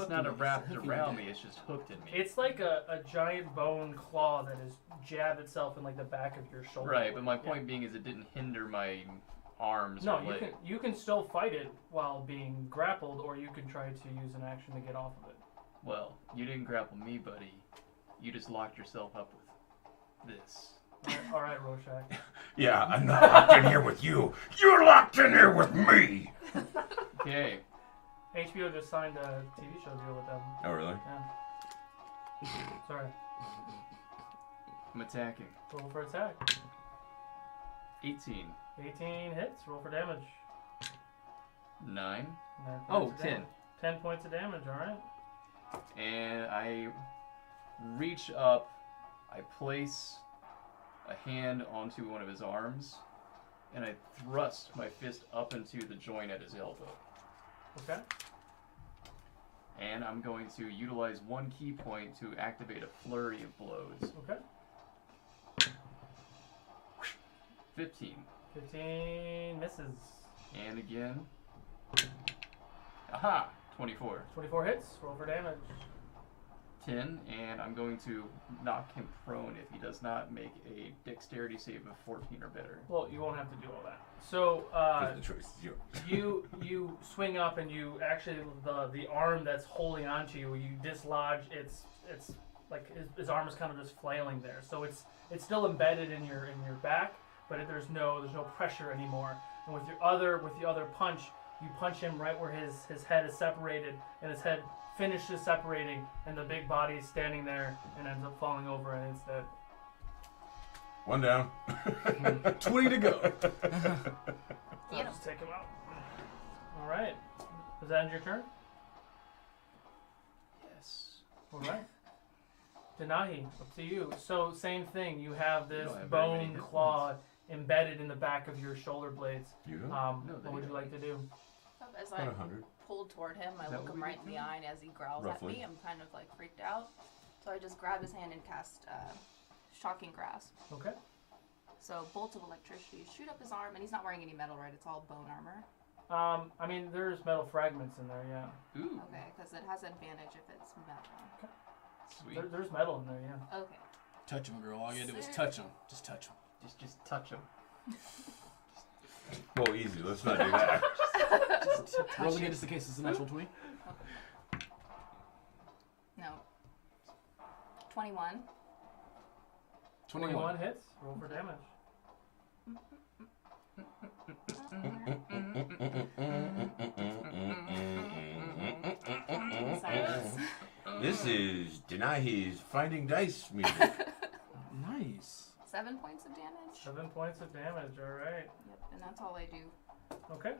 hooking not me. It's wrapped hooking around me. me, it's just hooked in me. It's like a giant bone claw that has jabbed itself in like the back of your shoulder. Right, but my Yeah. point being is it didn't hinder my arms No, or leg. you can still fight it while being grappled, or you can try to use an action to get off of it. Well, you didn't grapple me, buddy. You just locked yourself up with this. All right, Rorschach. Yeah, I'm not locked in here with you. You're locked in here with me. Okay. HBO just signed a TV show deal with them. Oh, really? Yeah. Sorry. I'm attacking. Roll for attack. 18. 18 hits. Roll for damage. 9. 9 Oh, points of 10. damage. 10 points of damage. All right. And I reach up, I place a hand onto one of his arms, and I thrust my fist up into the joint at his elbow. Okay. And I'm going to utilize one key point to activate a flurry of blows. Okay. 15. 15 misses. And again. Aha! 24. 24 hits. Roll for damage. 10, and I'm going to knock him prone if he does not make a dexterity save of 14 or better. Well, you won't have to do all that. So The choice is yours. you swing up and you actually the arm that's holding onto you, you dislodge. It's like his arm is kind of just flailing there. So it's still embedded in your back, but there's no pressure anymore. And with the other punch, you punch him right where his head is separated, and his head finishes separating, and the big body is standing there and ends up falling over, and it's dead. One down. 20 to go. I'll just take him out. All right. Does that end your turn? Yes. All right. Denahi, up to you. So same thing. You have this don't have very many bone hit claw embedded in the back of your shoulder blades. You don't? No, What would you like to do? As I About 100. pulled toward him, I Is that look what him we right did in the eye, and as he growls at Roughly. me, I'm kind of like freaked out. So I just grab his hand and cast Shocking Grasp. Okay. So bolts of electricity shoot up his arm, and he's not wearing any metal, right? It's all bone armor. I mean, there's metal fragments in there, yeah. Ooh, Okay, because it has advantage if it's metal. sweet. There's metal in there, yeah. Okay. Touch him, girl. All you gotta do is touch him. Just touch him. Just touch him. Whoa, easy. Let's not do that. Roll again just in case it's a natural 20. No. 21. 21 hits. Roll for damage. Silence. This is Denahi's Finding Dice music. Nice. 7 points of damage. 7 points of damage. All right. Yep, and that's all I do. Okay.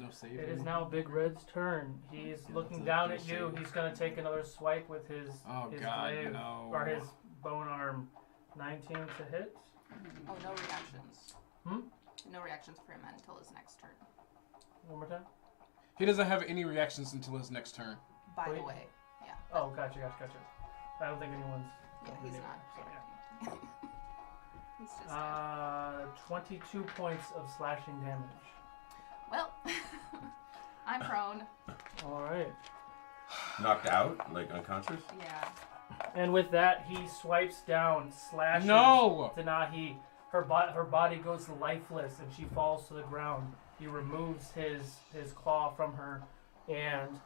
No save. It is now Big Red's turn. He's looking down at you. He's gonna take another swipe with his Oh his God, glaive, no. or his bone arm. 19 to hit. Oh, no reactions. Hmm? no reactions for him until his next turn. One more time. He doesn't have any reactions until his next turn. By Wait. the way, yeah. Oh, gotcha. I don't think anyone's. Yeah, he's anyway, not. so, yeah. He's just 22 points of slashing damage. well, I'm prone. All right. Knocked out, like unconscious. Yeah. And with that, he swipes down, slashes No! Denahi. Her body goes lifeless, and she falls to the ground. He removes his claw from her and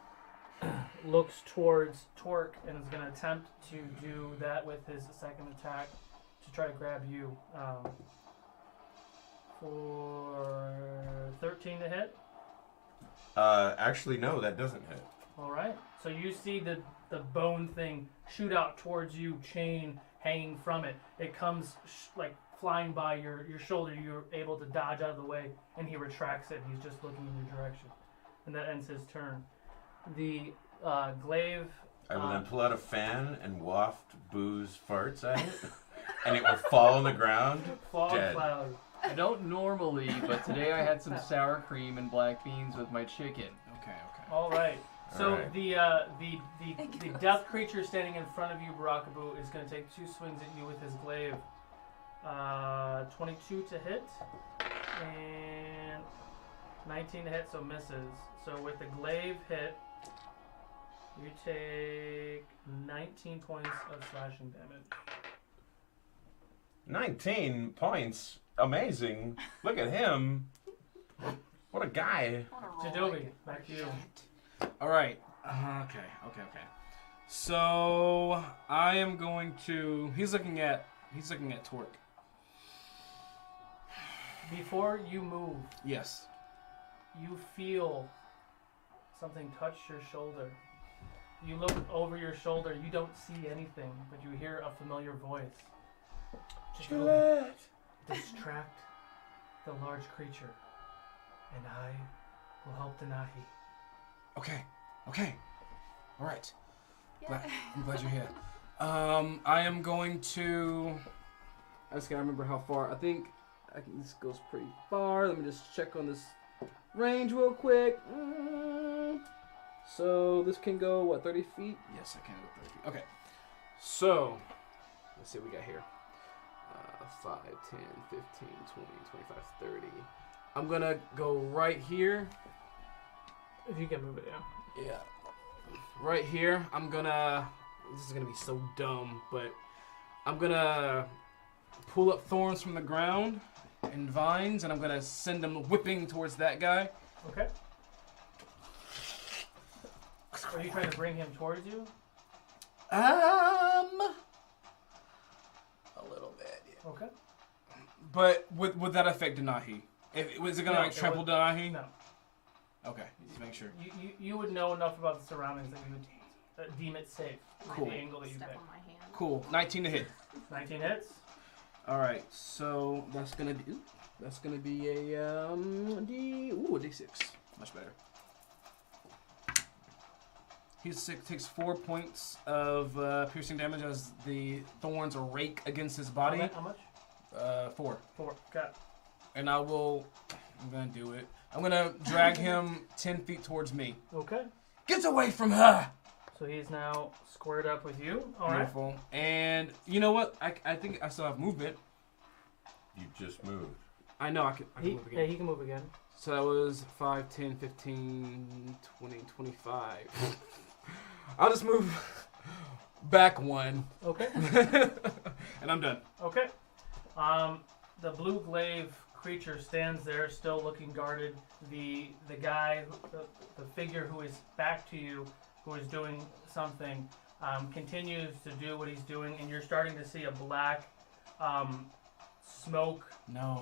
looks towards Torque and is going to attempt to do that with his second attack to try to grab you. For 13 to hit. Actually, no, that doesn't hit. All right. So you see the bone thing shoot out towards you, chain hanging from it. It comes like flying by your shoulder. You're able to dodge out of the way, and he retracts it. He's just looking in your direction, and that ends his turn. The glaive. I will then pull out a fan and waft Boo's farts at it, and it will fall on the ground. Fog dead. cloud. I don't normally, but today I had some sour cream and black beans with my chicken. Okay. All right. So All right. the death creature standing in front of you, Barakaboo, is going to take 2 swings at you with his glaive. 22 to hit and 19 to hit, so misses. So with the glaive hit, you take 19 points of slashing damage. 19 points. Amazing. Look at him. What a guy. Jadobi, back to you. All right. Okay. So I am going to. He's looking at Torque. Before you move, Yes. you feel something touch your shoulder. You look over your shoulder. You don't see anything, but you hear a familiar voice. Jadobi, distract the large creature, and I will help Denahi. Okay. All right. Yeah. I'm glad you're here. I am going to. I just gotta remember how far. I think this goes pretty far. Let me just check on this range real quick. So this can go, what, 30 feet? Yes, I can go 30 feet. Okay. So, let's see what we got here. 5, 10, 15, 20, 25, 30. I'm gonna go right here. If you can move it, yeah. Yeah. Right here, I'm gonna. This is gonna be so dumb, but I'm gonna pull up thorns from the ground and vines, and I'm gonna send them whipping towards that guy. Okay. Are you trying to bring him towards you? A little bit, yeah. Okay. But would that affect Denahi? Was it gonna No, like trample it Denahi? No. Okay, just make sure. You would know enough about the surroundings that you would deem it safe. with Cool. The angle that you Step pick. on my hand. Cool. 19 to hit. 19 hits. All right, so that's gonna be a D6. Much better. He takes 4 points of piercing damage as the thorns rake against his body. How much? 4. 4. Got it. And I'm gonna do it. I'm gonna drag him 10 feet towards me. Okay. Get away from her! So he's now squared up with you. All right. Beautiful. And you know what? I think I still have movement. You just moved. I know I can move Yeah, again. he can move again. So that was 5, 10, 15, 20, 25. I'll just move back 1. Okay. And I'm done. Okay. The blue glaive creature stands there, still looking guarded. The guy, the figure who is back to you, who is doing something, continues to do what he's doing, and you're starting to see a black smoke,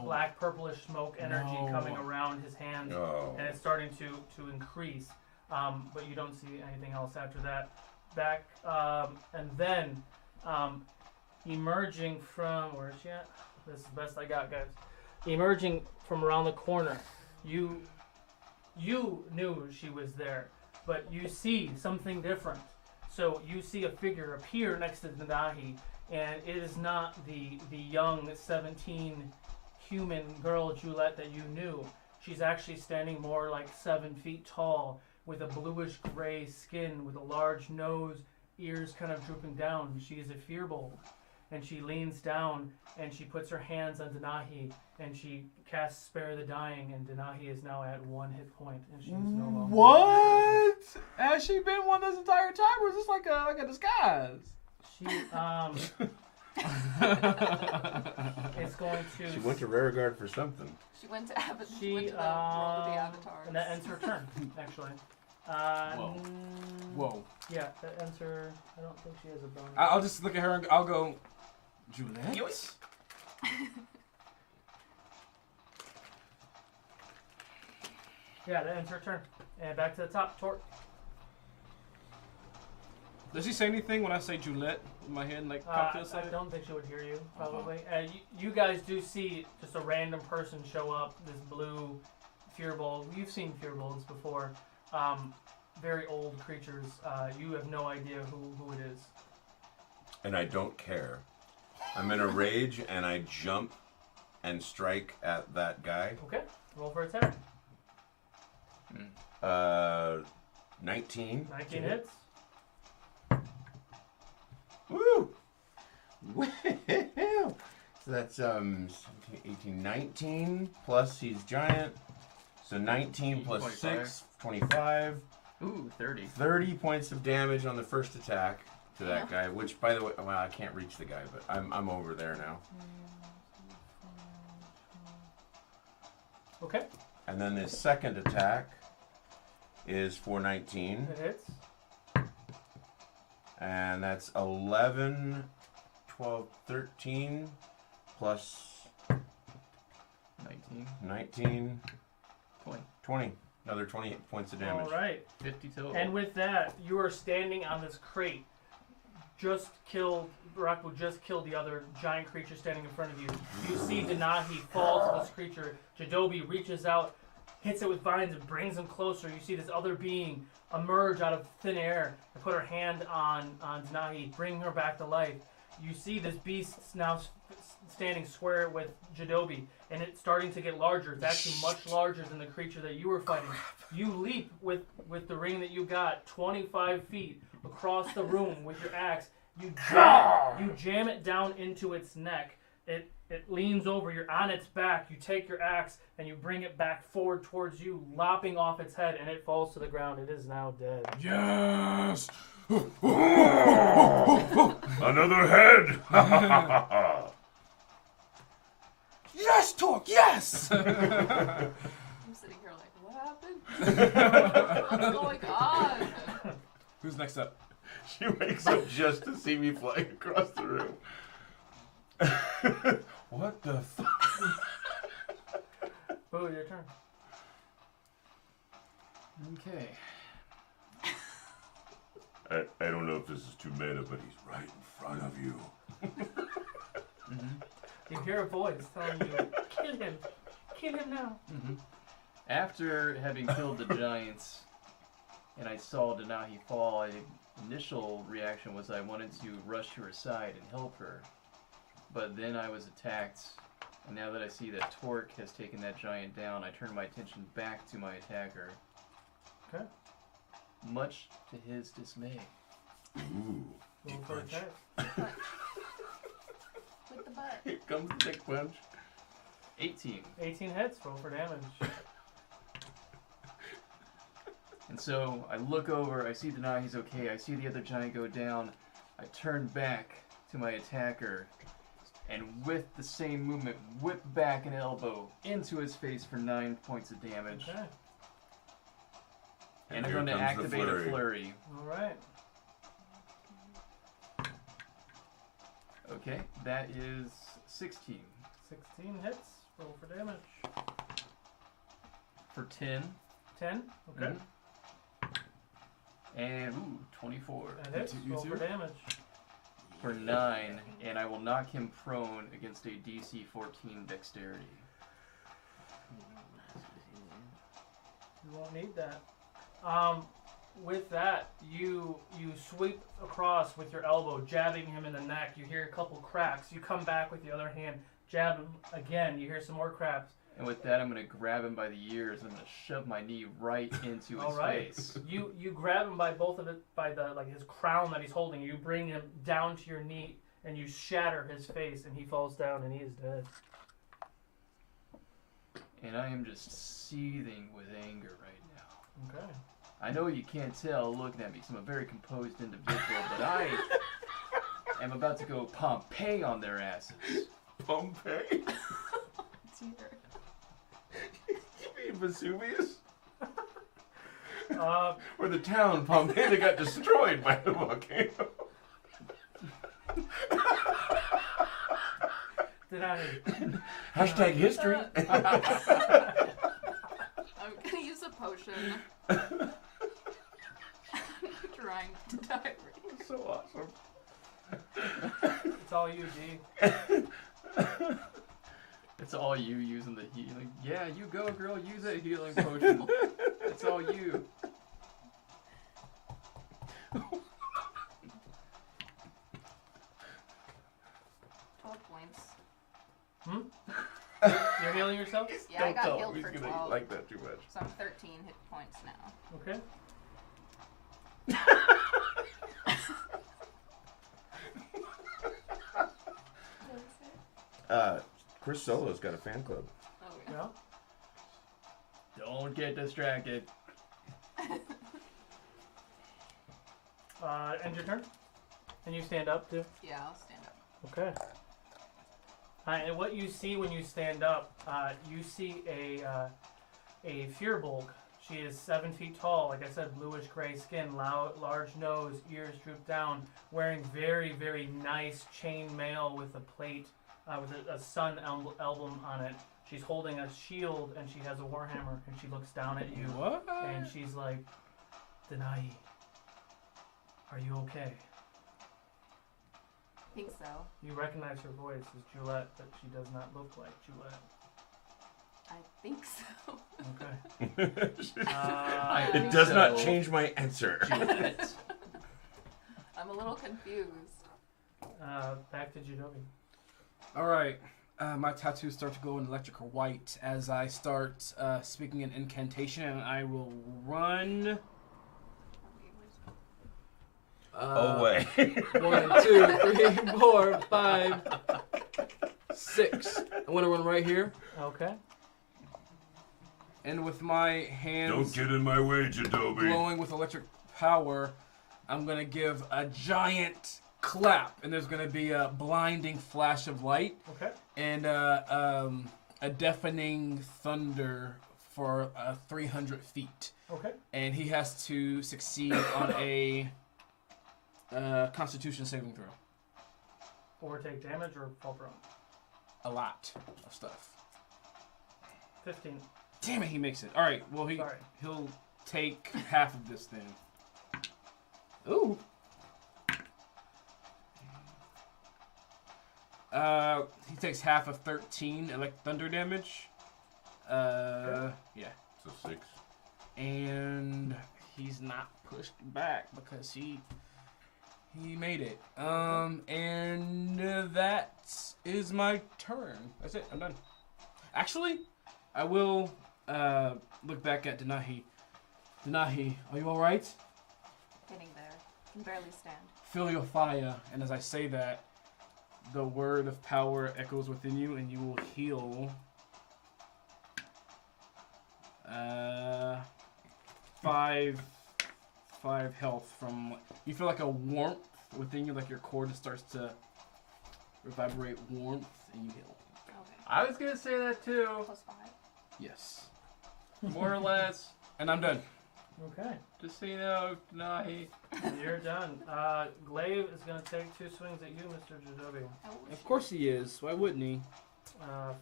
black purplish smoke energy coming around his hands, Oh. and it's starting to increase. But you don't see anything else after that. Back, and then emerging from, where is she at? This is the best I got, guys. Emerging from around the corner, you knew she was there, but you see something different. So you see a figure appear next to Denahi, and it is not the young 17 human girl, Julette, that you knew. She's actually standing more like 7 feet tall, with a bluish gray skin, with a large nose, ears kind of drooping down. She is a firbolg, and she leans down and she puts her hands on Denahi, and she casts Spare the Dying, and Denahi is now at 1 hit point, and she's no longer. What? Has she been one this entire time, or is this like a disguise? She it's going to. She went to Rearguard for something. She went to Avatar. She went to the world of the Avatars. and that ends her turn, actually. Whoa. Whoa. Yeah, that ends her. I don't think she has a bonus. I'll just look at her and I'll go, Julette? Yois. Yeah, that ends her turn. And back to the top, Torque. Does she say anything when I say Julette in my head, like cocktail I side? don't think she would hear you, probably. You guys do see just a random person show up, this blue firbolg. You've seen firbolgs before. Very old creatures. You have no idea who it is. And I don't care. I'm in a rage, and I jump and strike at that guy. Okay, roll for attack. 19. 19 hits. Woo! Well, so that's 17, 18, 19 plus he's giant. So 19 plus 6, 25. Ooh, 30. 30 points of damage on the first attack to that guy, which, by the way, well, I can't reach the guy, but I'm over there now. Okay. And then the second attack is for 19. It hits. And that's 11, 12, 13, plus 19, 20. Another 20 points of damage. All right. 50 total. And with that, you are standing on this crate. Baraku just killed the other giant creature standing in front of you. You see Denahi fall to this creature. Jadobi reaches out, hits it with vines, and brings him closer. You see this other being emerge out of thin air and put her hand on Denahi, bring her back to life. You see this beast now standing square with Jadobi, and it's starting to get larger. It's actually much larger than the creature that you were fighting. You leap with the ring that you got 25 feet across the room with your axe. You jam it down into its neck. It leans over. You're on its back. You take your axe and you bring it back forward towards you, lopping off its head, and it falls to the ground. It is now dead. Yes! Another head! Yes, Torque, yes! I'm sitting here like, what happened? What's going on? Who's next up? She wakes up just to see me flying across the room. What the fuck? Boo, your turn. Okay. I don't know if this is too meta, but he's right in front of you. You hear a voice telling you, kill him. Kill him now. After having killed the giants, and I saw Denahi fall, initial reaction was I wanted to rush to her side and help her. But then I was attacked, and now that I see that Torque has taken that giant down, I turn my attention back to my attacker. Okay. Much to his dismay. Ooh. Roll for attack. With the butt. Here comes the dick punch. 18. 18 hits. Roll for damage. And so I look over, I see Denahi's okay, I see the other giant go down, I turn back to my attacker, and with the same movement, whip back an elbow into his face for 9 points of damage. Okay. And I'm here going to comes the activate a flurry. All right. Okay, that is 16. 16 hits. Roll for damage. For 10. 10. Okay. And, 24. That hits. You Roll too? for damage. For 9, and I will knock him prone against a DC 14 dexterity. You won't need that. With that, you sweep across with your elbow, jabbing him in the neck. You hear a couple cracks. You come back with the other hand, jab him again. You hear some more crabs. And with that, I'm gonna grab him by the ears. And I'm gonna shove my knee right into his face. You grab him by both of it, by the his crown that he's holding. You bring him down to your knee and you shatter his face, and he falls down and he is dead. And I am just seething with anger right now. Okay. I know you can't tell looking at me, because I'm a very composed individual, but I am about to go Pompeii on their asses. Pompeii? You mean Vesuvius? Or the town Pompeii that got destroyed by the volcano? Hashtag history. I'm gonna use a potion. Trying to die. So awesome. It's all you, G. It's all you using the healing. Yeah, you go, girl. Use that healing potion. It's all you. 12 points. You're healing yourself? Yeah, I got healed for 12. Like that too much. So I'm 13 hit points now. Okay. Chris Solo's got a fan club. Oh, Yeah. Don't get distracted. End your turn. And you stand up too. Yeah, I'll stand up. Okay. And what you see when you stand up, you see a Furbolg. She is 7 feet tall, like I said, bluish gray skin, large nose, ears drooped down, wearing very, very nice chain mail with a plate, with a sun emblem on it. She's holding a shield and she has a warhammer, and she looks down at you. What? And she's like, Denai, are you okay? I think so. You recognize her voice as Julette, but she does not look like Julette. I think so. Okay. It does not change my answer. I'm a little confused. Back to Jidobi. All right. My tattoos start to go in electrical white as I start speaking an incantation, and I will run. Away. 1, 2, 3, 4, 5, 6. I want to run right here. Okay. And with my hands Don't get in my way, Jadobi. glowing with electric power, I'm going to give a giant clap. And there's going to be a blinding flash of light. Okay. And a deafening thunder for 300 feet. Okay. And he has to succeed on a Constitution saving throw. Or take damage or fall prone. A lot of stuff. 15. Damn it, he makes it. All right, well he'll take half of this thing. Ooh. He takes half of 13 thunder damage. Yeah. So 6. And he's not pushed back because he made it. And that is my turn. That's it. I'm done. Actually, I will look back at Denahi. Denahi, are you all right? Getting there. Can barely stand. Feel your fire. And as I say that, the word of power echoes within you, and you will heal 5 health from. You feel like a warmth within you, like your core just starts to reverberate warmth, and you heal. Okay. I was gonna say that too. +5. Yes. More or less. And I'm done. Okay. Just so you know, Nahi. You're done. Glaive is going to take 2 swings at you, Mr. Jidobi. Of course he is. Why wouldn't he?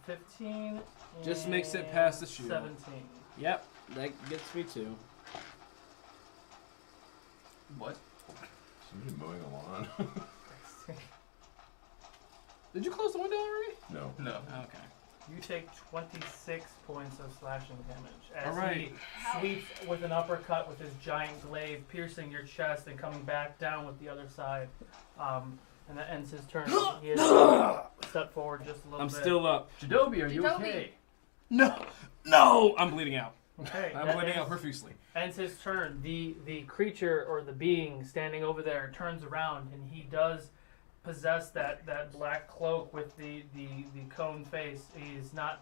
15. Just makes it past the shield. 17. Yep. That gets me too. What? Somebody mowing a lawn? Did you close the window already? No. No. Okay. You take 26 points of slashing damage as All right. he sweeps with an uppercut with his giant glaive, piercing your chest and coming back down with the other side. And that ends his turn. He has stepped forward just a little I'm bit. still up. Jadobi, are you Jadobi. okay? No, I'm bleeding out. Okay. I'm that bleeding out ends- profusely. Ends his turn. The creature or the being standing over there turns around and he does possess that black cloak with the cone face. He is not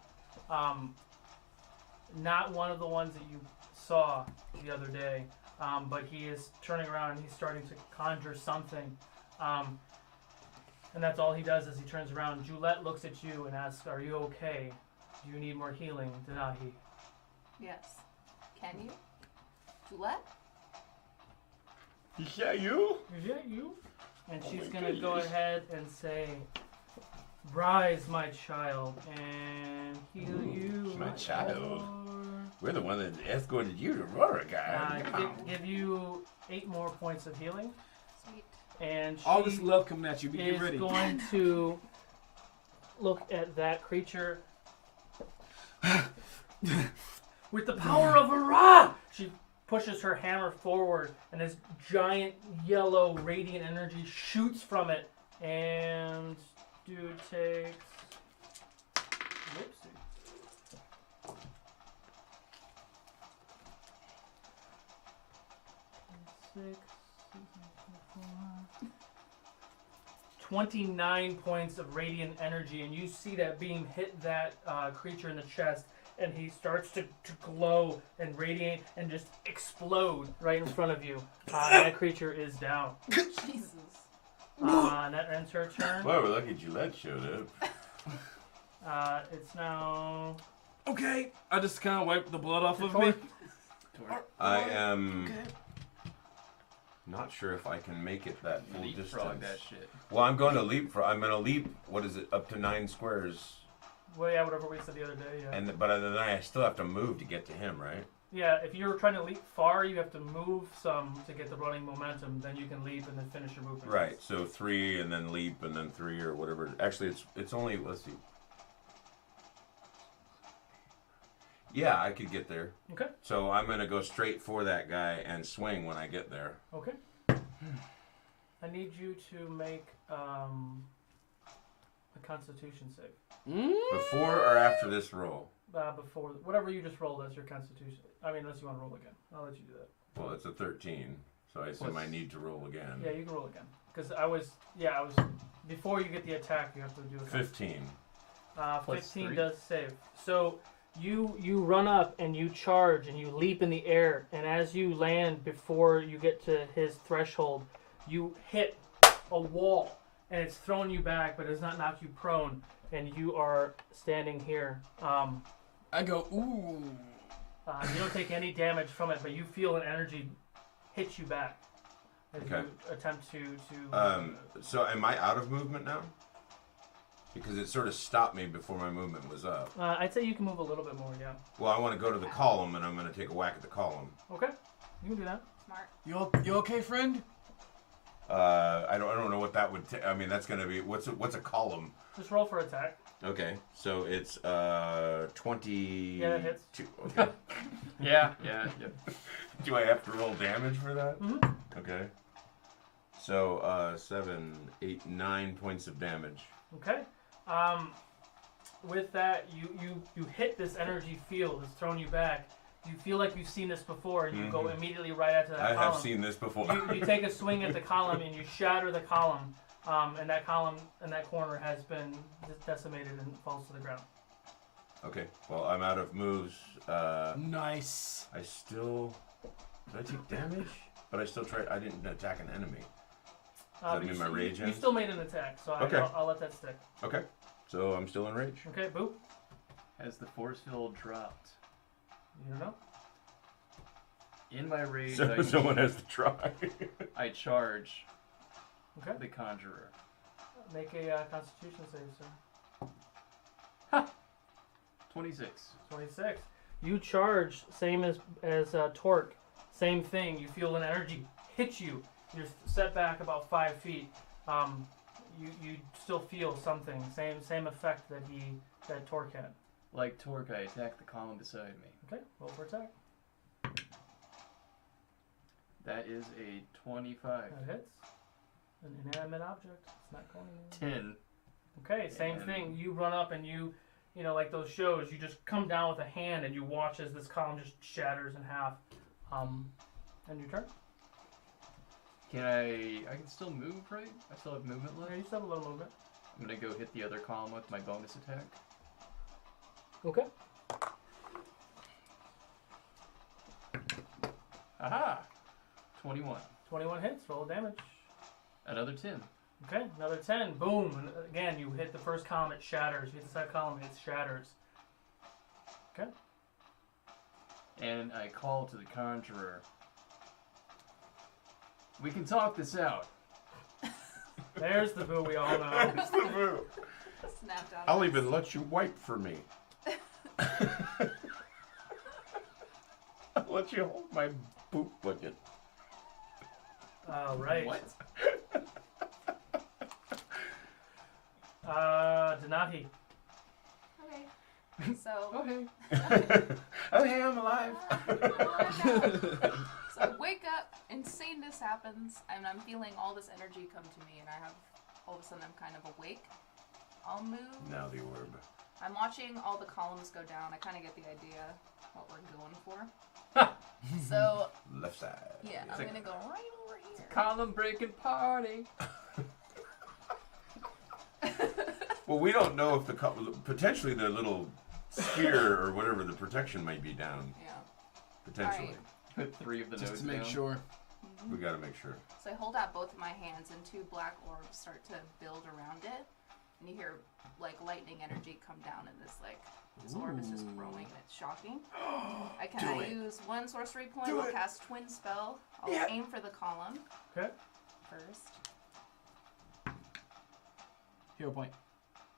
one of the ones that you saw the other day. But he is turning around and he's starting to conjure something. And that's all he does as he turns around. Julette looks at you and asks, "Are you okay? Do you need more healing, Denahi?" Yes. Can you? Julette? Is that you? Is that you? And Oh she's my gonna go goodness. ahead and say, "Rise, my child, and heal you." My child. Or, We're the one that escorted you to Aurora, guy. give you 8 more points of healing. Sweet. And she All this love coming at you. Get is ready. going to look at that creature with the power of a Ra. She pushes her hammer forward, and this giant yellow radiant energy shoots from it. And dude takes. Whoopsie. 29 points of radiant energy, and you see that beam hit that creature in the chest, and he starts to glow and radiate and just explode right in front of you. That creature is down. Jesus. And that ends her turn. Well, we're lucky Gillette showed up. It's now. Okay. I just kind of wiped the blood off of me. Torque. I am not sure if I can make it that full distance. Leapfrog that shit. Well, I'm going to leap. I'm going to leap. What is it? Up to 9 squares. Well, yeah, whatever we said the other day. Yeah. But then I still have to move to get to him, right? Yeah, if you're trying to leap far, you have to move some to get the running momentum. Then you can leap and then finish your movement. Right. So 3 and then leap and then 3 or whatever. Actually, it's only, let's see. Yeah, I could get there. Okay. So I'm going to go straight for that guy and swing when I get there. Okay. I need you to make a Constitution save. Before or after this roll? Before whatever you just rolled as your Constitution. I mean, unless you want to roll again, I'll let you do that. Well, it's a 13, so I assume I need to roll again. Yeah, you can roll again. Because I was before you get the attack, you have to do a 15. 15 3. does save. So you run up and you charge and you leap in the air, and as you land before you get to his threshold, you hit a wall and it's thrown you back, but it does not knock you prone, and you are standing here. I go, ooh. You don't take any damage from it, but you feel an energy hit you back as Okay. you attempt to. So am I out of movement now? Because it sort of stopped me before my movement was up. I'd say you can move a little bit more. Yeah. Well, I want to go to the column, and I'm going to take a whack at the column. Okay. You can do that. Smart. You okay, friend? I don't know what that would. I mean, that's going to be what's a column? Just roll for attack. Okay, so it's 20. Yeah, that hits. Okay. Yeah. Do I have to roll damage for that? Mm-hmm. Okay. So 7, 8, 9 points of damage. Okay. With that, you hit this energy field that's thrown you back. You feel like you've seen this before, and you go immediately right after that I column. have seen this before. You take a swing at the column, and you shatter the column. And that column in that corner has been decimated and falls to the ground. Okay. Well, I'm out of moves. Nice. I still. Did I take damage? But I still tried. I didn't attack an enemy. Does that But mean you my still- rage You ends? still made an attack, so Okay. I'll let that stick. Okay. So I'm still in rage. Okay, Boo. Has the force field dropped? You don't know. In my rage, So someone has to try. I charge Okay. the conjurer. Make a Constitution save, sir. 26. 26. You charge, same as Torque. Same thing. You feel an energy hit you. You're set back about 5 feet. You still feel something. Same effect that Torque had. Like Torque, I attack the column beside me. Okay, roll for attack. That is a 25. That hits. An inanimate object. It's not going anywhere. 10. Okay, same thing. You run up and you know, like those shows, you just come down with a hand and you watch as this column just shatters in half. And you turn. I can still move, right? I still have movement left? Yeah, you still have a little movement. I'm gonna go hit the other column with my bonus attack. Okay. Aha! 21. 21 hits, roll damage. Another 10. Okay, another 10. Boom. And again, you hit the first column, it shatters. You hit the second column, it shatters. Okay. And I call to the conjurer. We can talk this out. There's the boo we all know. It's the boo. Snapped out. I'll even let you wipe for me. I'll let you hold my poop bucket. All right. What? Denahi. Okay. So. Okay. Okay, I'm alive. So I wake up, insaneness happens, and I'm feeling all this energy come to me, and I have, all of a sudden I'm kind of awake. I'll move. Now the orb. I'm watching all the columns go down. I kind of get the idea what we're going for. So, Left side. yeah, I'm going to go right over here. Column breaking party. Well, we don't know if potentially the little sphere or whatever the protection might be down. Yeah. Potentially. Put 3 of the Just nodes to make down. sure. We gotta make sure. So I hold out both of my hands, and 2 black orbs start to build around it. And you hear, like, lightning energy come down, and this orb is just growing, and it's shocking. I use 1 sorcery point. I'll cast Twin Spell. I'll aim for the column. Okay. First. Hero point.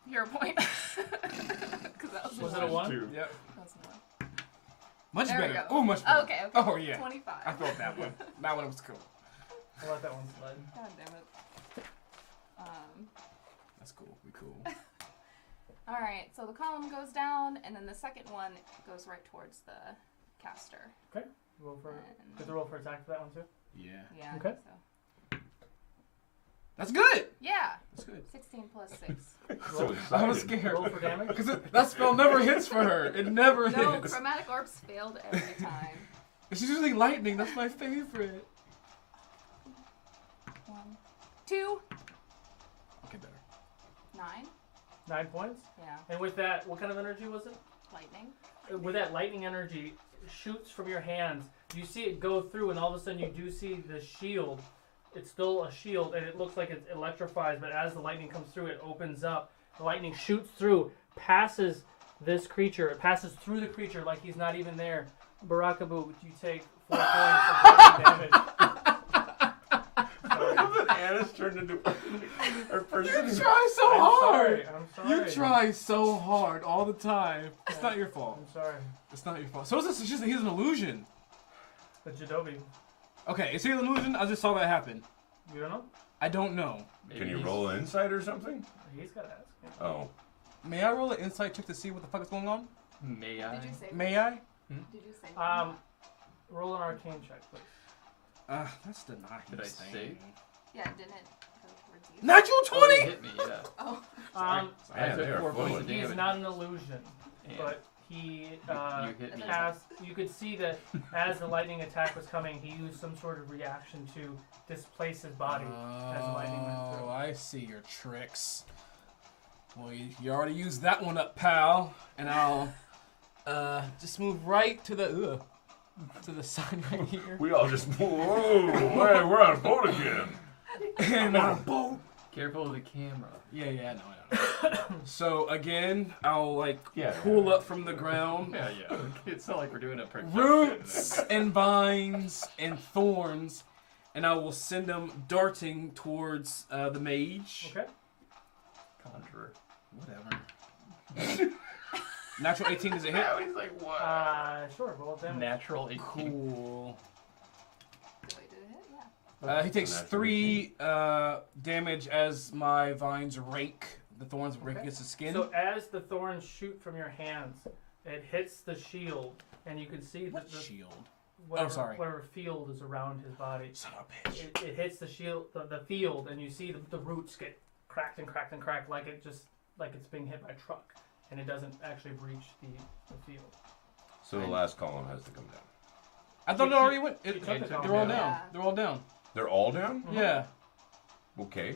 Hero point. Was it a 1? Yep. That's a 1. Much There we better. go. Oh, much better. Okay. Oh, yeah. 25. I felt that one. That one was cool. I'll let that one slide. God damn it. That's cool. We cool. Alright, so the column goes down, and then the second one goes right towards the caster. Okay. Roll for. Get the roll for attack for that one too. Yeah. Yeah. Okay. So. That's good. Yeah. That's good. 16 plus 6. So I was excited. scared. Roll for damage. Because that spell never hits for her. It never No, hits. chromatic orbs failed every time. It's usually lightning. That's my favorite. 1, 2, Okay, better. 9. 9 points. Yeah. And with that, what kind of energy was it? Lightning. With that lightning energy, shoots from your hands. You see it go through, and all of a sudden you do see the shield. It's still a shield, and it looks like it electrifies, but as the lightning comes through, it opens up. The lightning shoots through, passes this creature. It passes through the creature like he's not even there. Barakabu, you take 4 points of lightning damage. I love that Anna's turned into her person. You try so hard. I'm sorry. You try so hard all the time. It's not your fault. I'm sorry. It's not your fault. So is this? It's just he's an illusion. The Jadobi. Okay, is he an illusion? I just saw that happen. You don't know? I don't know. Can you roll an insight or something? He's got to ask. Yeah. Oh. May I roll an insight check to see what the fuck is going on? May I? Did you say? May I? Did you say? Roll an arcane check, please. That's the not. Did I say? Yeah, didn't it go towards you? Natural Oh, 20. he hit me, yeah. Oh. Um, I Man, they took are 4 points fluid. of He's damage. not an illusion, Yeah. but he You hit me. cast. You could see that as the lightning attack was coming, he used some sort of reaction to displace his body as the lightning went Oh, through. I see your tricks. Well, you already used that one up, pal. And I'll just move right to the side right here. We all just whoa, hey, we're on a boat again. And boat. Careful of the camera. yeah, I know. So again, I'll Yeah. pull up from the ground. Yeah. It's not like we're doing a production. Roots and vines and thorns, and I will send them darting towards the mage. Okay. Conjurer. Whatever. Natural 18, does it hit? Now he's like, what? Sure. Roll damage. Natural 18. Cool. Did it hit? Yeah. He takes Natural 3 damage as my vines rake. The thorns rake against his skin. So as the thorns shoot from your hands, it hits the shield, and you can see What that shield? whatever field is around his body. Son of a bitch. It hits the shield, the field, and you see the roots get cracked and cracked and cracked like it's being hit by a truck, and it doesn't actually breach the field. So the last column has to come down. I thought it already went. took it They're down. all down. Yeah. They're all down. They're all down? Yeah. Okay.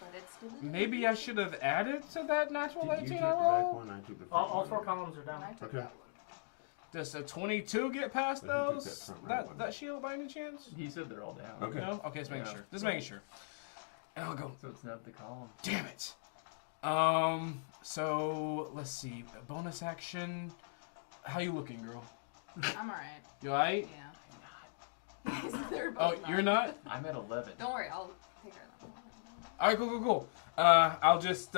But it's Maybe I should have added to that natural You 18 took I the back rolled. one, I took the front All one. 4 columns are down. I took Okay. that one. Does a 22 get past But who took those? that front right one? That shield by any chance? He said they're all down. Okay. No? Okay, just making Yeah. sure. Just making sure. And I'll go. So it's not the column. Damn it. So let's see. Bonus action. How you looking, girl? I'm alright. You alright? Yeah. They're both Oh, you're not? I'm at 11. Don't worry, I'll take care of them. Alright, cool. I'll just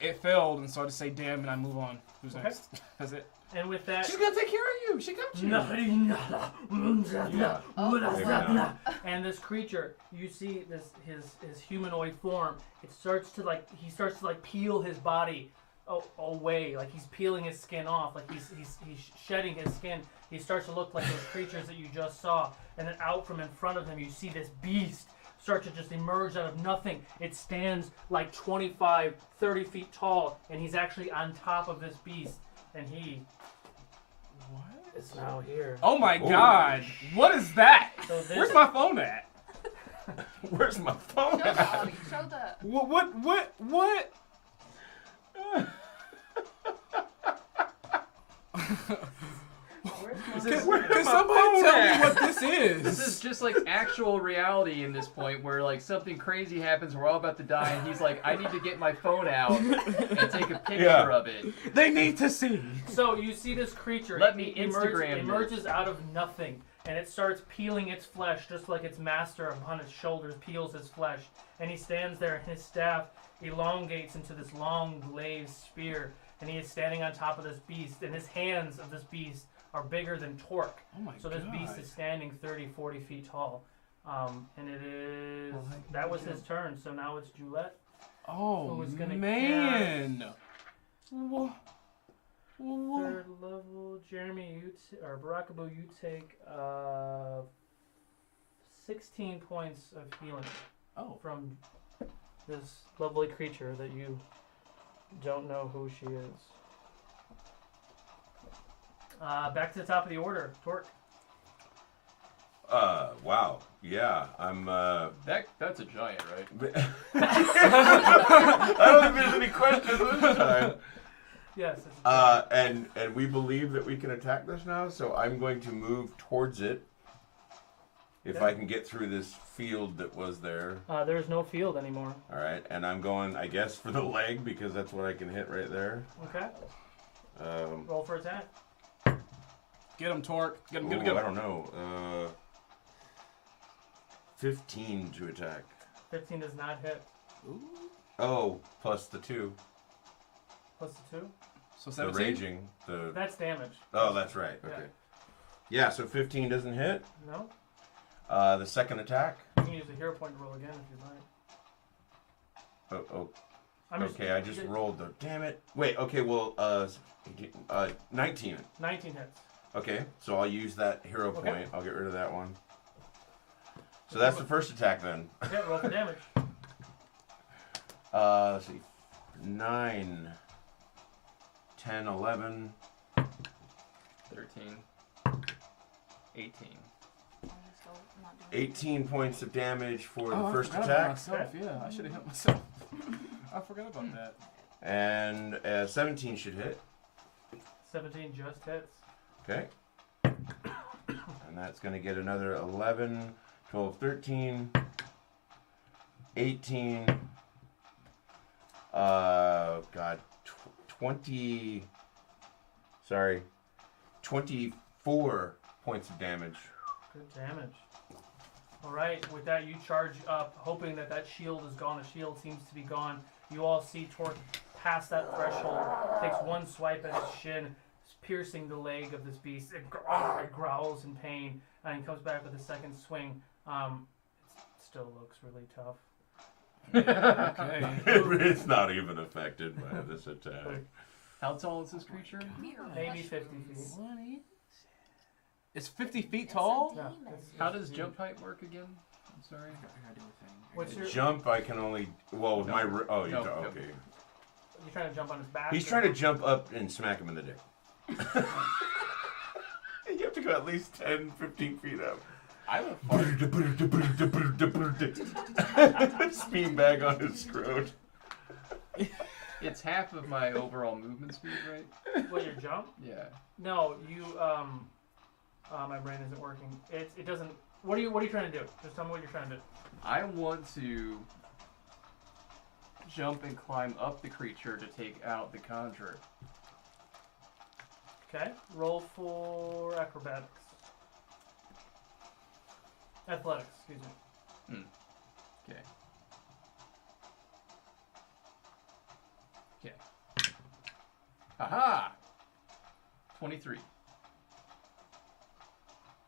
it failed, and so I just say damn, and I move on. Who's Okay. next? That's it. And with that, She's gonna take care of you. She got you. and this creature, you see this his humanoid form. He starts to peel his body away, like he's peeling his skin off, like he's shedding his skin. He starts to look like those creatures that you just saw, and then out from in front of him, you see this beast start to just emerge out of nothing. It stands like 25, 30 feet tall, and he's actually on top of this beast, and he is now here. Oh my god. What is that? So this, Where's my phone at? Where's my phone? Show the, show the. What? Can somebody tell me what this is? This is just like actual reality in this point where like something crazy happens, we're all about to die, and he's like, I need to get my phone out and take a picture Yeah. of it. They need to see. So you see this creature. Let me it Instagram emerges out of nothing, and it starts peeling its flesh, just like its master upon its shoulders peels his flesh. And he stands there, and his staff elongates into this long glaive spear, and he is standing on top of this beast, and his hands of this beast are bigger than Torque. Oh my So this god. beast is standing 30, 40 feet tall. And it is... That was his turn, so now it's Julette. Oh who is gonna man. Wha- Third level, Jeremy, or Barakabu, you take 16 points of healing from this lovely creature that you don't know who she is. Back to the top of the order, Torque. Wow. Yeah, I'm, That's a giant, right? I don't think there's any questions this time. Yes. It's And we believe that we can attack this now, so I'm going to move towards it. If Okay. I can get through this field that was there. there's no field anymore. All right, and I'm going, I guess, for the leg because that's what I can hit right there. Okay. Roll for attack. Get him, Torque. Get him, get him, Ooh, get I him. don't know. 15 to attack. 15 does not hit. Oh, plus the 2. Plus the 2. So The 17? raging. That's damage. Oh, that's right. Okay. Yeah, so 15 doesn't hit. No. The second attack. You can use a hero point to roll again if you'd like. Oh, I'm just- okay, I just rolled the. Damn it. Wait, okay, well, 19. 19 hits. Okay, so I'll use that hero Okay. point. I'll get rid of that one. So that's the first attack then. Okay, roll for damage. Let's see. 9, 10, 11. 13. 18. I'm still not doing 18 points of damage for the I first forgot about attack. myself. Yeah, I should have hit myself. I forgot about that. And 17 should hit. 17 just hits. Okay. And that's going to get another 11, 12, 13, 18. God, 20. Sorry. 24 points of damage. Good damage. Alright, with that you charge up, hoping that that shield is gone. The shield seems to be gone. You all see Torque pass that threshold, takes one swipe at his shin, piercing the leg of this beast. It growls in pain, and he comes back with a second swing. It still looks really tough. Okay. It's not even affected by this attack. How tall is this creature? Maybe 50 feet. It's 50 feet It's a tall? Yeah, demon. How does jump height work again? I'm sorry. I gotta do a thing. What's your? Jump, I can only. Well, with No. my. Oh, you No, don't. no. Okay. You trying to jump on his back? He's or- trying to jump up and smack him in the dick. You have to go at least 10, 15 feet up. I will fart. Speed bag on his scrot. It's half of my overall movement speed, right? What, your jump? Yeah. No, you my brain isn't working. It doesn't. What are you trying to do? Just tell me what you're trying to do. I want to jump and climb up the creature to take out the conjurer. Okay. Roll for acrobatics. Athletics, excuse me. Okay. Okay. Aha! 23.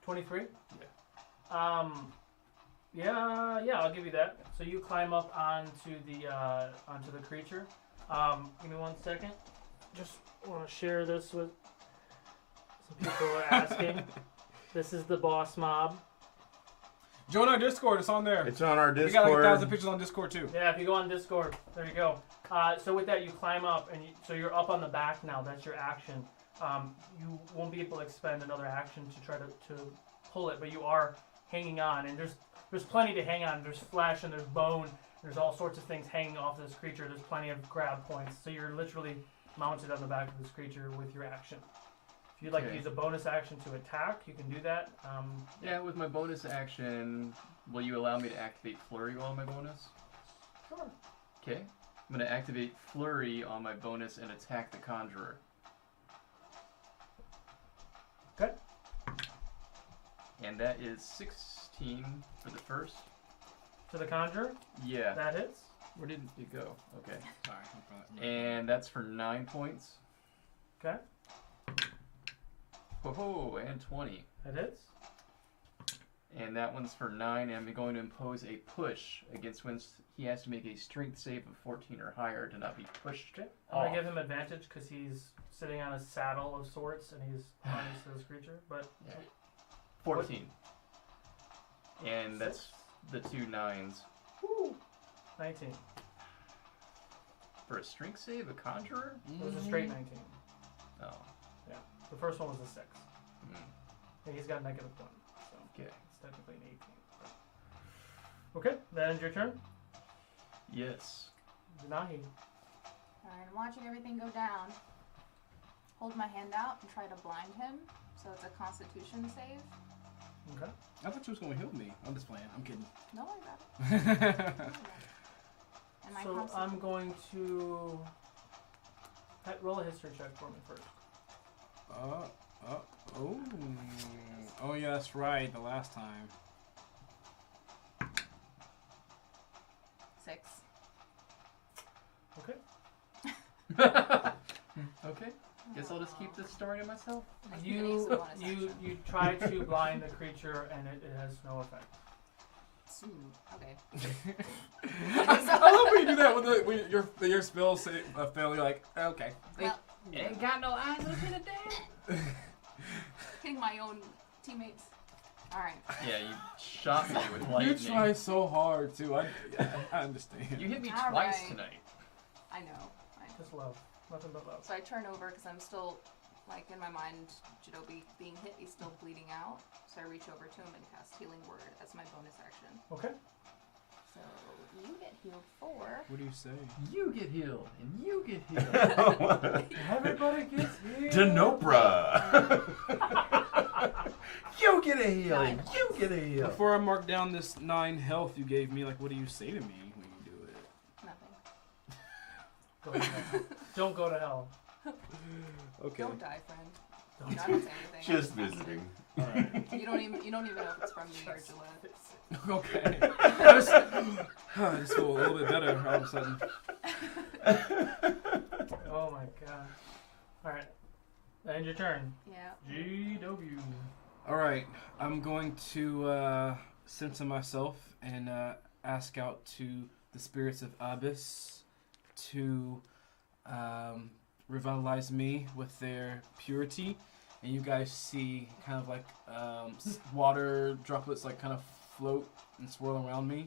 23? Yeah. Yeah, I'll give you that. So you climb up onto the creature. Give me 1 second. Just want to share this with some people who are asking. This is the boss mob. Join our Discord. It's on there. It's on our We got like Discord. 1,000 pictures on Discord too. Yeah, if you go on Discord, there you go. So with that, you climb up, and so you're up on the back now. That's your action. You won't be able to expend another action to try to pull it, but you are hanging on, and there's plenty to hang on. There's flesh and there's bone. There's all sorts of things hanging off this creature. There's plenty of grab points. So you're literally mounted on the back of this creature with your action. If you'd like to Okay. use a bonus action to attack, you can do that. Yeah, with my bonus action, will you allow me to activate Flurry on my bonus? Sure. Okay. I'm going to activate Flurry on my bonus and attack the conjurer. Okay. And that is 16 for the first. To the conjurer, Yeah. that hits. Where did it go? Okay. Sorry. And that's for 9 points. Okay. Whoa, and 20. That hits. And that one's for 9, and I'm going to impose a push against when he has to make a strength save of 14 or higher to not be pushed Okay. I'm off. gonna give him advantage because he's sitting on a saddle of sorts and he's harnessed to this creature. But 14. And that's the 2 9s. woo, 19. For a strength save, a conjurer? It was a straight 19. Oh. Yeah. The first one was a 6. Hmm. And he's got -1, so Okay. it's technically an 18. Okay, that ends your turn. Yes. Denahi. Alright, I'm watching everything go down. Hold my hand out and try to blind him. So it's a Constitution save. Okay. I thought you was gonna heal me. I'm just playing. I'm kidding. No, I got it. And my So I'm going to roll a history check for me first. Oh yeah, that's right. The last time. 6. Okay. Okay. Guess I'll just keep this story to myself. You try to blind the creature and it has no effect. Okay. I love when you do that when your spells say fail. You're like, okay. Well, Ain't got no eyes looking at that. hitting my own teammates. Alright. Yeah, you shot me with lightning. You try so hard too. I understand. You hit me All twice right. tonight. I know. Just love. Nothing but love. So I turn over because I'm still, like, in my mind, Jidobi being hit, he's still bleeding out. So I reach over to him and cast Healing Word as my bonus action. Okay. So you get healed 4. What do you say? You get healed, and you get healed. Everybody gets healed. Denopra. You get a healing. 9. You get a heal. Before I mark down this 9 health you gave me, like, what do you say to me when you do it? Nothing. Go to hell. Don't go to hell. Okay. Don't die, friend. Don't No, I don't say anything. I'm Just just visiting. All right. You don't even know if it's from me or Gillette. Okay. I just feel a little bit better all of a sudden. Oh my god. All right. End your turn. Yeah. GW. All right, I'm going to center myself and ask out to the spirits of Abyss to revitalize me with their purity and you guys see kind of like water droplets like kind of float and swirl around me,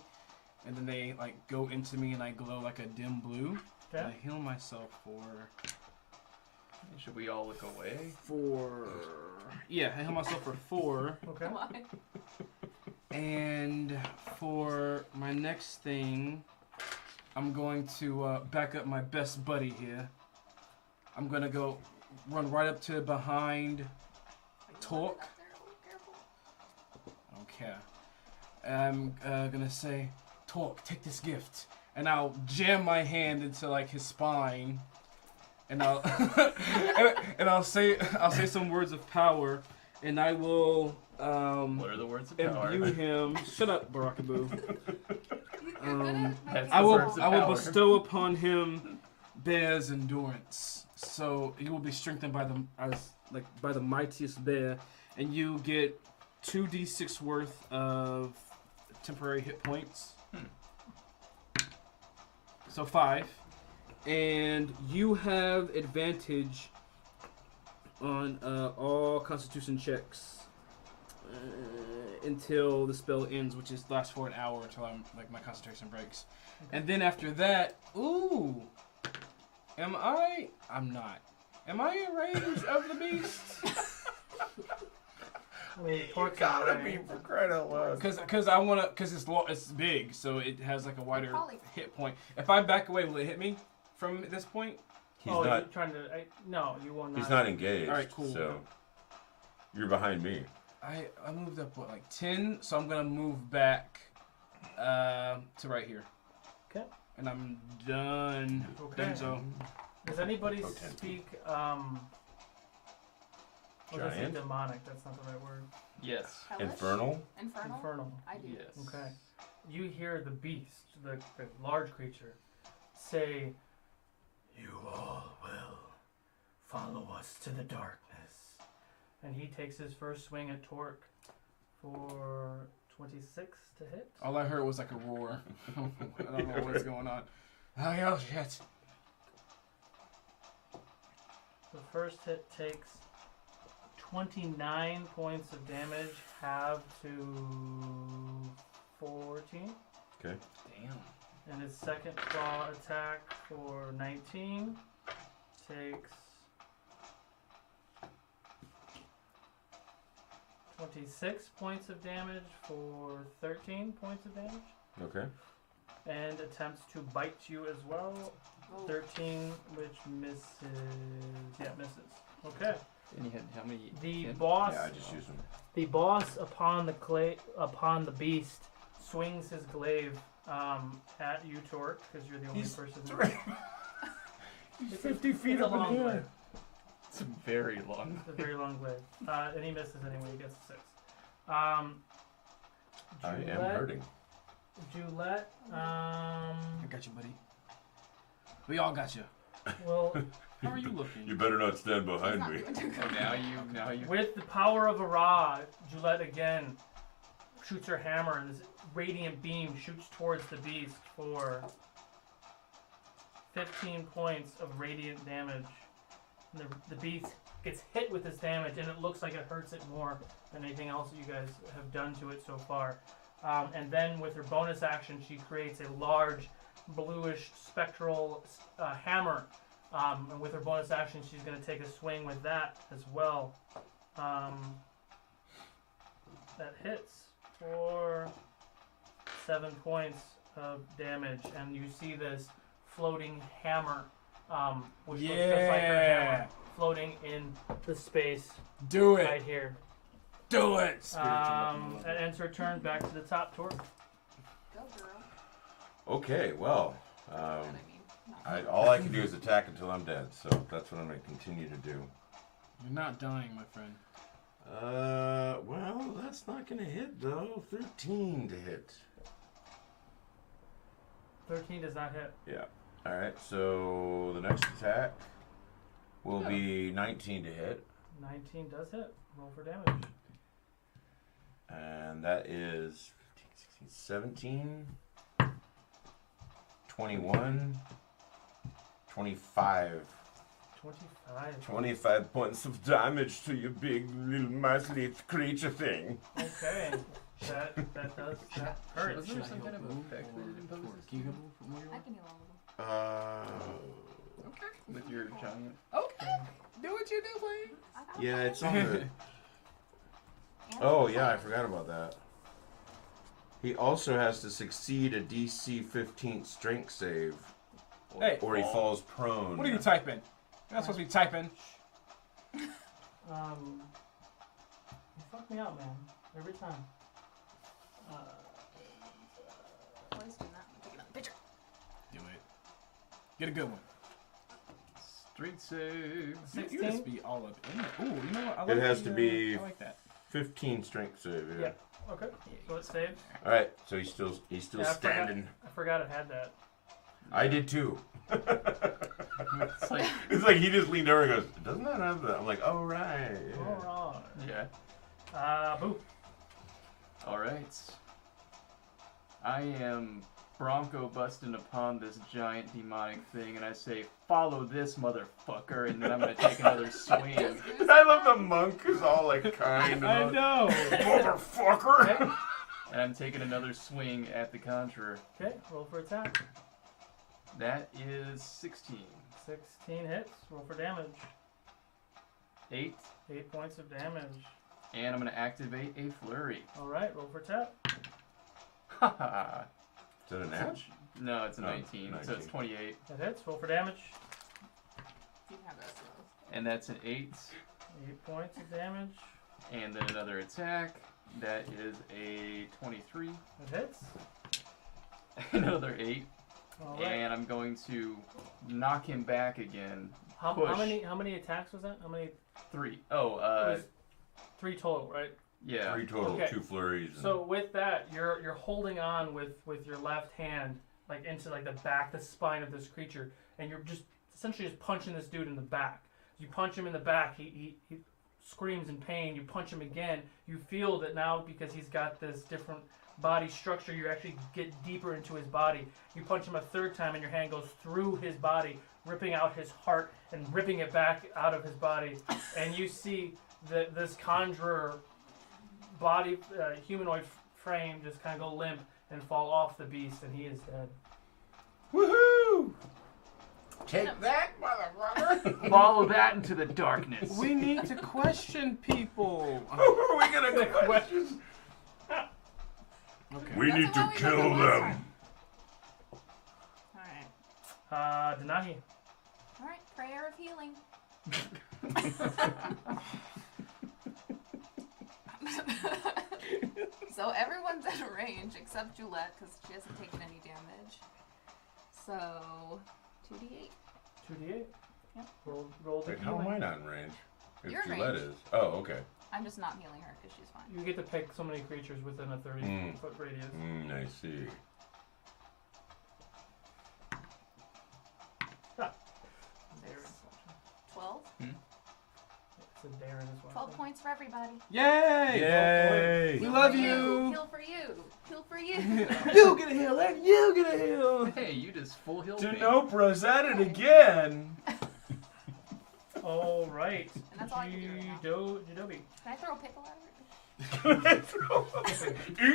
and then they like go into me and I glow like a dim blue. Okay. I heal myself for. Should we all look away? Yeah, I heal myself for 4. Okay. Why? And for my next thing, I'm going to back up my best buddy here. I'm gonna go run right up to behind Torque. Okay. I'm gonna say, Torque, take this gift, and I'll jam my hand into like his spine, and I'll and I'll say some words of power, and I will What are the words of power? imbue him. Shut up, Barakaboo. You're good at That's I the will words of I will power. bestow upon him bear's endurance. So he will be strengthened by the mightiest bear, and you get 2d6 worth of temporary hit points. So 5, and you have advantage on all Constitution checks until the spell ends, which lasts for an hour until my concentration breaks, and then after that, ooh. I'm not. Am I in range of the beast? I mean, Torque's Gotta alright. be, for crying out loud. Cause it's big, so it has like a wider hit point. If I back away, will it hit me from this point? He's You're not. trying to. No, you will not. He's not engaged. All right, cool. So you're behind me. I moved up like 10, so I'm gonna move back to right here. Okay. And I'm done. Okay. Dunzo. Does anybody Oh, 10. speak? I was gonna say Giant? demonic. That's not the right word. Yes. Hellish? Infernal? Infernal? I do. Yes. Okay. You hear the beast, the large creature, say, "You all will follow us to the darkness." And he takes his first swing at Torque for 26 to hit. All I heard was like a roar. I don't know what's going on. Oh shit. The first hit takes 29 points of damage, halved to 14. Okay. Damn. And his second claw attack for 19 takes 26 points of damage for 13 points of damage. Okay. And attempts to bite you as well. Oh. 13, which misses. Yeah, misses. Okay. And you had how many? The 10? boss. Yeah, I just use them. The boss upon the beast swings his glaive at you, Torque, because you're the only person. He's 50 feet It's a up in long the air. glaive. It's very long. It's a very long glaive, and he misses anyway. He gets a 6. I am hurting. Julette. I got you, buddy. We all got you. Well, How are you looking? You better not stand He's behind not me. doing too good. Now you. with the power of a Ra, Julette again shoots her hammer, and this radiant beam shoots towards the beast for 15 points of radiant damage. And the beast gets hit with this damage, and it looks like it hurts it more than anything else that you guys have done to it so far. And then with her bonus action, she creates a large bluish spectral hammer. And with her bonus action, she's going to take a swing with that as well. That hits for 7 points of damage, and you see this floating hammer, which looks just like her hammer, floating in the space Do it. right here. Do it. That ends her turn. Back to the top, Torque. Go, girl. Okay, well, That I mean. No. all I can do is attack until I'm dead, so that's what I'm going to continue to do. You're not dying, my friend. Well, that's not going to hit, though. 13 to hit. 13 does not hit. Yeah. Alright, so the next attack will be 19 to hit. 19 does hit. Roll for damage. And that is 15, 16, 17, 21, 25. 25. 25 points of damage to your big little muscly creature thing. Okay. That does that hurts. Was there some kind of effect that it imposes? I can heal all of them. Okay. With your giant. Okay. Do what you do, please. I got Yeah, one. it's on the. And Oh yeah, I forgot about that. He also has to succeed a DC 15 strength save, Hey. or he falls prone. What are you typing? You're not supposed to be typing. You fuck me up, man. Every time. Always do that. Take another picture. Do it. Get a good one. Strength save. You just be all up in it. Ooh, you know what? I It like has the, to be I like that. 15 strength save. Yeah. Okay. So it saves. All right. So he's still Yeah, standing. I forgot it had that. I did too. It's like, It's like he just leaned over and goes, "Doesn't that have that?" I'm like, "Oh right." Yeah. Alright. yeah. Boo. All right. I am Bronco busting upon this giant demonic thing, and I say, "Follow this motherfucker," and then I'm gonna take another swing. I love the monk who's all like kind. I about, know. Motherfucker. And I'm taking another swing at the conjurer. Okay, roll for attack. That is 16. 16 hits. Roll for damage. 8. 8 points of damage. And I'm gonna activate a flurry. Alright, roll for tap. Haha. Is that a match? No, it's a Oh, 19, so it's 19. 28. That hits. Roll for damage. You have those. And that's an 8. 8 points of damage. And then another attack. That is a 23. That hits. Another 8. Alright. And I'm going to knock him back again. How push. many attacks was that? How many? 3. Oh, It was 3 total, right? yeah. 3 total, Okay. 2 flurries. And So with that, you're holding on with your left hand like into like the back, the spine of this creature, and you're just essentially just punching this dude in the back. You punch him in the back, he screams in pain. You punch him again. You feel that now because he's got this different body structure, you actually get deeper into his body. You punch him a third time, and your hand goes through his body, ripping out his heart and ripping it back out of his body. And you see that this conjurer body, humanoid frame just kind of go limp and fall off the beast, and he is dead. Woohoo! Take that, motherfucker! Follow that into the darkness. We need to question people. Who are we gonna question? Okay. We That's need what to we did kill the last them. time. Alright. Denahi. Alright, prayer of healing. So everyone's at a range except Julette because she hasn't taken any damage. So 2d8. 2d8. Yep. Roll the Wait, how am healing. I not in range? If You're in Gillette range. is. Oh, okay. I'm just not healing her because she's fine. You get to pick so many creatures within a 30-foot radius. I see. Darren. 12. It's a Darren as well. 12 points for everybody. Yay! Yay! We Heal love for you. Heal for you. Heal for you. You get a heal and you get a heal. Hey, you just full heal me. Denopra's at it again! All right. And that's all I can do right now. Jidobi. Can I throw a pickle at her?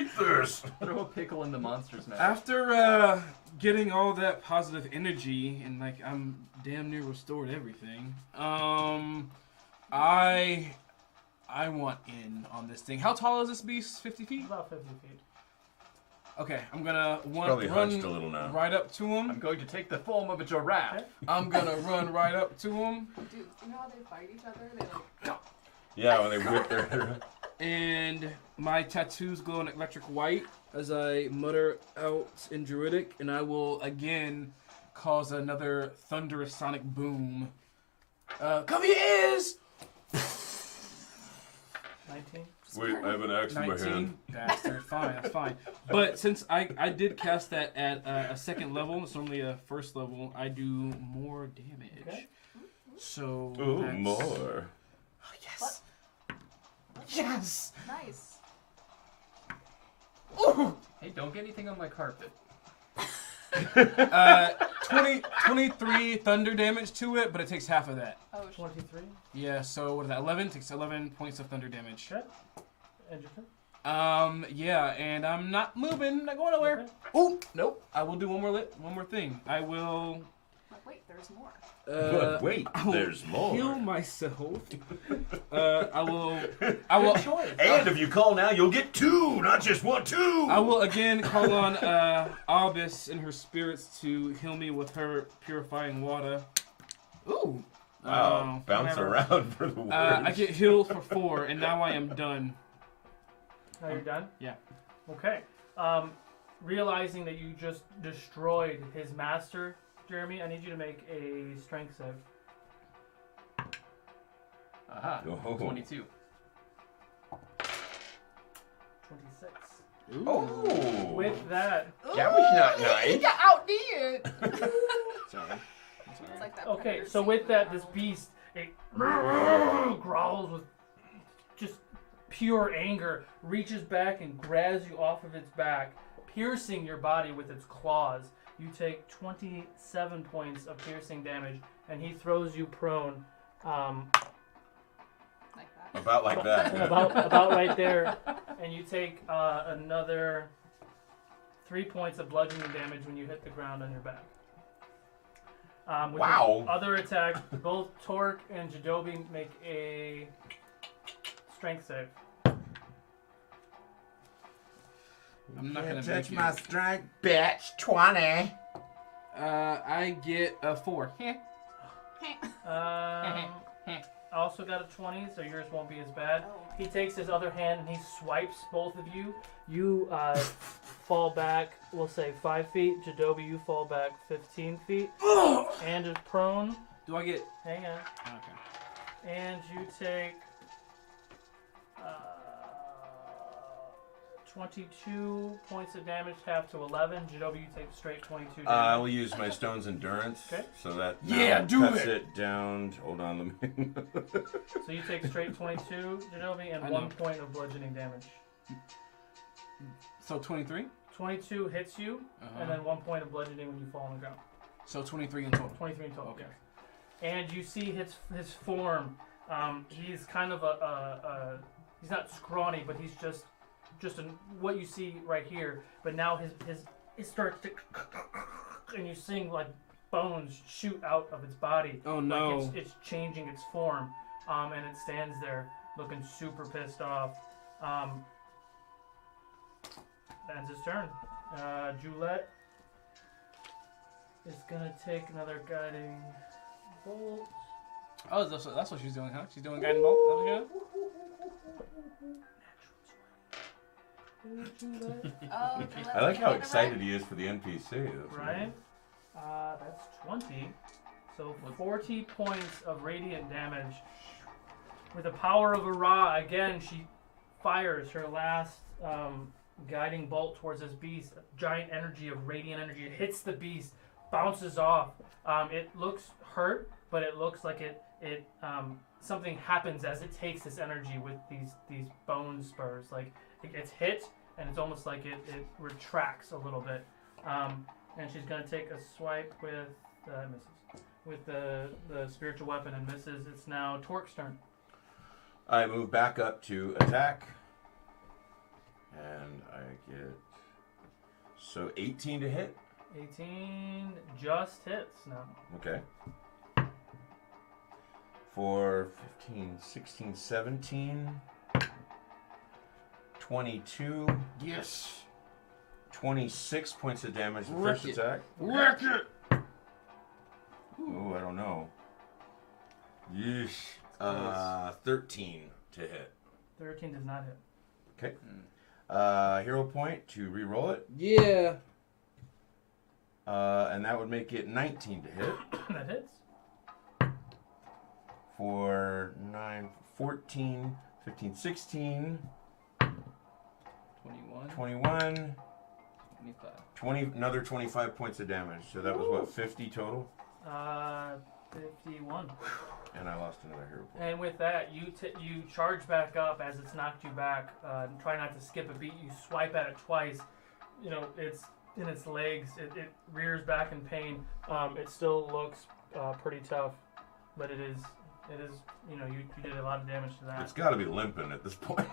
Eat this! Throw a pickle in the monster's mouth. After getting all that positive energy and like I'm damn near restored everything, I want in on this thing. How tall is this beast? 50 feet? About 50 feet. Okay, I'm gonna Probably run hunched a little now. right up to him. I'm going to take the form of a giraffe. I'm gonna run right up to him, Dude, you know how they fight each other? They like. Yeah, when they whip their... and my tattoos glow in electric white as I mutter out in Druidic, and I will again cause another thunderous sonic boom. Cover your ears! 19. Wait, I have an axe in my 19. hand. Bastard. Fine, that's fine. But since I did cast that at a second level, it's normally a first level, I do more damage. Okay. So. Oh, that's- more. Oh, yes! Yes! Nice. Ooh! Hey, don't get anything on my carpet. 23 thunder damage to it, but it takes half of that. Oh, shit. 23. Yeah, so what is that? 11 takes 11 points of thunder damage. Okay. And your turn. Yeah, and I'm not moving, not going nowhere. Okay. Oh, nope. I will do one more thing. I will. Wait, there's more. But wait, I will there's more. Heal myself. I will. And if you call now, you'll get 2, not just 1, 2. I will again call on Albus and her spirits to heal me with her purifying water. Ooh. Wow, bounce around for the words. I get healed for 4, and now I am done. Now you're done? Yeah. Okay. Realizing that you just destroyed his master, Jeremy, I need you to make a strength save. Aha. Oh. 22. 26. Oh, With that, that was not nice. Got outdid. Sorry. It's like that okay, predator so scene with that, from this RoU. beast, it growls with just pure anger, reaches back and grabs you off of its back, piercing your body with its claws. You take 27 points of piercing damage, and he throws you prone. Like that. About like that. about right there, and you take another 3 points of bludgeoning damage when you hit the ground on your back. With Wow. the other attack, both Torque and Jadobi make a strength save. I'm not gonna touch make my it. strength, bitch. 20. I get a 4. I also got a 20, so yours won't be as bad. Oh. He takes his other hand and he swipes both of you. You fall back, we'll say 5 feet. Jadobi, you fall back 15 feet. And is prone. Do I get? Hang on. Okay. And you take 22 points of damage, half to 11. Jadobi, you take straight 22 I damage. will use my stone's endurance. Okay. So that Yeah, now do cuts it. down. Hold on, let me. So you take straight 22, Jadobi, and I 1 know. point of bludgeoning damage. So 23. 22 hits you, and then 1 point of bludgeoning when you fall on the ground. So 23 in total. 23 in total. Okay. yes. And you see his form. He's kind of he's not scrawny, but he's just what you see right here. But now it starts to, and you're seeing like bones shoot out of its body. Oh no. Like it's changing its form, and it stands there looking super pissed off. That's his turn. Julette is gonna take another guiding bolt. Oh, that's what she's doing, huh? She's doing guiding bolt. That's what she's doing? Oh, I like how excited he is for the NPC. That's Right? That's 20. So 40 points of radiant damage. With the power of a Ra, again, she fires her last guiding bolt towards this beast. A giant energy of radiant energy. It hits the beast, bounces off. It looks hurt, but it looks like it something happens as it takes this energy with these bone spurs. Like it gets hit, and it's almost like it retracts a little bit. And she's gonna take a swipe with misses with the spiritual weapon and misses. It's now Torque's turn. I move back up to attack. And I get 18 to hit. 18 just hits now. Okay. For 15, 16, 17, 22. Yes. 26 points of damage the Wreck first it. attack. Wreck it. Oh, I don't know. Yeesh. 13 to hit. 13 does not hit. Okay. Hero point to re-roll it. Yeah. And that would make it 19 to hit. That hits. For 9, 14, 15, 16, 21. 21, 25. another 25 points of damage. So that was what, 50 total? 51. And I lost another hero point. And with that, you charge back up as it's knocked you back. Try not to skip a beat. You swipe at it twice. You know, it's in its legs. It rears back in pain. It still looks pretty tough, but it is. You know, you did a lot of damage to that. It's got to be limping at this point.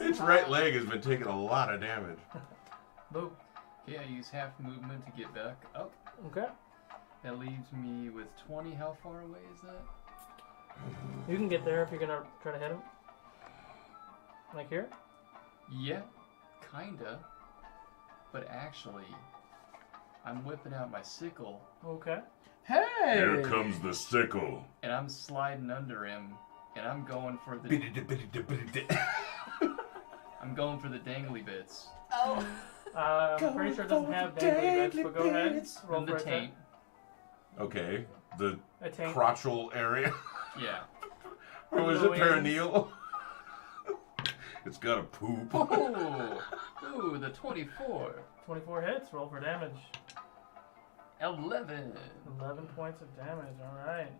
Its right leg has been taking a lot of damage. Boo. Yeah, I use half movement to get back up. Okay. That leaves me with 20. How far away is that? You can get there if you're gonna try to hit him. Like here? Yeah, kinda. But actually, I'm whipping out my sickle. Okay. Hey! Here comes the sickle. And I'm sliding under him, and I'm going for the. I'm going for the dangly bits. Oh. I'm pretty sure it doesn't have dangly bits, but go ahead. Roll From the for a taint. Okay, the A taint. crotchal area. Yeah. Or was The it wings. perineal? It's got a poop. Ooh, the 24. 24 hits. Roll for damage. 11. 11 points of damage. All right.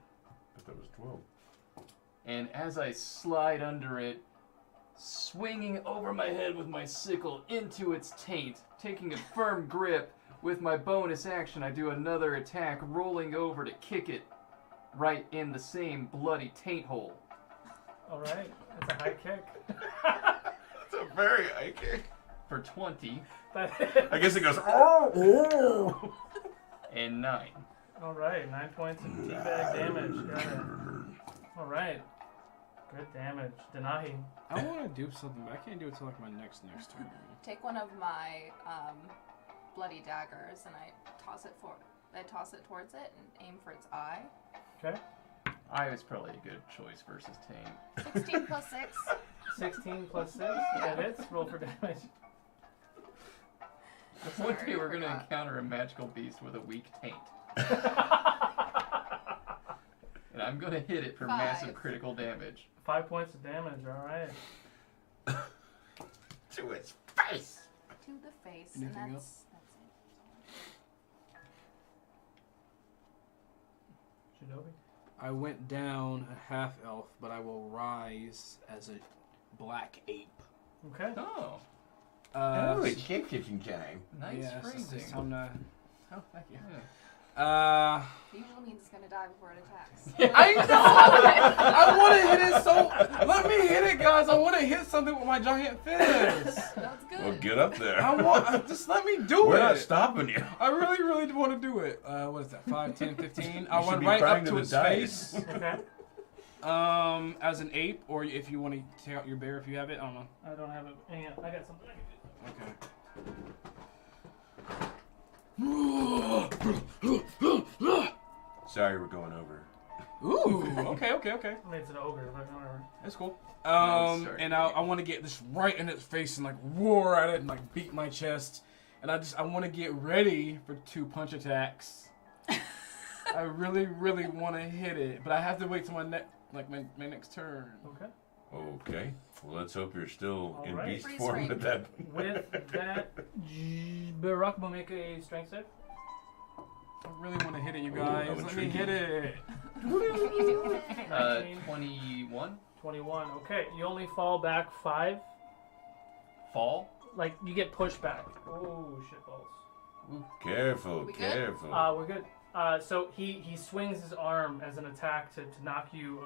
But that was 12. And as I slide under it, swinging over my head with my sickle into its taint, taking a firm grip, with my bonus action, I do another attack, rolling over to kick it right in the same bloody taint hole. All right. It's a high kick. It's a very high kick. For 20 I guess it goes, oh! and 9. All right. 9 points of teabag damage. Got it. All right. Good damage. Denahi. I want to do something, but I can't do it till like my next turn. Take one of my bloody daggers and I toss it towards it and aim for its eye. Okay. Eye is probably a good choice versus taint. 16 plus 6. 16 plus 6. That hits. Roll for damage. One Sorry, day I we're going to forgot. encounter a magical beast with a weak taint. And I'm going to hit it for 5. massive critical damage. 5 points of damage. All right. To its face. To the face. Anything and else? that's it. Shinobi. I went down a half elf, but I will rise as a black ape. Okay. Oh, Oh, it's shape-shifting time. nice yes, phrasing. it's time to. Oh, thank you. Yeah. It usually means it's gonna die before it attacks. I know. I want to hit it so. Let me hit it, guys. I want to hit something with my giant fist. That's good. Well, get up there. Just let me do We're it. not stopping you. I really, really want to do it. What is that? 5, 10, 15. I should went be right crying up to to the its dice. face. Okay. As an ape, or if you want to take out your bear, if you have it. I don't know. I don't have it. Hang on. I got something I can do. Sorry, we're going over. Ooh. Okay. I mean, it's an ogre, but whatever. That's cool. sorry. And I want to get this right in its face and like roar at it and like beat my chest. And I want to get ready for 2 punch attacks. I really, really want to hit it, but I have to wait till my next turn. Okay. Okay. Well, let's hope you're still All in right. beast Freeze form ring. at that. With that, Barack will make a strength save. I really want to hit it, you guys. I'm Let me intrigued. hit it. 19, 21. 21. Okay, you only fall back 5. Fall. Like, you get pushed back. Oh, shitballs. Careful, We good? careful. We're good. So he swings his arm as an attack to knock you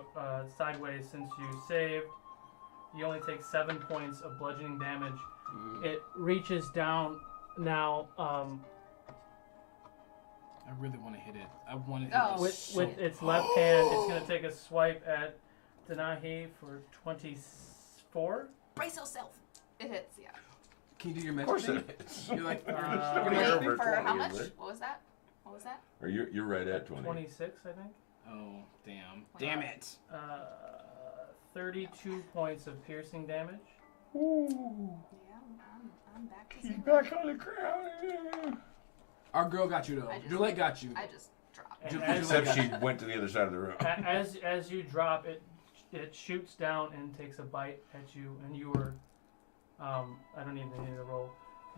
sideways since you saved. You only take 7 points of bludgeoning damage. Ooh. It reaches down now I really want to hit it. I want to hit Oh, it. with its left hand. It's going to take a swipe at Denahi for 24. Brace yourself. It hits, yeah. Can you do your Of magic course thing? it is. You're like, Nobody Wait, over for 20, how is much? there? What was that? What was that? Or you're right at 20. 26, I think. oh, damn. Wow. Damn it. 32 points of piercing damage. Ooh. Yeah, I'm back to He's zero. back on the ground. Our girl got you, though. I just- Your leg got you. I just dropped. And Ju- as, Except she went to the other side of the room. as you drop it, it shoots down and takes a bite at you, and you were. I don't even need to roll.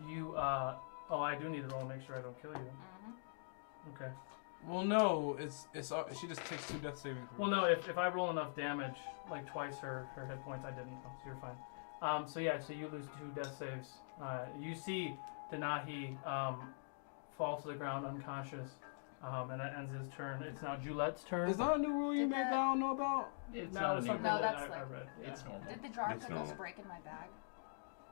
You. Oh, I do need to roll. Make sure I don't kill you. Mm-hmm. Okay. Well, no. It's she just takes 2 death saving throws. Well, no. If I roll enough damage, like twice her hit points, I didn't. So you're fine. So yeah. So you lose 2 death saves. You see Denahi falls to the ground unconscious, and that ends his turn. It's now Julette's turn. Is that a new rule you made that I don't know about? It's No, not a it's new something rule. that that's I like- read. Yeah. It's normal. Did the jar It's pickles normal. break in my bag?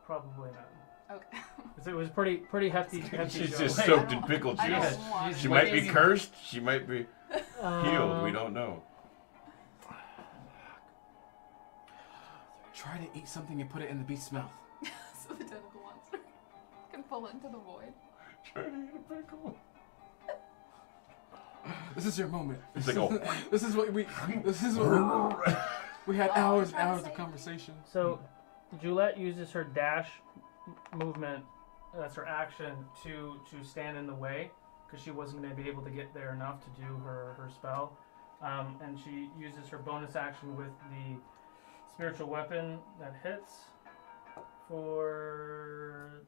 Probably not. Okay. 'Cause it was pretty hefty. She's joke. just Wait, soaked I in don't- pickle I don't juice. want She it. might be cursed. She might be healed. We Um, don't know. Try to eat something and put it in the beast's mouth. So the tentacle monster can pull it into the void. Try to eat a pickle. This is your moment. It's like, oh. This is what we. This is what we had Oh, hours, I'm trying to hours of save conversation. So, Julette uses her dash movement. That's her action to stand in the way because she wasn't going to be able to get there enough to do her spell, and she uses her bonus action with the spiritual weapon that hits for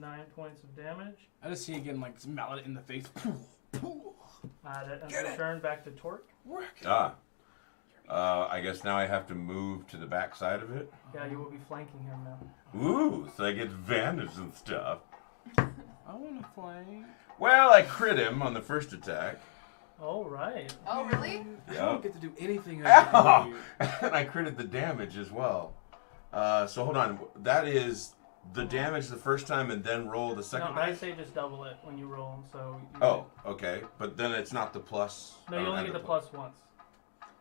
9 points of damage. I just see again like smell it in the face. That ends the turn. Back to Torque. I guess now I have to move to the back side of it. Yeah, you will be flanking him now. Ooh, so I get advantage and stuff. I want to flank. Well, I crit him on the first attack. All right. Oh, really? I don't get to do anything. Ow! And I critted the damage as well. So hold on. That is the damage the first time and then roll the second No, I dice? say just double it when you roll. So. Oh, okay. But then it's not the plus. No, I you don't only have get the plus once.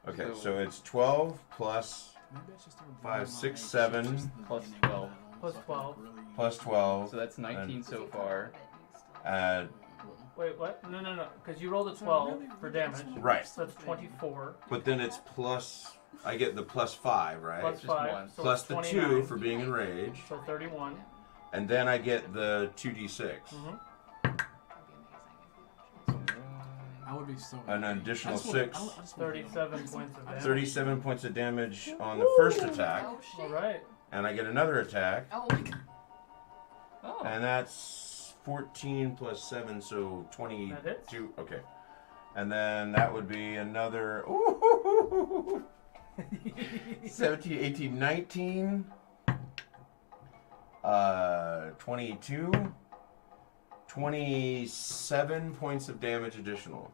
Okay, so it's 12 plus Maybe it's just a 5, 6, 7, Plus 12. Plus 12. plus 12. So that's 19 so far. And Wait, what? No. Because you rolled a 12 for damage. right. So that's 24. But then it's plus. I get the plus 5, right? Plus just 5. one. So Plus it's the 29. 2 for being enraged. So 31. And then I get the 2d6. Mm-hmm. I would be so. An happy. additional I just 6. I just want 37 points of damage. 37 points of damage on the first attack. Oh, shit. All right. And I get another attack. Oh, my God. Oh. And that's 14 plus 7, so 22. That hits. Okay. And then that would be another. Ooh, 17, 18, 19. 22. 27 points of damage additional.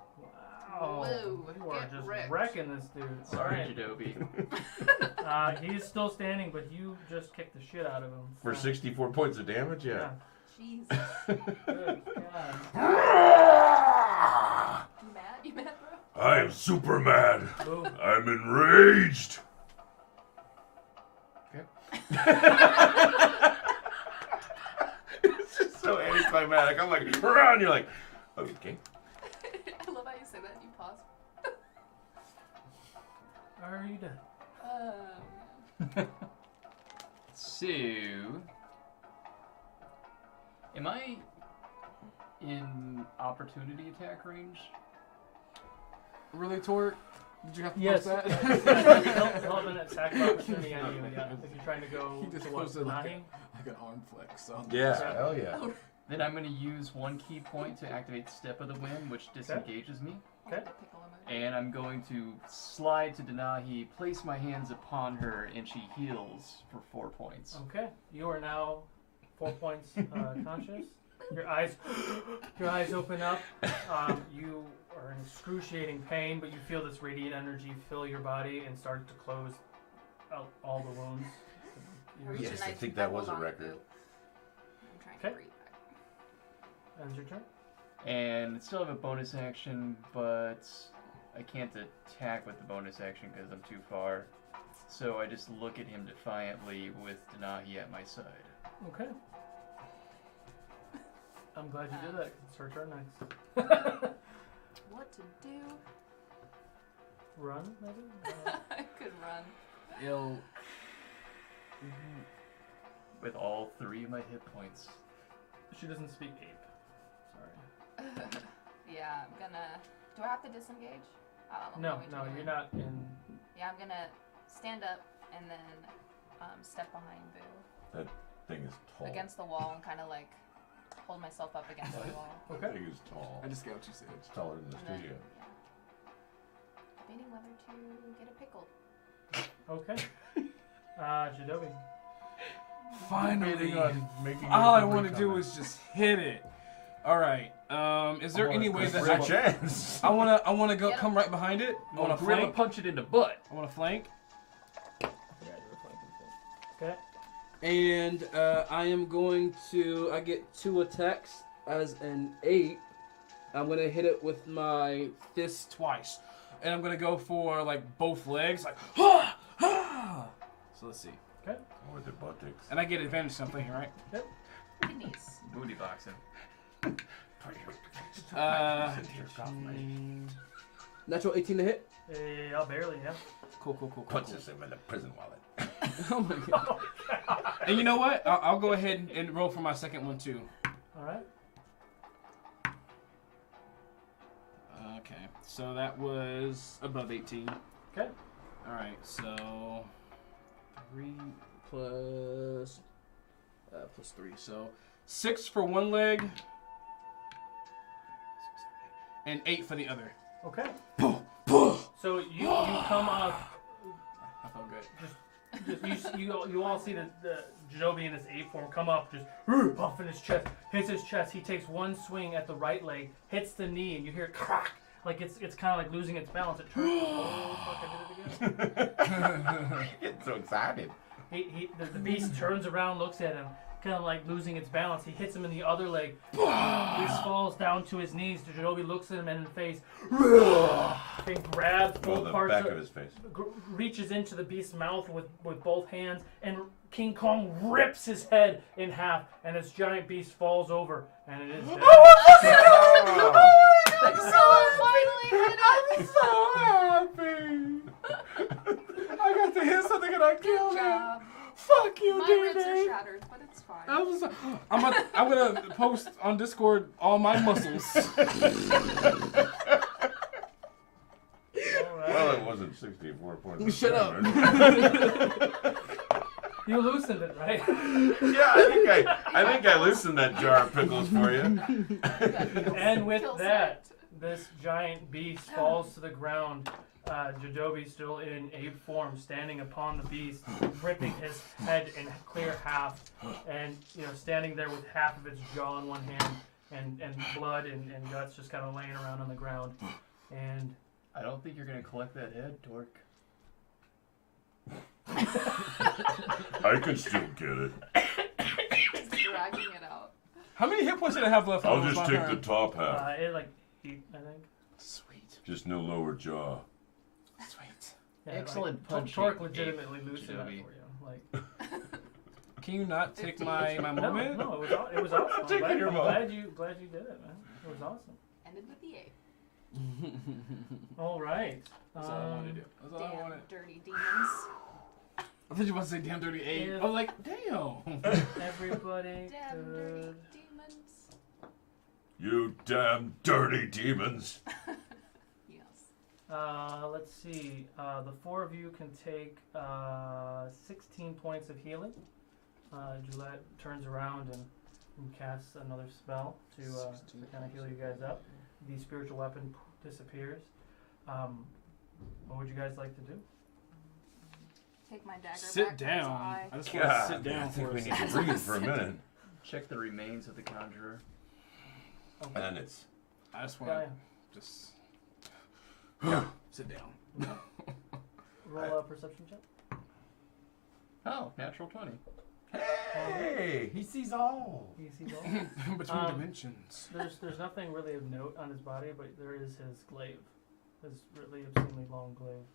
Wow. Whoa, You are get just wrecked. wrecking this dude. All Sorry, right. Jadobi. He's still standing, but you just kicked the shit out of him. For So, 64 points of damage? Yeah. Jesus. Good God. You mad? You mad, bro? I am super mad. Boom. I'm enraged. It's just so anticlimactic. I'm like, run! You're like, okay. I love how you say that and you pause. Are you done? So, am I in opportunity attack range? Really, Torque? Did you have to Yes. post that? He'll have an attack of opportunity on you. Yeah. If you're trying to go He just towards posted like Denahi. an arm flex. On Yeah, hell yeah. Oh, Then I'm going to use one key point to activate Step of the Wind, which disengages me. Okay. And I'm going to slide to Denahi, place my hands upon her, and she heals for 4 points. Okay. You are now 4 points conscious. Your eyes open up. You are in excruciating pain, but you feel this radiant energy fill your body and start to close out all the wounds. Yes, And I think that was a record. I'm trying Okay. to breathe back. Ends your turn. And still have a bonus action, but I can't attack with the bonus action because I'm too far. So I just look at him defiantly with Denahi at my side. Okay. I'm glad you did that because it's her turn next. What to do? Run, maybe? I could run. Ill. With all 3 of my hit points. She doesn't speak ape. Sorry. Yeah, I'm gonna. Do I have to disengage? No, you're not in. Yeah, I'm gonna stand up and then step behind Boo That thing is tall. against the wall and kind of like hold myself up against the wall. That Okay. thing is tall. I just get what you said. It's taller than the And then, studio. yeah. Debating whether to get a pickle. Okay. Jadobi. Finally. Making All I every want to do comment. is just hit it. All right. Is there any way that Free chance. I wanna go come right behind it? I wanna Gorilla flank. punch it in the butt. I wanna flank. Okay. And I am going to. I get 2 attacks as an 8. I'm gonna hit it with my. Fist twice, and I'm gonna go for like both legs, like ha ha. So let's see. Or the buttocks. And I get advantage, so I'm thinking, right? Kidneys. Booty boxing. Natural 18 to hit. Yeah, barely, yeah. Cool. Puts us in the prison wallet. Oh my god. And you know what? I'll go ahead and roll for my second one too. All right. Okay, so that was above 18. Okay. All right, so 3 plus 3, so 6 for one leg, and 8 for the other. Okay. So you come up. I felt good. You all see the Joby in his ape form come up, just off in his chest, hits his chest. He takes one swing at the right leg, hits the knee, and you hear it crack, like it's kind of like losing its balance. It turns. Oh fuck! I did it again. Getting so excited. The beast turns around, looks at him, kind of like losing its balance. He hits him in the other leg. Beast falls down to his knees. Joby looks at him in the face, and grabs both the parts back of his face. reaches into the beast's mouth with both hands, and King Kong rips his head in half, and this giant beast falls over, and it is dead. I'm finally hit it. I'm so happy. I got to hit something and I killed Good him. job. Fuck you, My David. ribs are shattered, but it's fine. I'm gonna post on Discord all my muscles. Well, it wasn't 64 points. Shut up. You loosened it, right? Yeah, I think I loosened that jar of pickles for you. And with Kill that, this giant beast falls to the ground. Jadobi still in ape form, standing upon the beast, ripping his head in clear half, and standing there with half of its jaw in one hand, and blood and guts just kind of laying around on the ground. And I don't think you're gonna collect that head, Dork. I can still get it. He's dragging it out. How many hit points did I have left? I'll just take the top half. it like 8, I think. Sweet. Just no lower jaw. Sweet. Yeah, Excellent like, punching, Torque legitimately loosened that for Jadobi. you. Like, Can you not take my movement? no, it was awesome. I'm taking glad, your I'm moment. glad you did it, man. It was awesome. Ended with the ape. All right. That's all I wanted to do. That's all I Damn wanted. dirty demons. I thought you were about to say damn dirty ape. Yeah. I was like, damn. Everybody Damn could. dirty demons. You damn dirty demons. Yes. Let's see. The 4 of you can take 16 points of healing. Gillette turns around and casts another spell to kind of heal you guys up. The spiritual weapon disappears. What would you guys like to do? Take my dagger Sit back from down. his eye. I just want to God, sit down I think for we a need second. to breathe for a minute. Check the remains of the conjurer. And it's I just want Yeah, to just yeah. sit down. roll a perception check. Oh, natural 20. Hey, he sees all. You see all? Between dimensions. There's nothing really of note on his body, but there is his glaive, his really obscenely long glaive.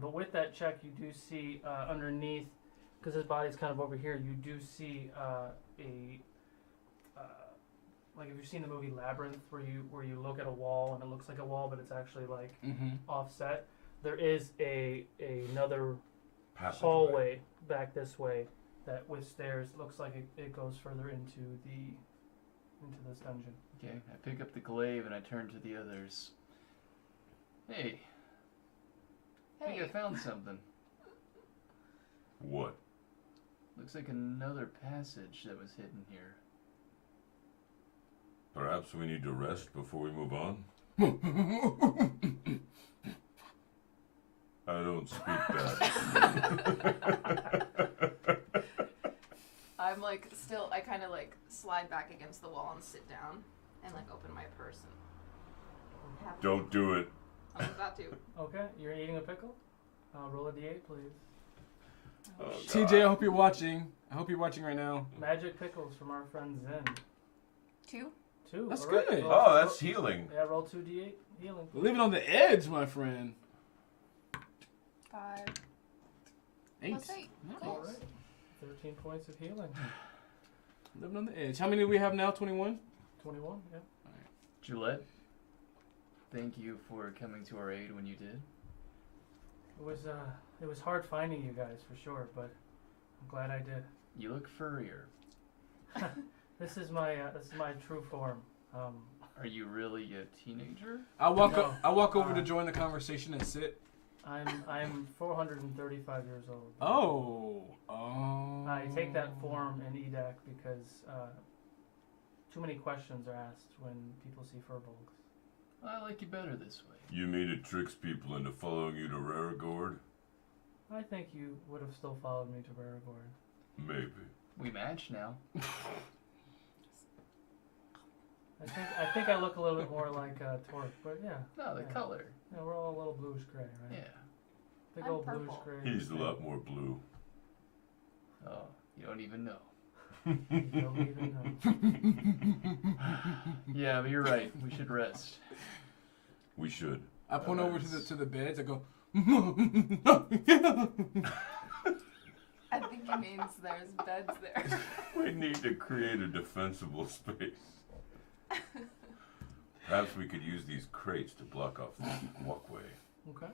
But with that check, you do see underneath, because his body's kind of over here, you do see like if you've seen the movie Labyrinth, where you look at a wall and it looks like a wall, but it's actually like offset. There is another hallway back this way that with stairs looks like it goes further into this dungeon. Okay, I pick up the glaive and I turn to the others. Hey, I think I found something. What? Looks like another passage that was hidden here. Perhaps we need to rest before we move on? I don't speak that. I'm like still. I kind of like slide back against the wall and sit down and like open my purse and. Don't do it. I'm about to. Okay, you're eating a pickle? Roll a d8, please. Oh, TJ, I hope you're watching. I hope you're watching right now. Magic pickles from our friend Zen. 2. 2. That's all right. good. Oh, that's healing. Yeah, roll 2d8 healing. Living on the edge, my friend. 5. 8. Plus 8. All right. 13 points of healing. Living on the edge. How many do we have now? 21? 21, yeah. Gillette, thank you for coming to our aid when you did. It was hard finding you guys for sure, but I'm glad I did. You look furrier. This is my true form. Are you really a teenager? I walk No. over to join the conversation and sit. I'm 435 years old. Oh. I take that form in EDAC because too many questions are asked when people see furbolgs. I like you better this way. You mean it tricks people into following you to Raragord? I think you would have still followed me to Raragord. Maybe. We match now. I think I look a little bit more like Torque, but yeah. No, the color. Yeah, we're all a little bluish gray, right? Yeah. Big I'm old purple. bluish gray. He's a lot more blue. Oh, you don't even know. You don't even know. Yeah, but you're right. We should rest. We should. I point over to the beds. I go. I think he means there's beds there. We need to create a defensible space. Perhaps we could use these crates to block off the walkway. Okay.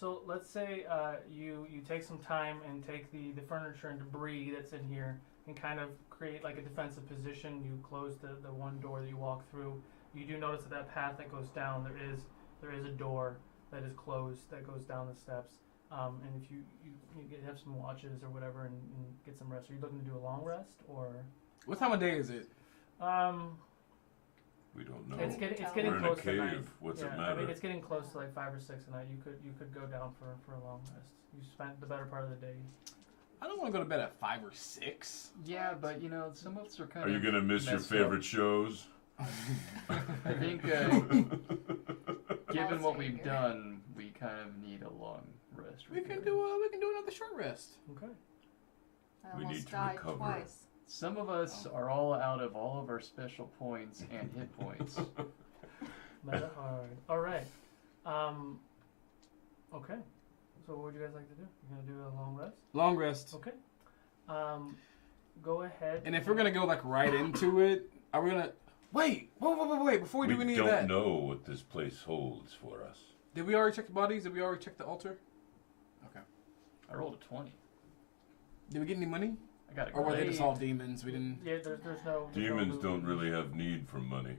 So let's say you take some time and take the furniture and debris that's in here and kind of create like a defensive position. You close the one door that you walk through. You do notice that path that goes down, there is a door that is closed that goes down the steps. And if you have some watches or whatever and get some rest. Are you looking to do a long rest or? What time of day is it? We don't know. It's getting We're in close a cave. to night. What's Yeah, it matter? I mean, it's getting close to like 5 or 6 at night. You could go down for a long rest. You spent the better part of the day. I don't want to go to bed at 5 or 6. Yeah, but you know, some of us are kind Are of. you gonna miss your messed favorite shows? I think, given what we've done, we kind of need a long rest. We can do another short rest. Okay. I We almost need to died recover. twice. Some of us are all out of all of our special points and hit points. Meta hard. All right. Okay. So what would you guys like to do? You're gonna do a long rest? Long rest. Okay. Go ahead. And if we're gonna go like right into it, are we gonna wait? Wait! Before we do any of that, don't know what this place holds for us. did we already check the bodies? Did we already check the altar? Okay. I rolled a 20. Did we get any money? I got a Or were they glaive. just all demons? We didn't. Yeah, there's no. Demons no don't really have need for money.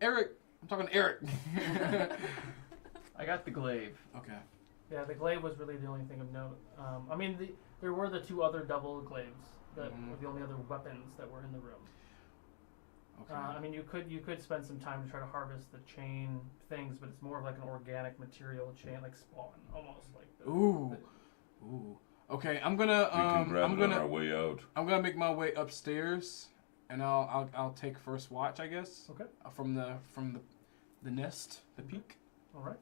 Eric, I'm talking to Eric. I got the glaive. Okay. Yeah, the glaive was really the only thing of note. I mean, there were the 2 other double glaives that were the only other weapons that were in the room. Okay. I mean, you could spend some time to try to harvest the chain things, but it's more of like an organic material chain, like spawn, almost like. Ooh. Okay, I'm gonna We can grab it on our way out. I'm gonna make my way upstairs, and I'll take first watch, I guess. Okay. From the nest, the peak. All right.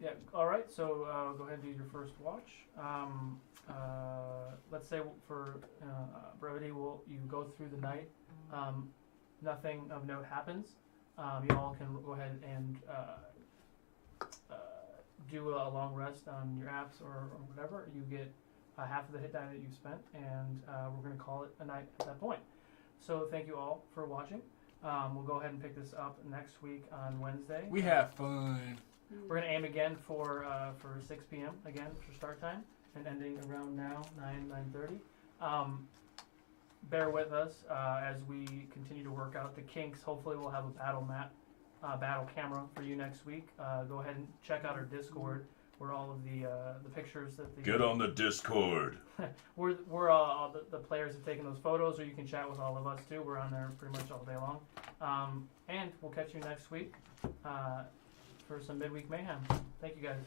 Yeah. All right. So go ahead and do your first watch. Let's say for brevity, you go through the night. Nothing of note happens. You all can go ahead and do a long rest on your apps or whatever. You get half of the hit die that you've spent, and we're going to call it a night at that point. So thank you all for watching. We'll go ahead and pick this up next week on Wednesday. We have fun. We're going to aim again for 6 p.m. again for start time, and ending around now, 9:30. Bear with us as we continue to work out the kinks. Hopefully we'll have a battle map, battle camera for you next week. Go ahead and check out our Discord where all of the pictures that the Get on the Discord. we're all the players have taken those photos, or you can chat with all of us too. We're on there pretty much all day long. And we'll catch you next week for for some midweek mayhem. Thank you guys.